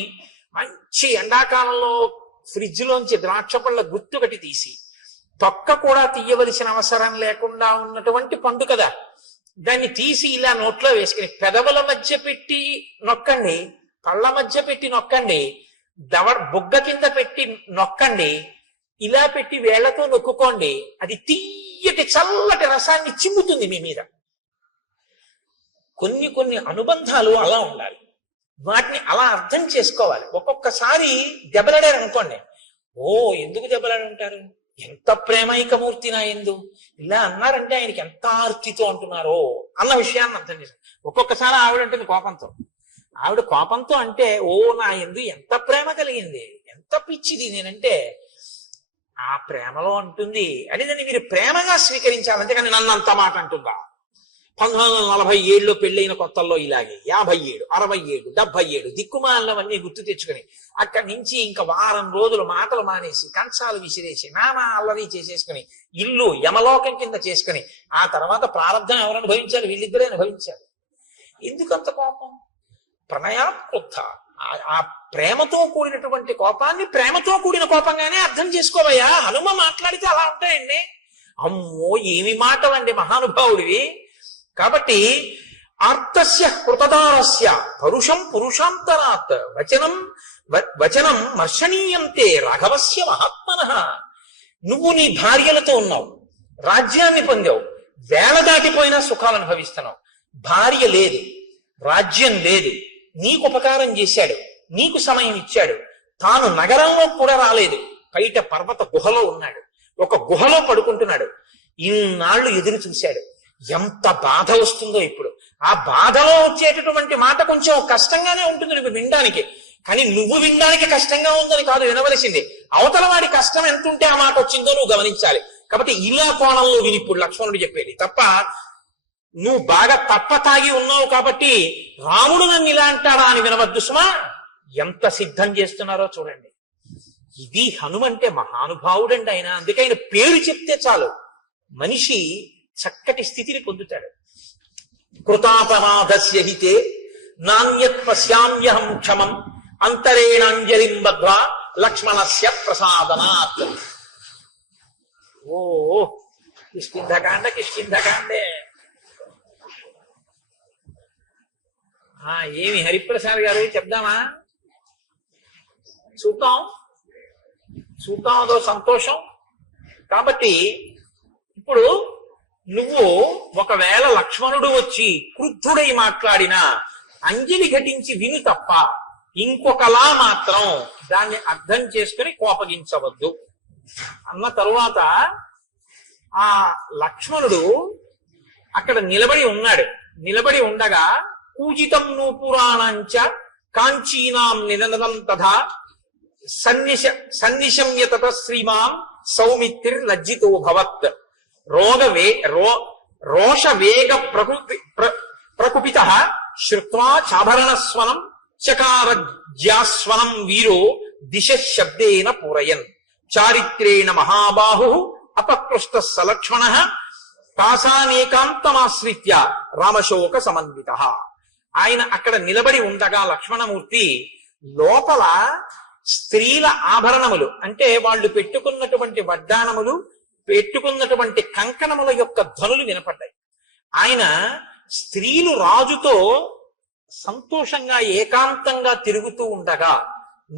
మంచి ఎండాకాలంలో ఫ్రిడ్జ్ లోంచి ద్రాక్ష పళ్ళ గుత్తు ఒకటి తీసి తొక్క కూడా తీయవలసిన అవసరం లేకుండా ఉన్నటువంటి పండు కదా, దాన్ని తీసి ఇలా నోట్లో వేసుకుని పెదవుల మధ్య పెట్టి నొక్కండి, పళ్ళ మధ్య పెట్టి నొక్కండి, బుగ్గ కింద పెట్టి నొక్కండి, ఇలా పెట్టి వేళ్లతో నొక్కుకోండి. అది తీయటి చల్లటి రసాన్ని చిమ్ముతుంది మీ మీద. కొన్ని కొన్ని అనుబంధాలు అలా ఉండాలి. వాటిని అలా అర్థం చేసుకోవాలి. ఒక్కొక్కసారి దెబ్బలాడారు అనుకోండి, ఓ ఎందుకు దెబ్బలాడి ఉంటారు, ఎంత ప్రేమైకమూర్తి నా ఎందు ఇలా అన్నారంటే ఆయనకి ఎంత ఆర్తితో అంటున్నారో అన్న విషయాన్ని అర్థం చేశారు. ఒక్కొక్కసారి ఆవిడ ఉంటుంది కోపంతో. ఆవిడ కోపంతో అంటే ఓ నా ఎందు ఎంత ప్రేమ కలిగింది, ఎంత పిచ్చిది నేనంటే, ఆ ప్రేమలో అంటుంది అని దాన్ని మీరు ప్రేమగా స్వీకరించాలి. అంతేకాని నన్ను అంత మాట అంటుందా. 1947లో పెళ్ళైన కొత్తల్లో ఇలాగే 57, 67, 77 దిక్కుమాలవన్నీ గుర్తు తెచ్చుకుని అక్కడి నుంచి ఇంకా వారం రోజులు మాటలు మానేసి కంచాలు విసిరేసి నానా అల్లరి చేసేసుకుని ఇల్లు యమలోకం కింద చేసుకుని ఆ తర్వాత ప్రారంభం ఎవరు అనుభవించాలి, వీళ్ళిద్దరే అనుభవించాలి. ఎందుకంత కోపం? ప్రణయాత్కృత. ఆ ప్రేమతో కూడినటువంటి కోపాన్ని ప్రేమతో కూడిన కోపంగానే అర్థం చేసుకోవయ్యా. హనుమ మాట్లాడితే అలా ఉంటాయండి. అమ్మో ఏమి మాటలండి మహానుభావుడివి. కాబట్టి ఆర్తస్య కృతదారస్య పరుషం పురుషాంతరాత్ వచనం మర్షణీయంతే రాఘవస్య మహాత్మనః. నువ్వు నీ భార్యలతో ఉన్నావు, రాజ్యాన్ని పొందావు, వేళ దాటిపోయినా సుఖాలు అనుభవిస్తున్నావు. భార్య లేదు, రాజ్యం లేదు, నీకు ఉపకారం చేశాడు, నీకు సమయం ఇచ్చాడు, తాను నగరంలో కూడా రాలేదు, బయట పర్వత గుహలో ఉన్నాడు, ఒక గుహలో పడుకుంటున్నాడు. ఇన్నాళ్ళు ఎదురు చూశాడు. ఎంత బాధ వస్తుందో ఇప్పుడు. ఆ బాధలో వచ్చేటటువంటి మాట కొంచెం కష్టంగానే ఉంటుంది నువ్వు వినడానికి, కానీ నువ్వు వినడానికి కష్టంగా ఉందని కాదు వినవలసింది. అవతల వాడి కష్టం ఎంత ఉంటే ఆ మాట వచ్చిందో నువ్వు గమనించాలి. కాబట్టి ఇలా కోణంలో విని ఇప్పుడు లక్ష్మణుడు చెప్పేది తప్ప, నువ్వు బాగా తప్ప తాగి ఉన్నావు కాబట్టి రాముడు నన్ను ఇలా అంటాడా అని వినవద్దు సుమా. ఎంత సిద్ధం చేస్తున్నారో చూడండి. ఇది హనుమంటే మహానుభావుడండి ఆయన. అందుకే ఆయన పేరు చెప్తే చాలు మనిషి చక్కటి స్థితిని పొందుతాడు. కృతాపమాధస్య హితే నాణ్యత్ పశ్యామ్యహం క్షమం అంతరేణాంజలిం బద్ధ్వా లక్ష్మణస్య ప్రసాదనాత్. ఓ కిష్కింధకాండే. ఏమి హరిప్రసాద్ గారు చెప్దామా? చూద్దాం అదో సంతోషం. కాబట్టి ఇప్పుడు నువ్వు ఒకవేళ లక్ష్మణుడు వచ్చి క్రుద్ధుడై మాట్లాడినా అంజలి ఘటించి విను తప్ప ఇంకొకలా మాత్రం దాన్ని అర్థం చేసుకుని కోపగించవద్దు అన్న తరువాత ఆ లక్ష్మణుడు అక్కడ నిలబడి ఉన్నాడు. నిలబడి ఉండగా పూజితం నూపురాణంచ కాంచీనాం నినదం తథా సన్నిశమ్య తత శ్రీమాన్ సౌమిత్రి లజ్జితో భవత్ రోష వేగ ప్రకుపిత శ్రుత్వా చాభరణస్వనం చకారజ్యాస్వనం వీరో దిశ శబ్దేన పూరయన్ చారిత్రేణ మహాబాహు అపకృష్ట సలక్ష్మణ తాసానేకాంతమాశ్రిత్య రామశోక సమన్విత. ఆయన అక్కడ నిలబడి ఉండగా లక్ష్మణమూర్తి లోపల స్త్రీల ఆభరణములు అంటే వాళ్ళు పెట్టుకున్నటువంటి వడ్డానములు, పెట్టుకున్నటువంటి కంకణముల యొక్క ధ్వనులు వినపడ్డాయి. ఆయన స్త్రీలు రాజుతో సంతోషంగా ఏకాంతంగా తిరుగుతూ ఉండగా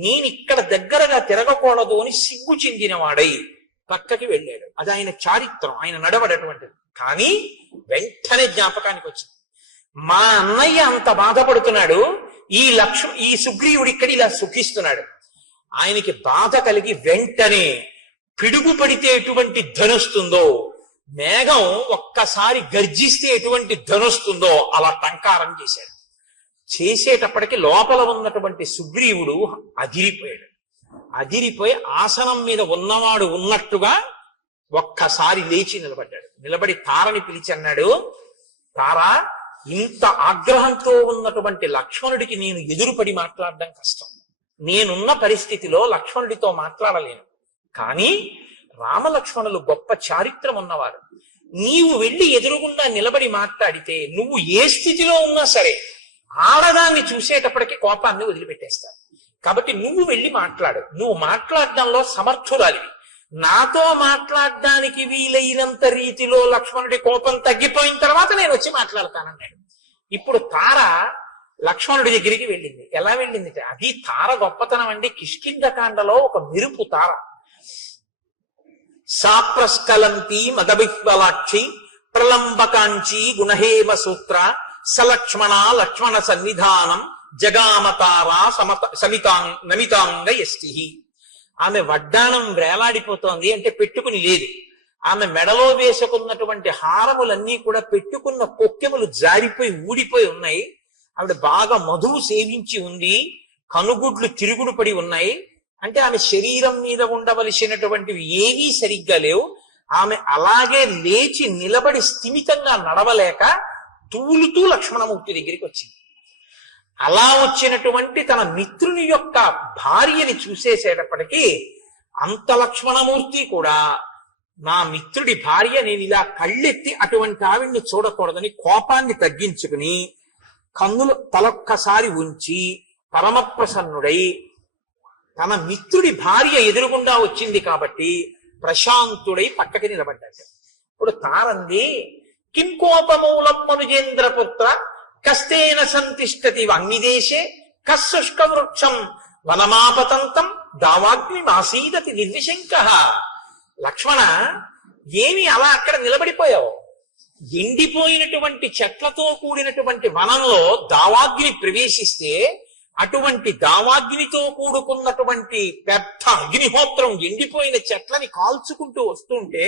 నేనిక్కడ దగ్గరగా తిరగకూడదు అని సిగ్గు చెందినవాడై పక్కకి వెళ్ళాడు. అది ఆయన చారిత్రం, ఆయన నడవడటువంటిది. కానీ వెంటనే జ్ఞాపకానికి వచ్చింది, మా అన్నయ్య అంత బాధపడుతున్నాడు, ఈ సుగ్రీవుడు ఇక్కడ ఇలా సుఖిస్తున్నాడు. ఆయనకి బాధ కలిగి వెంటనే పిడుగు పడితే ఎటువంటి ధనుస్తుందో, మేఘం ఒక్కసారి గర్జిస్తే ఎటువంటి ధనుస్తుందో అలా టంకారం చేశాడు. చేసేటప్పటికి లోపల ఉన్నటువంటి సుగ్రీవుడు అదిరిపోయాడు. అదిరిపోయి ఆసనం మీద ఉన్నవాడు ఉన్నట్టుగా ఒక్కసారి లేచి నిలబడ్డాడు. నిలబడి తారని పిలిచి అన్నాడు, తారా, ఇంత ఆగ్రహంతో ఉన్నటువంటి లక్ష్మణుడికి నేను ఎదురుపడి మాట్లాడడం కష్టం. నేనున్న పరిస్థితిలో లక్ష్మణుడితో మాట్లాడలేను. కానీ రామలక్ష్మణులు గొప్ప చారిత్రం ఉన్నవారు. నీవు వెళ్ళి ఎదురుగుండా నిలబడి మాట్లాడితే నువ్వు ఏ స్థితిలో ఉన్నా సరే ఆడదాన్ని చూసేటప్పటికి కోపాన్ని వదిలిపెట్టేస్తారు. కాబట్టి నువ్వు వెళ్ళి మాట్లాడు. నువ్వు మాట్లాడడంలో సమర్థురాలివి. నాతో మాట్లాడడానికి వీలైనంత రీతిలో లక్ష్మణుడి కోపం తగ్గిపోయిన తర్వాత నేను వచ్చి మాట్లాడతానన్నాడు. ఇప్పుడు తార లక్ష్మణుడి దగ్గరికి వెళ్ళింది. ఎలా వెళ్ళింది? అది తార గొప్పతనం అండి. కిష్కింధకాండలో ఒక మెరుపు తార. సాప్రస్కలంతి మదవిహ్వలాక్షి ప్రలంబకాంచి గుణహేమ సూత్ర సలక్ష్మణ లక్ష్మణ సన్నిధానం జగామతారా నమితాంగ యష్టి. ఆమె వడ్డాణం వేలాడిపోతోంది అంటే పెట్టుకుని లేదు. ఆమె మెడలో వేసుకున్నటువంటి హారములన్నీ కూడా పెట్టుకున్న కొక్కెములు జారిపోయి ఊడిపోయి ఉన్నాయి. ఆవిడ బాగా మధువు సేవించి ఉంది. కనుగుడ్లు తిరుగుడు పడి ఉన్నాయి. అంటే ఆమె శరీరం మీద ఉండవలసినటువంటివి ఏవీ సరిగ్గా లేవు. ఆమె అలాగే లేచి నిలబడి స్థిమితంగా నడవలేక తూలుతూ లక్ష్మణమూర్తి దగ్గరికి వచ్చింది. అలా వచ్చినటువంటి తన మిత్రుని యొక్క భార్యని చూసేసేటప్పటికీ అంత లక్ష్మణమూర్తి కూడా నా మిత్రుడి భార్య, నేను ఇలా కళ్ళెత్తి అటువంటి ఆవిడ్ని చూడకూడదని కోపాన్ని తగ్గించుకుని కన్నులు తలొక్కసారి ఉంచి పరమప్రసన్నుడై తన మిత్రుడి భార్య ఎదురుగుండా వచ్చింది కాబట్టి ప్రశాంతుడై పక్కకి నిలబడ్డాడు. ఇప్పుడు తారంది, కిం కోపమూలం మనుజేంద్రపుత్ర కస్తేన సంతిష్టతి అగ్నిదేశే కశుష్క వృక్షం వనమాపతంతం దావాగ్ని మాసీదతి నిర్విశంక. లక్ష్మణ, ఏమి అలా అక్కడ నిలబడిపోయావు? ఎండిపోయినటువంటి చెట్లతో కూడినటువంటి వనంలో దావాగ్ని ప్రవేశిస్తే అటువంటి దావాగ్నితో కూడుకున్నటువంటి పెద్ద అగ్నిహోత్రం ఎండిపోయిన చెట్లని కాల్చుకుంటూ వస్తుంటే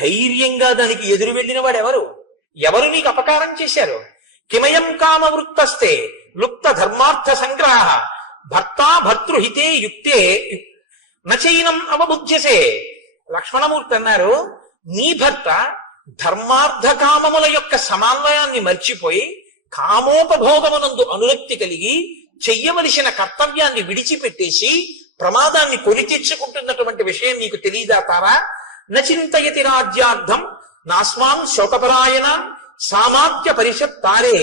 ధైర్యంగా దానికి ఎదురు వెళ్ళిన వాడు ఎవరు? ఎవరు నీకు అపకారం చేశారు? కిమయం కామ వృత్తస్తే లుప్త ధర్మార్థ సంగ్రహ భర్త భర్తృహితే యుక్తే నచైనం అవబుధ్యసే. లక్ష్మణమూర్తి అన్నారు, నీ భర్త ధర్మార్థ కామముల యొక్క సమన్వయాన్ని మర్చిపోయి కామోపభోగమునందు అనురక్తి కలిగి చెయ్యవలసిన కర్తవ్యాన్ని విడిచిపెట్టేసి ప్రమాదాన్ని కొని తెచ్చుకుంటున్నటువంటి విషయం నీకు తెలియదా తారా? నచింతయతి రాజ్యార్థం నాస్మాన్ శోకపరాయణ సామాత్య పరిషత్ తారే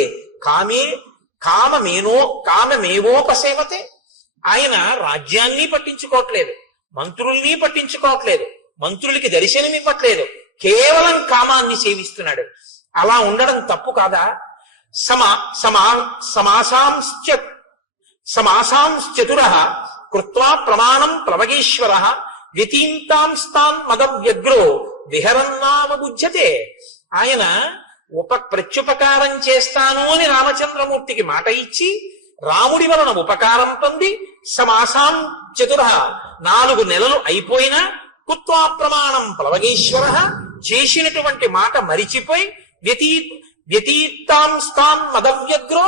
కామమేవోపసేవతే. ఆయన రాజ్యాన్ని పట్టించుకోవట్లేదు, మంత్రుల్ని పట్టించుకోవట్లేదు, మంత్రులకి దర్శనం ఇవ్వట్లేదు, కేవలం కామాన్ని సేవిస్తున్నాడు. అలా ఉండడం తప్పు కాదా? సమాసాంశ్చతుర కృత్వా ప్రమాణం ప్లవగేశ్వర వ్యతీంతాంస్తాన్ మదవ్యగ్రో విహరన్నావబుధ్యతే. ఆయన ప్రత్యుపకారం చేస్తాను అని రామచంద్రమూర్తికి మాట ఇచ్చి రాముడి వలన ఉపకారం పొంది సమాసాం చతుర 4 నెలలు అయిపోయినా కుత్వా ప్రమాణం ప్లవగేశ్వర చేసినటువంటి మాట మరిచిపోయి వ్యతీతాంస్తాన్ మదవ్యగ్రో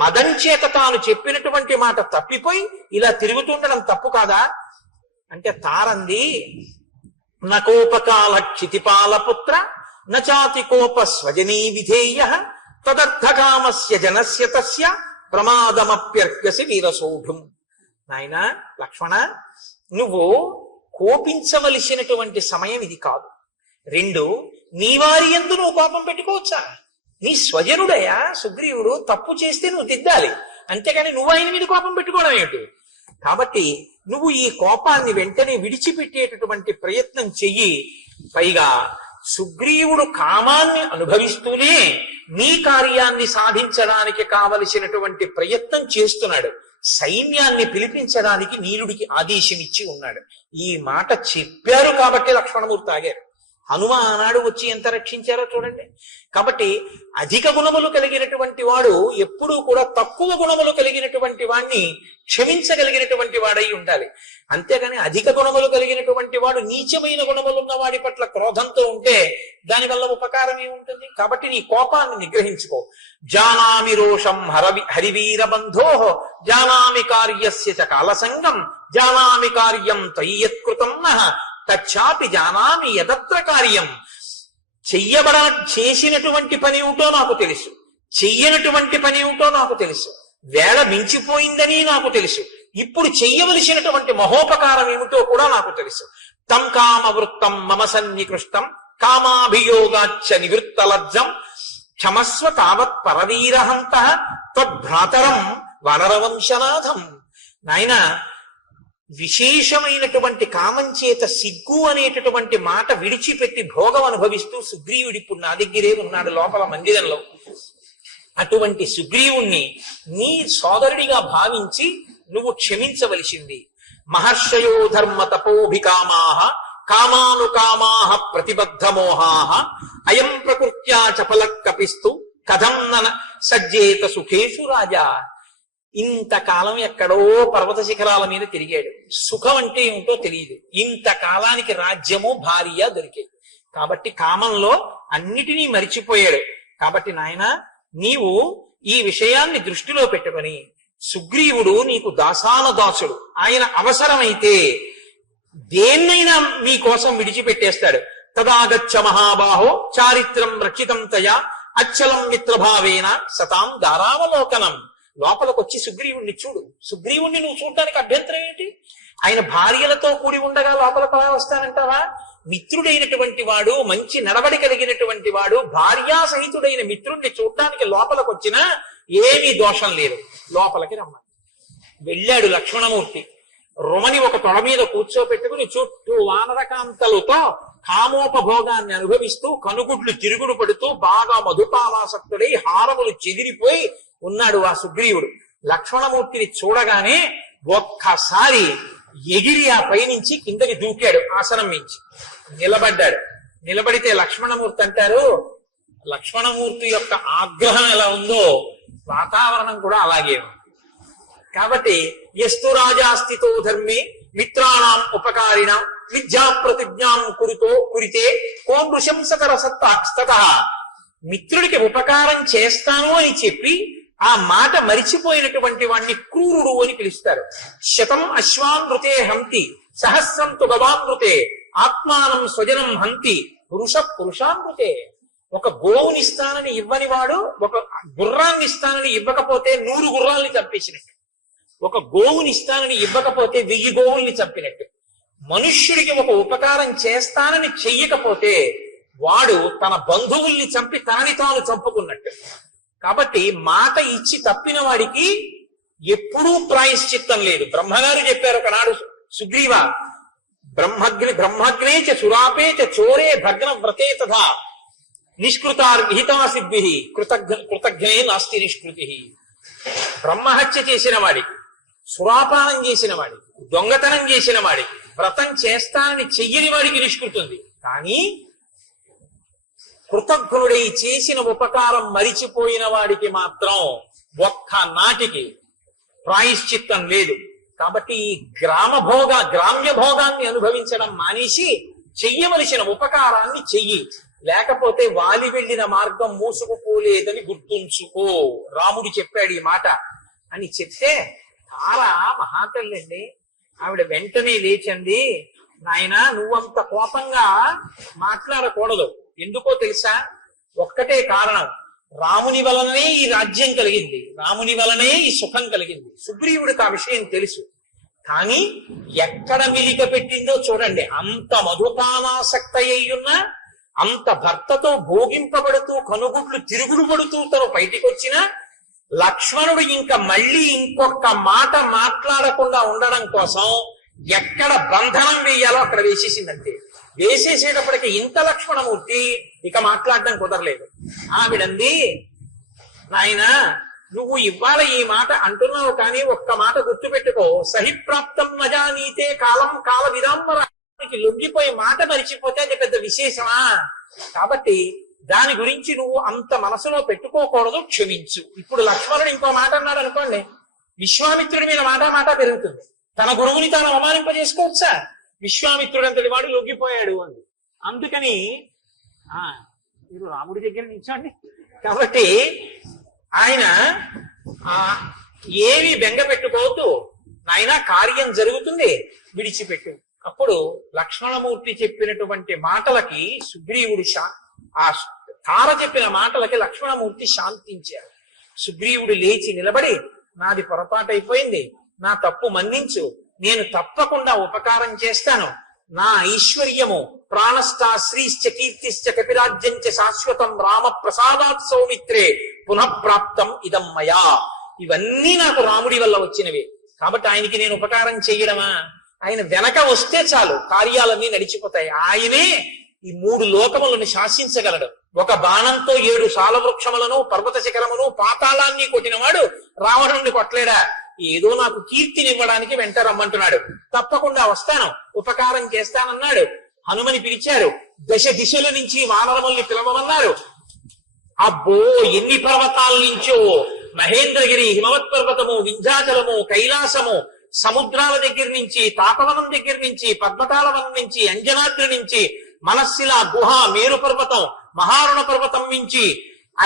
మదం చేత తాను చెప్పినటువంటి మాట తప్పిపోయి ఇలా తిరుగుతుండడం తప్పు కాదా? అంటే తారంది, నకోపకాల క్షితిపాలపుత్ర నచాతి కోప స్వజనీ విధేయ తదర్థకామస్య జనస్య తస్య ప్రమాదమప్యర్కసి వీరసౌఢుం. నాయనా లక్ష్మణ, నువ్వు కోపించవలసినటువంటి సమయం ఇది కాదు. 2, నీ వారి యందు నువ్వు కోపం పెట్టుకోవచ్చా? నీ స్వజనుడయా సుగ్రీవుడు, తప్పు చేస్తే నువ్వు దిద్దాలి, అంతేగాని నువ్వు ఆయన మీద కోపం పెట్టుకోవడం ఏమిటి? కాబట్టి నువ్వు ఈ కోపాన్ని వెంటనే విడిచిపెట్టేటటువంటి ప్రయత్నం చెయ్యి. పైగా సుగ్రీవుడు కామాన్ని అనుభవిస్తూనే నీ కార్యాన్ని సాధించడానికి కావలసినటువంటి ప్రయత్నం చేస్తున్నాడు. సైన్యాన్ని పిలిపించడానికి నీలుడికి ఆదేశం ఇచ్చి ఉన్నాడు. ఈ మాట చెప్పారు కాబట్టి లక్ష్మణమూర్తి ఆగారు. హనుమ ఆనాడు వచ్చి ఎంత రక్షించారో చూడండి. కాబట్టి అధిక గుణములు కలిగినటువంటి వాడు ఎప్పుడూ కూడా తక్కువ గుణములు కలిగినటువంటి వాడిని క్షమించగలిగినటువంటి వాడై ఉండాలి. అంతేగాని అధిక గుణములు కలిగినటువంటి వాడు నీచమైన గుణములున్న వాడి పట్ల క్రోధంతో ఉంటే దానివల్ల ఉపకారం ఏముంటుంది? కాబట్టి నీ కోపాన్ని నిగ్రహించుకో. జానామి రోషం హరివీర బంధో జానామి కార్యస్య చ కాలసంగం జానామి కార్యం తయ్యత్కృతం నః తచ్చాపి జానామి యదత్ర కార్యం. చేసినటువంటి పని ఏమిటో నాకు తెలుసు, చెయ్యనటువంటి పని ఏమిటో నాకు తెలుసు, వేళ మించిపోయిందని నాకు తెలుసు, ఇప్పుడు చెయ్యవలసినటువంటి మహోపకారం ఏమిటో కూడా నాకు తెలుసు. తం కామవృత్తం మమ సన్నికృష్టం కామాభియోగాచ్చ నివృత్తలజ్జం క్షమస్వ తావత్ పరవీరహంత తద్భ్రాతరం వనరవంశనాథం. నాయన, విశేషమైనటువంటి కామం చేత సిగ్గు అనేటటువంటి మాట విడిచిపెట్టి భోగం అనుభవిస్తూ సుగ్రీవుడు ఇప్పుడు నా దగ్గరే ఉన్నాడు లోపల మందిరంలో. అటువంటి సుగ్రీవుణ్ణి నీ సోదరుడిగా భావించి నువ్వు క్షమించవలసింది. మహర్షయో ధర్మ తపోభికామాః కామానుకామాః ప్రతిబద్ధమోహాః అయం ప్రకృత్యా చపల కపిస్తు కథం నన సజ్జేత సుఖేషు రాజా. ఇంతకాలం ఎక్కడో పర్వత శిఖరాల మీద తిరిగాడు, సుఖం అంటే ఏమిటో తెలియదు. ఇంతకాలానికి రాజ్యము భార్య దొరికాయి కాబట్టి కామంలో అన్నిటినీ మరిచిపోయాడు. కాబట్టి నాయన, నీవు ఈ విషయాన్ని దృష్టిలో పెట్టుకొని, సుగ్రీవుడు నీకు దాసానుదాసుడు, ఆయన అవసరమైతే దేన్నైనా మీకోసం విడిచిపెట్టేస్తాడు. తదాగచ్చ మహాబాహో చారిత్రం రక్షితం తయా అచ్చలం మిత్రభావేన సతాం దారావలోకనం. లోపలికొచ్చి సుగ్రీవుణ్ణి చూడు. సుగ్రీవుణ్ణి నువ్వు చూడటానికి అభ్యంతరం ఏంటి? ఆయన భార్యలతో కూడి ఉండగా లోపలికి అలా వస్తానంటావా? మిత్రుడైనటువంటి వాడు, మంచి నడవడి కలిగినటువంటి వాడు, భార్యా సహితుడైన మిత్రుణ్ణి చూడటానికి లోపలికి వచ్చినా ఏమీ దోషం లేదు. లోపలికి రమ్మని వెళ్ళాడు లక్ష్మణమూర్తి. రుమని ఒక తొడ మీద కూర్చోపెట్టుకుని చుట్టూ వానరకాంతలతో కామోపభోగాన్ని అనుభవిస్తూ కనుగుడ్లు తిరుగుడు పడుతూ బాగా మధుపానాసక్తుడై హారములు చెదిరిపోయి ఉన్నాడు ఆ సుగ్రీవుడు. లక్ష్మణమూర్తిని చూడగానే ఒక్కసారి ఎగిరి ఆ పైనుంచి కిందకి దూకాడు, ఆసనం మించి నిలబడ్డాడు. నిలబడితే లక్ష్మణమూర్తి అంటారు, లక్ష్మణమూర్తి యొక్క ఆగ్రహం ఎలా ఉందో వాతావరణం కూడా అలాగే ఉంది. కాబట్టి ఎస్తు రాజాస్థితో ధర్మే మిత్రాణం ఉపకారిణం విద్యా ప్రతిజ్ఞాం కురితే కో నృశంసకర సత్త. మిత్రుడికి ఉపకారం చేస్తాను అని చెప్పి ఆ మాట మరిచిపోయినటువంటి వాణ్ణి క్రూరుడు అని పిలుస్తారు. శతం అశ్వానృతే హంతి సహస్రం తు గవానృతే ఆత్మానం స్వజనం హంతి పురుషానృతే. ఒక గోవుని ఇస్తానని ఇవ్వని వాడు ఒక గుర్రాన్ని ఇస్తానని ఇవ్వకపోతే 100 గుర్రాల్ని చంపేసినట్టు, ఒక గోవుని ఇస్తానని ఇవ్వకపోతే 1000 గోవుల్ని చంపినట్టు. మనుష్యుడికి ఒక ఉపకారం చేస్తానని చెయ్యకపోతే వాడు తన బంధువుల్ని చంపి తనని తాను చంపుకున్నట్టు. కాబట్టి మాట ఇచ్చి తప్పిన వాడికి ఎప్పుడూ ప్రాయశ్చిత్తం లేదు. బ్రహ్మగారు చెప్పారు ఒకనాడు, సుగ్రీవ బ్రహ్మగ్నే చ సురాపే చ చోరే భగ్న వ్రతే తథా నిష్కృతార్ విహితా సిద్ధి కృతజ్ఞే నాస్తి నిష్కృతి. బ్రహ్మహత్య చేసిన వాడికి, సురాపానం చేసిన వాడికి, దొంగతనం చేసిన వాడికి, వ్రతం చేస్తానని చెయ్యని వాడికి నిష్కృతుంది. కానీ కృతజ్ఞుడై చేసిన ఉపకారం మరిచిపోయిన వాడికి మాత్రం ఒక్క నాటికి ప్రాయశ్చిత్తం లేదు. కాబట్టి ఈ గ్రామ్య భోగాన్ని అనుభవించడం మానేసి చెయ్యవలసిన ఉపకారాన్ని చెయ్యి. లేకపోతే వాలి వెళ్ళిన మార్గం మూసుకుపోలేదని గుర్తుంచుకో. రాముడు చెప్పాడు ఈ మాట అని చెప్తే చాలా మహాతల్లండి. ఆవిడ వెంటనే లేచండి, నాయనా నువ్వంత కోపంగా మాట్లాడకూడదు. ఎందుకో తెలుసా? ఒక్కటే కారణం, రాముని వలనే ఈ రాజ్యం కలిగింది, రాముని వలనే ఈ సుఖం కలిగింది. సుగ్రీవుడికి ఆ విషయం తెలుసు. కానీ ఎక్కడ మిలిక పెట్టిందో చూడండి. అంత మధుపానాసక్త అయ్యున్న, అంత భర్తతో భోగింపబడుతూ కనుగుడ్లు తిరుగుడు పడుతూ తను బయటికి వచ్చిన లక్ష్మణుడు ఇంకా మళ్ళీ ఇంకొక మాట మాట్లాడకుండా ఉండడం కోసం ఎక్కడ బంధనం వేయాలో అక్కడ వేసేసిందంతే. వేసేసేటప్పటికి ఇంత లక్ష్మణమూర్తి ఇక మాట్లాడడం కుదరలేదు. ఆవిడంది, నాయన నువ్వు ఇవాళ ఈ మాట అంటున్నావు, కానీ ఒక్క మాట గుర్తుపెట్టుకో, సహిప్రాప్తం నజానీతే కాలం కాల విరాంబర. పరమాత్మకి లొంగిపోయి మాట మరిచిపోతే అది పెద్ద విశేషమా? కాబట్టి దాని గురించి నువ్వు అంత మనసులో పెట్టుకోకూడదు, క్షమించు. ఇప్పుడు లక్ష్మణుడు ఇంకో మాట అన్నాడు అనుకోండి, విశ్వామిత్రుడి మీద మాట పెరుగుతుంది. తన గురువుని తాను అవమానింపజేసుకోవచ్చా? విశ్వామిత్రుడు అంతటి వాడు లొంగిపోయాడు అని. అందుకని మీరు రాముడి దగ్గర నిల్చోండి. కాబట్టి ఆయన ఏమి బెంగ పెట్టుకోవద్దు నాయన, కార్యం జరుగుతుంది, విడిచిపెట్టు. అప్పుడు లక్ష్మణమూర్తి చెప్పినటువంటి మాటలకి సుగ్రీవుడు ఆ తార చెప్పిన మాటలకి లక్ష్మణమూర్తి శాంతించాడు. సుగ్రీవుడు లేచి నిలబడి, నాది పొరపాటు అయిపోయింది, నా తప్పు మన్నించు, నేను తప్పకుండా ఉపకారం చేస్తాను. నా ఐశ్వర్యము ప్రాణస్థ శ్రీశ్చ కీర్తిశ్చ కపిరాజ్యంచ శాశ్వతం రామ ప్రసాదాత్ సౌమిత్రే పునఃప్రాప్తం ఇదం మయా. ఇవన్నీ నాకు రాముడి వల్ల వచ్చినవి. కాబట్టి ఆయనకి నేను ఉపకారం చేయడమా? ఆయన వెనక వస్తే చాలు, కార్యాలన్నీ నడిచిపోతాయి. ఆయనే ఈ 3 లోకములను శాసించగలడు. ఒక బాణంతో 7 సాలవృక్షములను, పర్వత శిఖరమును, పాతాళాన్ని కొట్టినవాడు రావణుణ్ణి కొట్టలేడా? ఏదో నాకు కీర్తినివ్వడానికి వెంట రమ్మంటున్నాడు. తప్పకుండా వస్తాను, ఉపకారం చేస్తానన్నాడు. హనుమని పిలిచారు. దశ దిశల నుంచి వానరముల్ని పిలవమన్నారు. అబ్బో, ఎన్ని పర్వతాల నుంచో, మహేంద్రగిరి, హిమవత్ పర్వతము, వింధ్యాచలము, కైలాసము, సముద్రాల దగ్గర నుంచి, తాపవనం దగ్గర నుంచి, పద్మతాళవనం నుంచి, అంజనాద్రి నుంచి, మనస్సిల గుహ, మేరు పర్వతం, మహారుణ పర్వతం నుంచి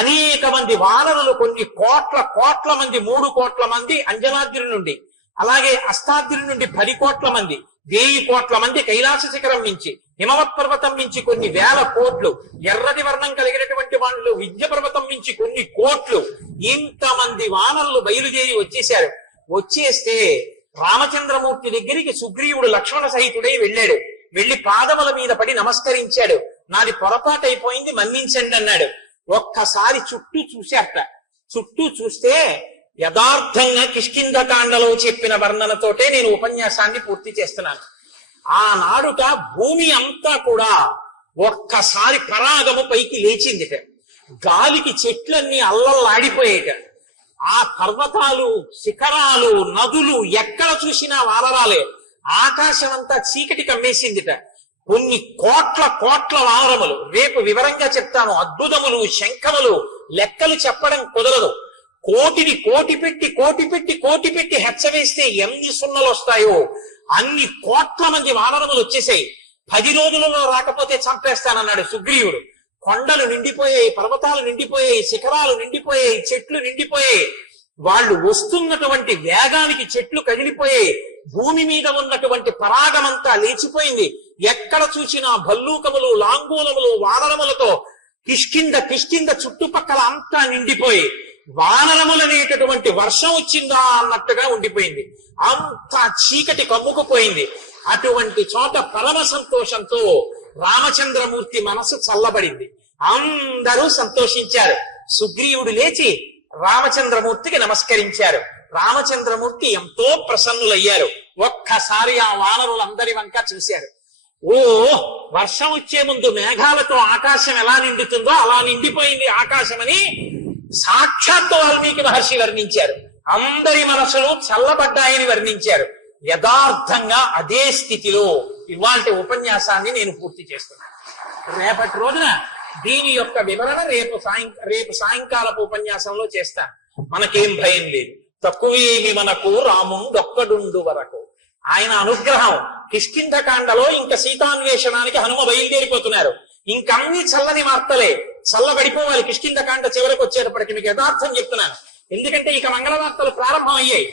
అనేక మంది వానరులు, కొన్ని కోట్ల మంది, 3 కోట్ల మంది అంజనాద్రి నుండి, అలాగే అష్టాద్రి నుండి 10 కోట్ల మంది, 1000 కోట్ల మంది కైలాస శిఖరం నుంచి, హిమవత్ పర్వతం నుంచి కొన్ని 1000 కోట్లు, ఎర్రటి వర్ణం కలిగినటువంటి వాళ్ళు విద్య పర్వతం నుంచి కొన్ని కోట్లు, ఇంతమంది వానరులు బయలుదేరి వచ్చేశారు. వచ్చేస్తే రామచంద్రమూర్తి దగ్గరికి సుగ్రీవుడు లక్ష్మణ సహితుడై వెళ్ళాడు. వెళ్లి పాదముల మీద పడి నమస్కరించాడు. నాది పొరపాటు అయిపోయింది, మన్నించండి అన్నాడు. ఒక్కసారి చుట్టూ చూశాట. చుట్టూ చూస్తే యథార్థంగా కిష్కింధకాండలో చెప్పిన వర్ణనతోటే నేను ఉపన్యాసాన్ని పూర్తి చేస్తున్నాను. ఆనాడుట భూమి అంతా కూడా ఒక్కసారి పరాగము పైకి లేచిందిట. గాలికి చెట్లన్నీ అల్లల్లాడిపోయేట. ఆ పర్వతాలు, శిఖరాలు, నదులు ఎక్కడ చూసినా వానరాలే. ఆకాశం అంతా చీకటి కమ్మేసిందిట. కొన్ని కోట్ల వానరములు, రేపు వివరంగా చెప్తాను, అద్భుతములు, శంఖములు, లెక్కలు చెప్పడం కుదరదు. కోటిని కోటి పెట్టి హెచ్చవేస్తే ఎన్ని సున్నలు వస్తాయో అన్ని కోట్ల మంది వానరములు వచ్చేసాయి. 10 రోజులలో రాకపోతే చంపేస్తానన్నాడు సుగ్రీవుడు. కొండలు నిండిపోయాయి, పర్వతాలు నిండిపోయాయి, శిఖరాలు నిండిపోయాయి, చెట్లు నిండిపోయాయి. వాళ్ళు వస్తున్నటువంటి వేగానికి చెట్లు కదిలిపోయాయి. భూమి మీద ఉన్నటువంటి పరాగమంతా లేచిపోయింది. ఎక్కడ చూసినా భల్లూకములు, లాంగూలములు, వానరములతో కిష్కింద చుట్టుపక్కల అంతా నిండిపోయి వానరములనేటటువంటి వర్షం వచ్చిందా అన్నట్టుగా ఉండిపోయింది. అంతా చీకటి కమ్ముకుపోయింది. అటువంటి చోట పరమ సంతోషంతో రామచంద్రమూర్తి మనసు చల్లబడింది. అందరూ సంతోషించారు. సుగ్రీవుడు లేచి రామచంద్రమూర్తికి నమస్కరించారు. రామచంద్రమూర్తి ఎంతో ప్రసన్నులయ్యారు. ఒక్కసారి ఆ వానరులందరి వంక చూశారు. ఓ, వర్షం వచ్చే ముందు మేఘాలతో ఆకాశం ఎలా నిండుతుందో అలా నిండిపోయింది ఆకాశమని సాక్షాత్తు వాల్మీకి మహర్షి వర్ణించారు. అందరి మనసులు చల్లబడ్డాయని వర్ణించారు. యథార్థంగా అదే స్థితిలో ఇవాల్టి ఉపన్యాసాన్ని నేను పూర్తి చేస్తున్నాను. రేపటి రోజున దీని యొక్క వివరణ రేపు సాయంకాలపు ఉపన్యాసంలో చేస్తాను. మనకేం భయం లేదు. తక్కువేమి మనకు రాముండొక్కడుండు వరకు. ఆయన అనుగ్రహం కిష్కింధకాండలో ఇంకా సీతాన్వేషణానికి హనుమ బయలుదేరిపోతున్నారు. ఇంకన్నీ చల్లని వార్తలే, చల్లబడిపోవాలి. కిష్కింధకాండ చివరికి వచ్చేటప్పటికి మీకు యథార్థం చెప్తున్నాను. ఎందుకంటే ఇక మంగళ వార్తలు ప్రారంభం అయ్యాయి.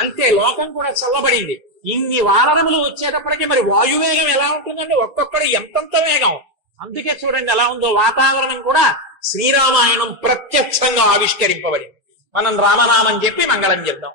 అంతే, లోకం కూడా చల్లబడింది. ఇన్ని వానరములు వచ్చేటప్పటికి మరి వాయువేగం ఎలా ఉంటుందండి? ఒక్కొక్కడు ఎంతంత వేగం. అందుకే చూడండి ఎలా ఉందో వాతావరణం కూడా. శ్రీరామాయణం ప్రత్యక్షంగా ఆవిష్కరింపబడింది. మనం రామనామం చెప్పి మంగళం చెప్దాం.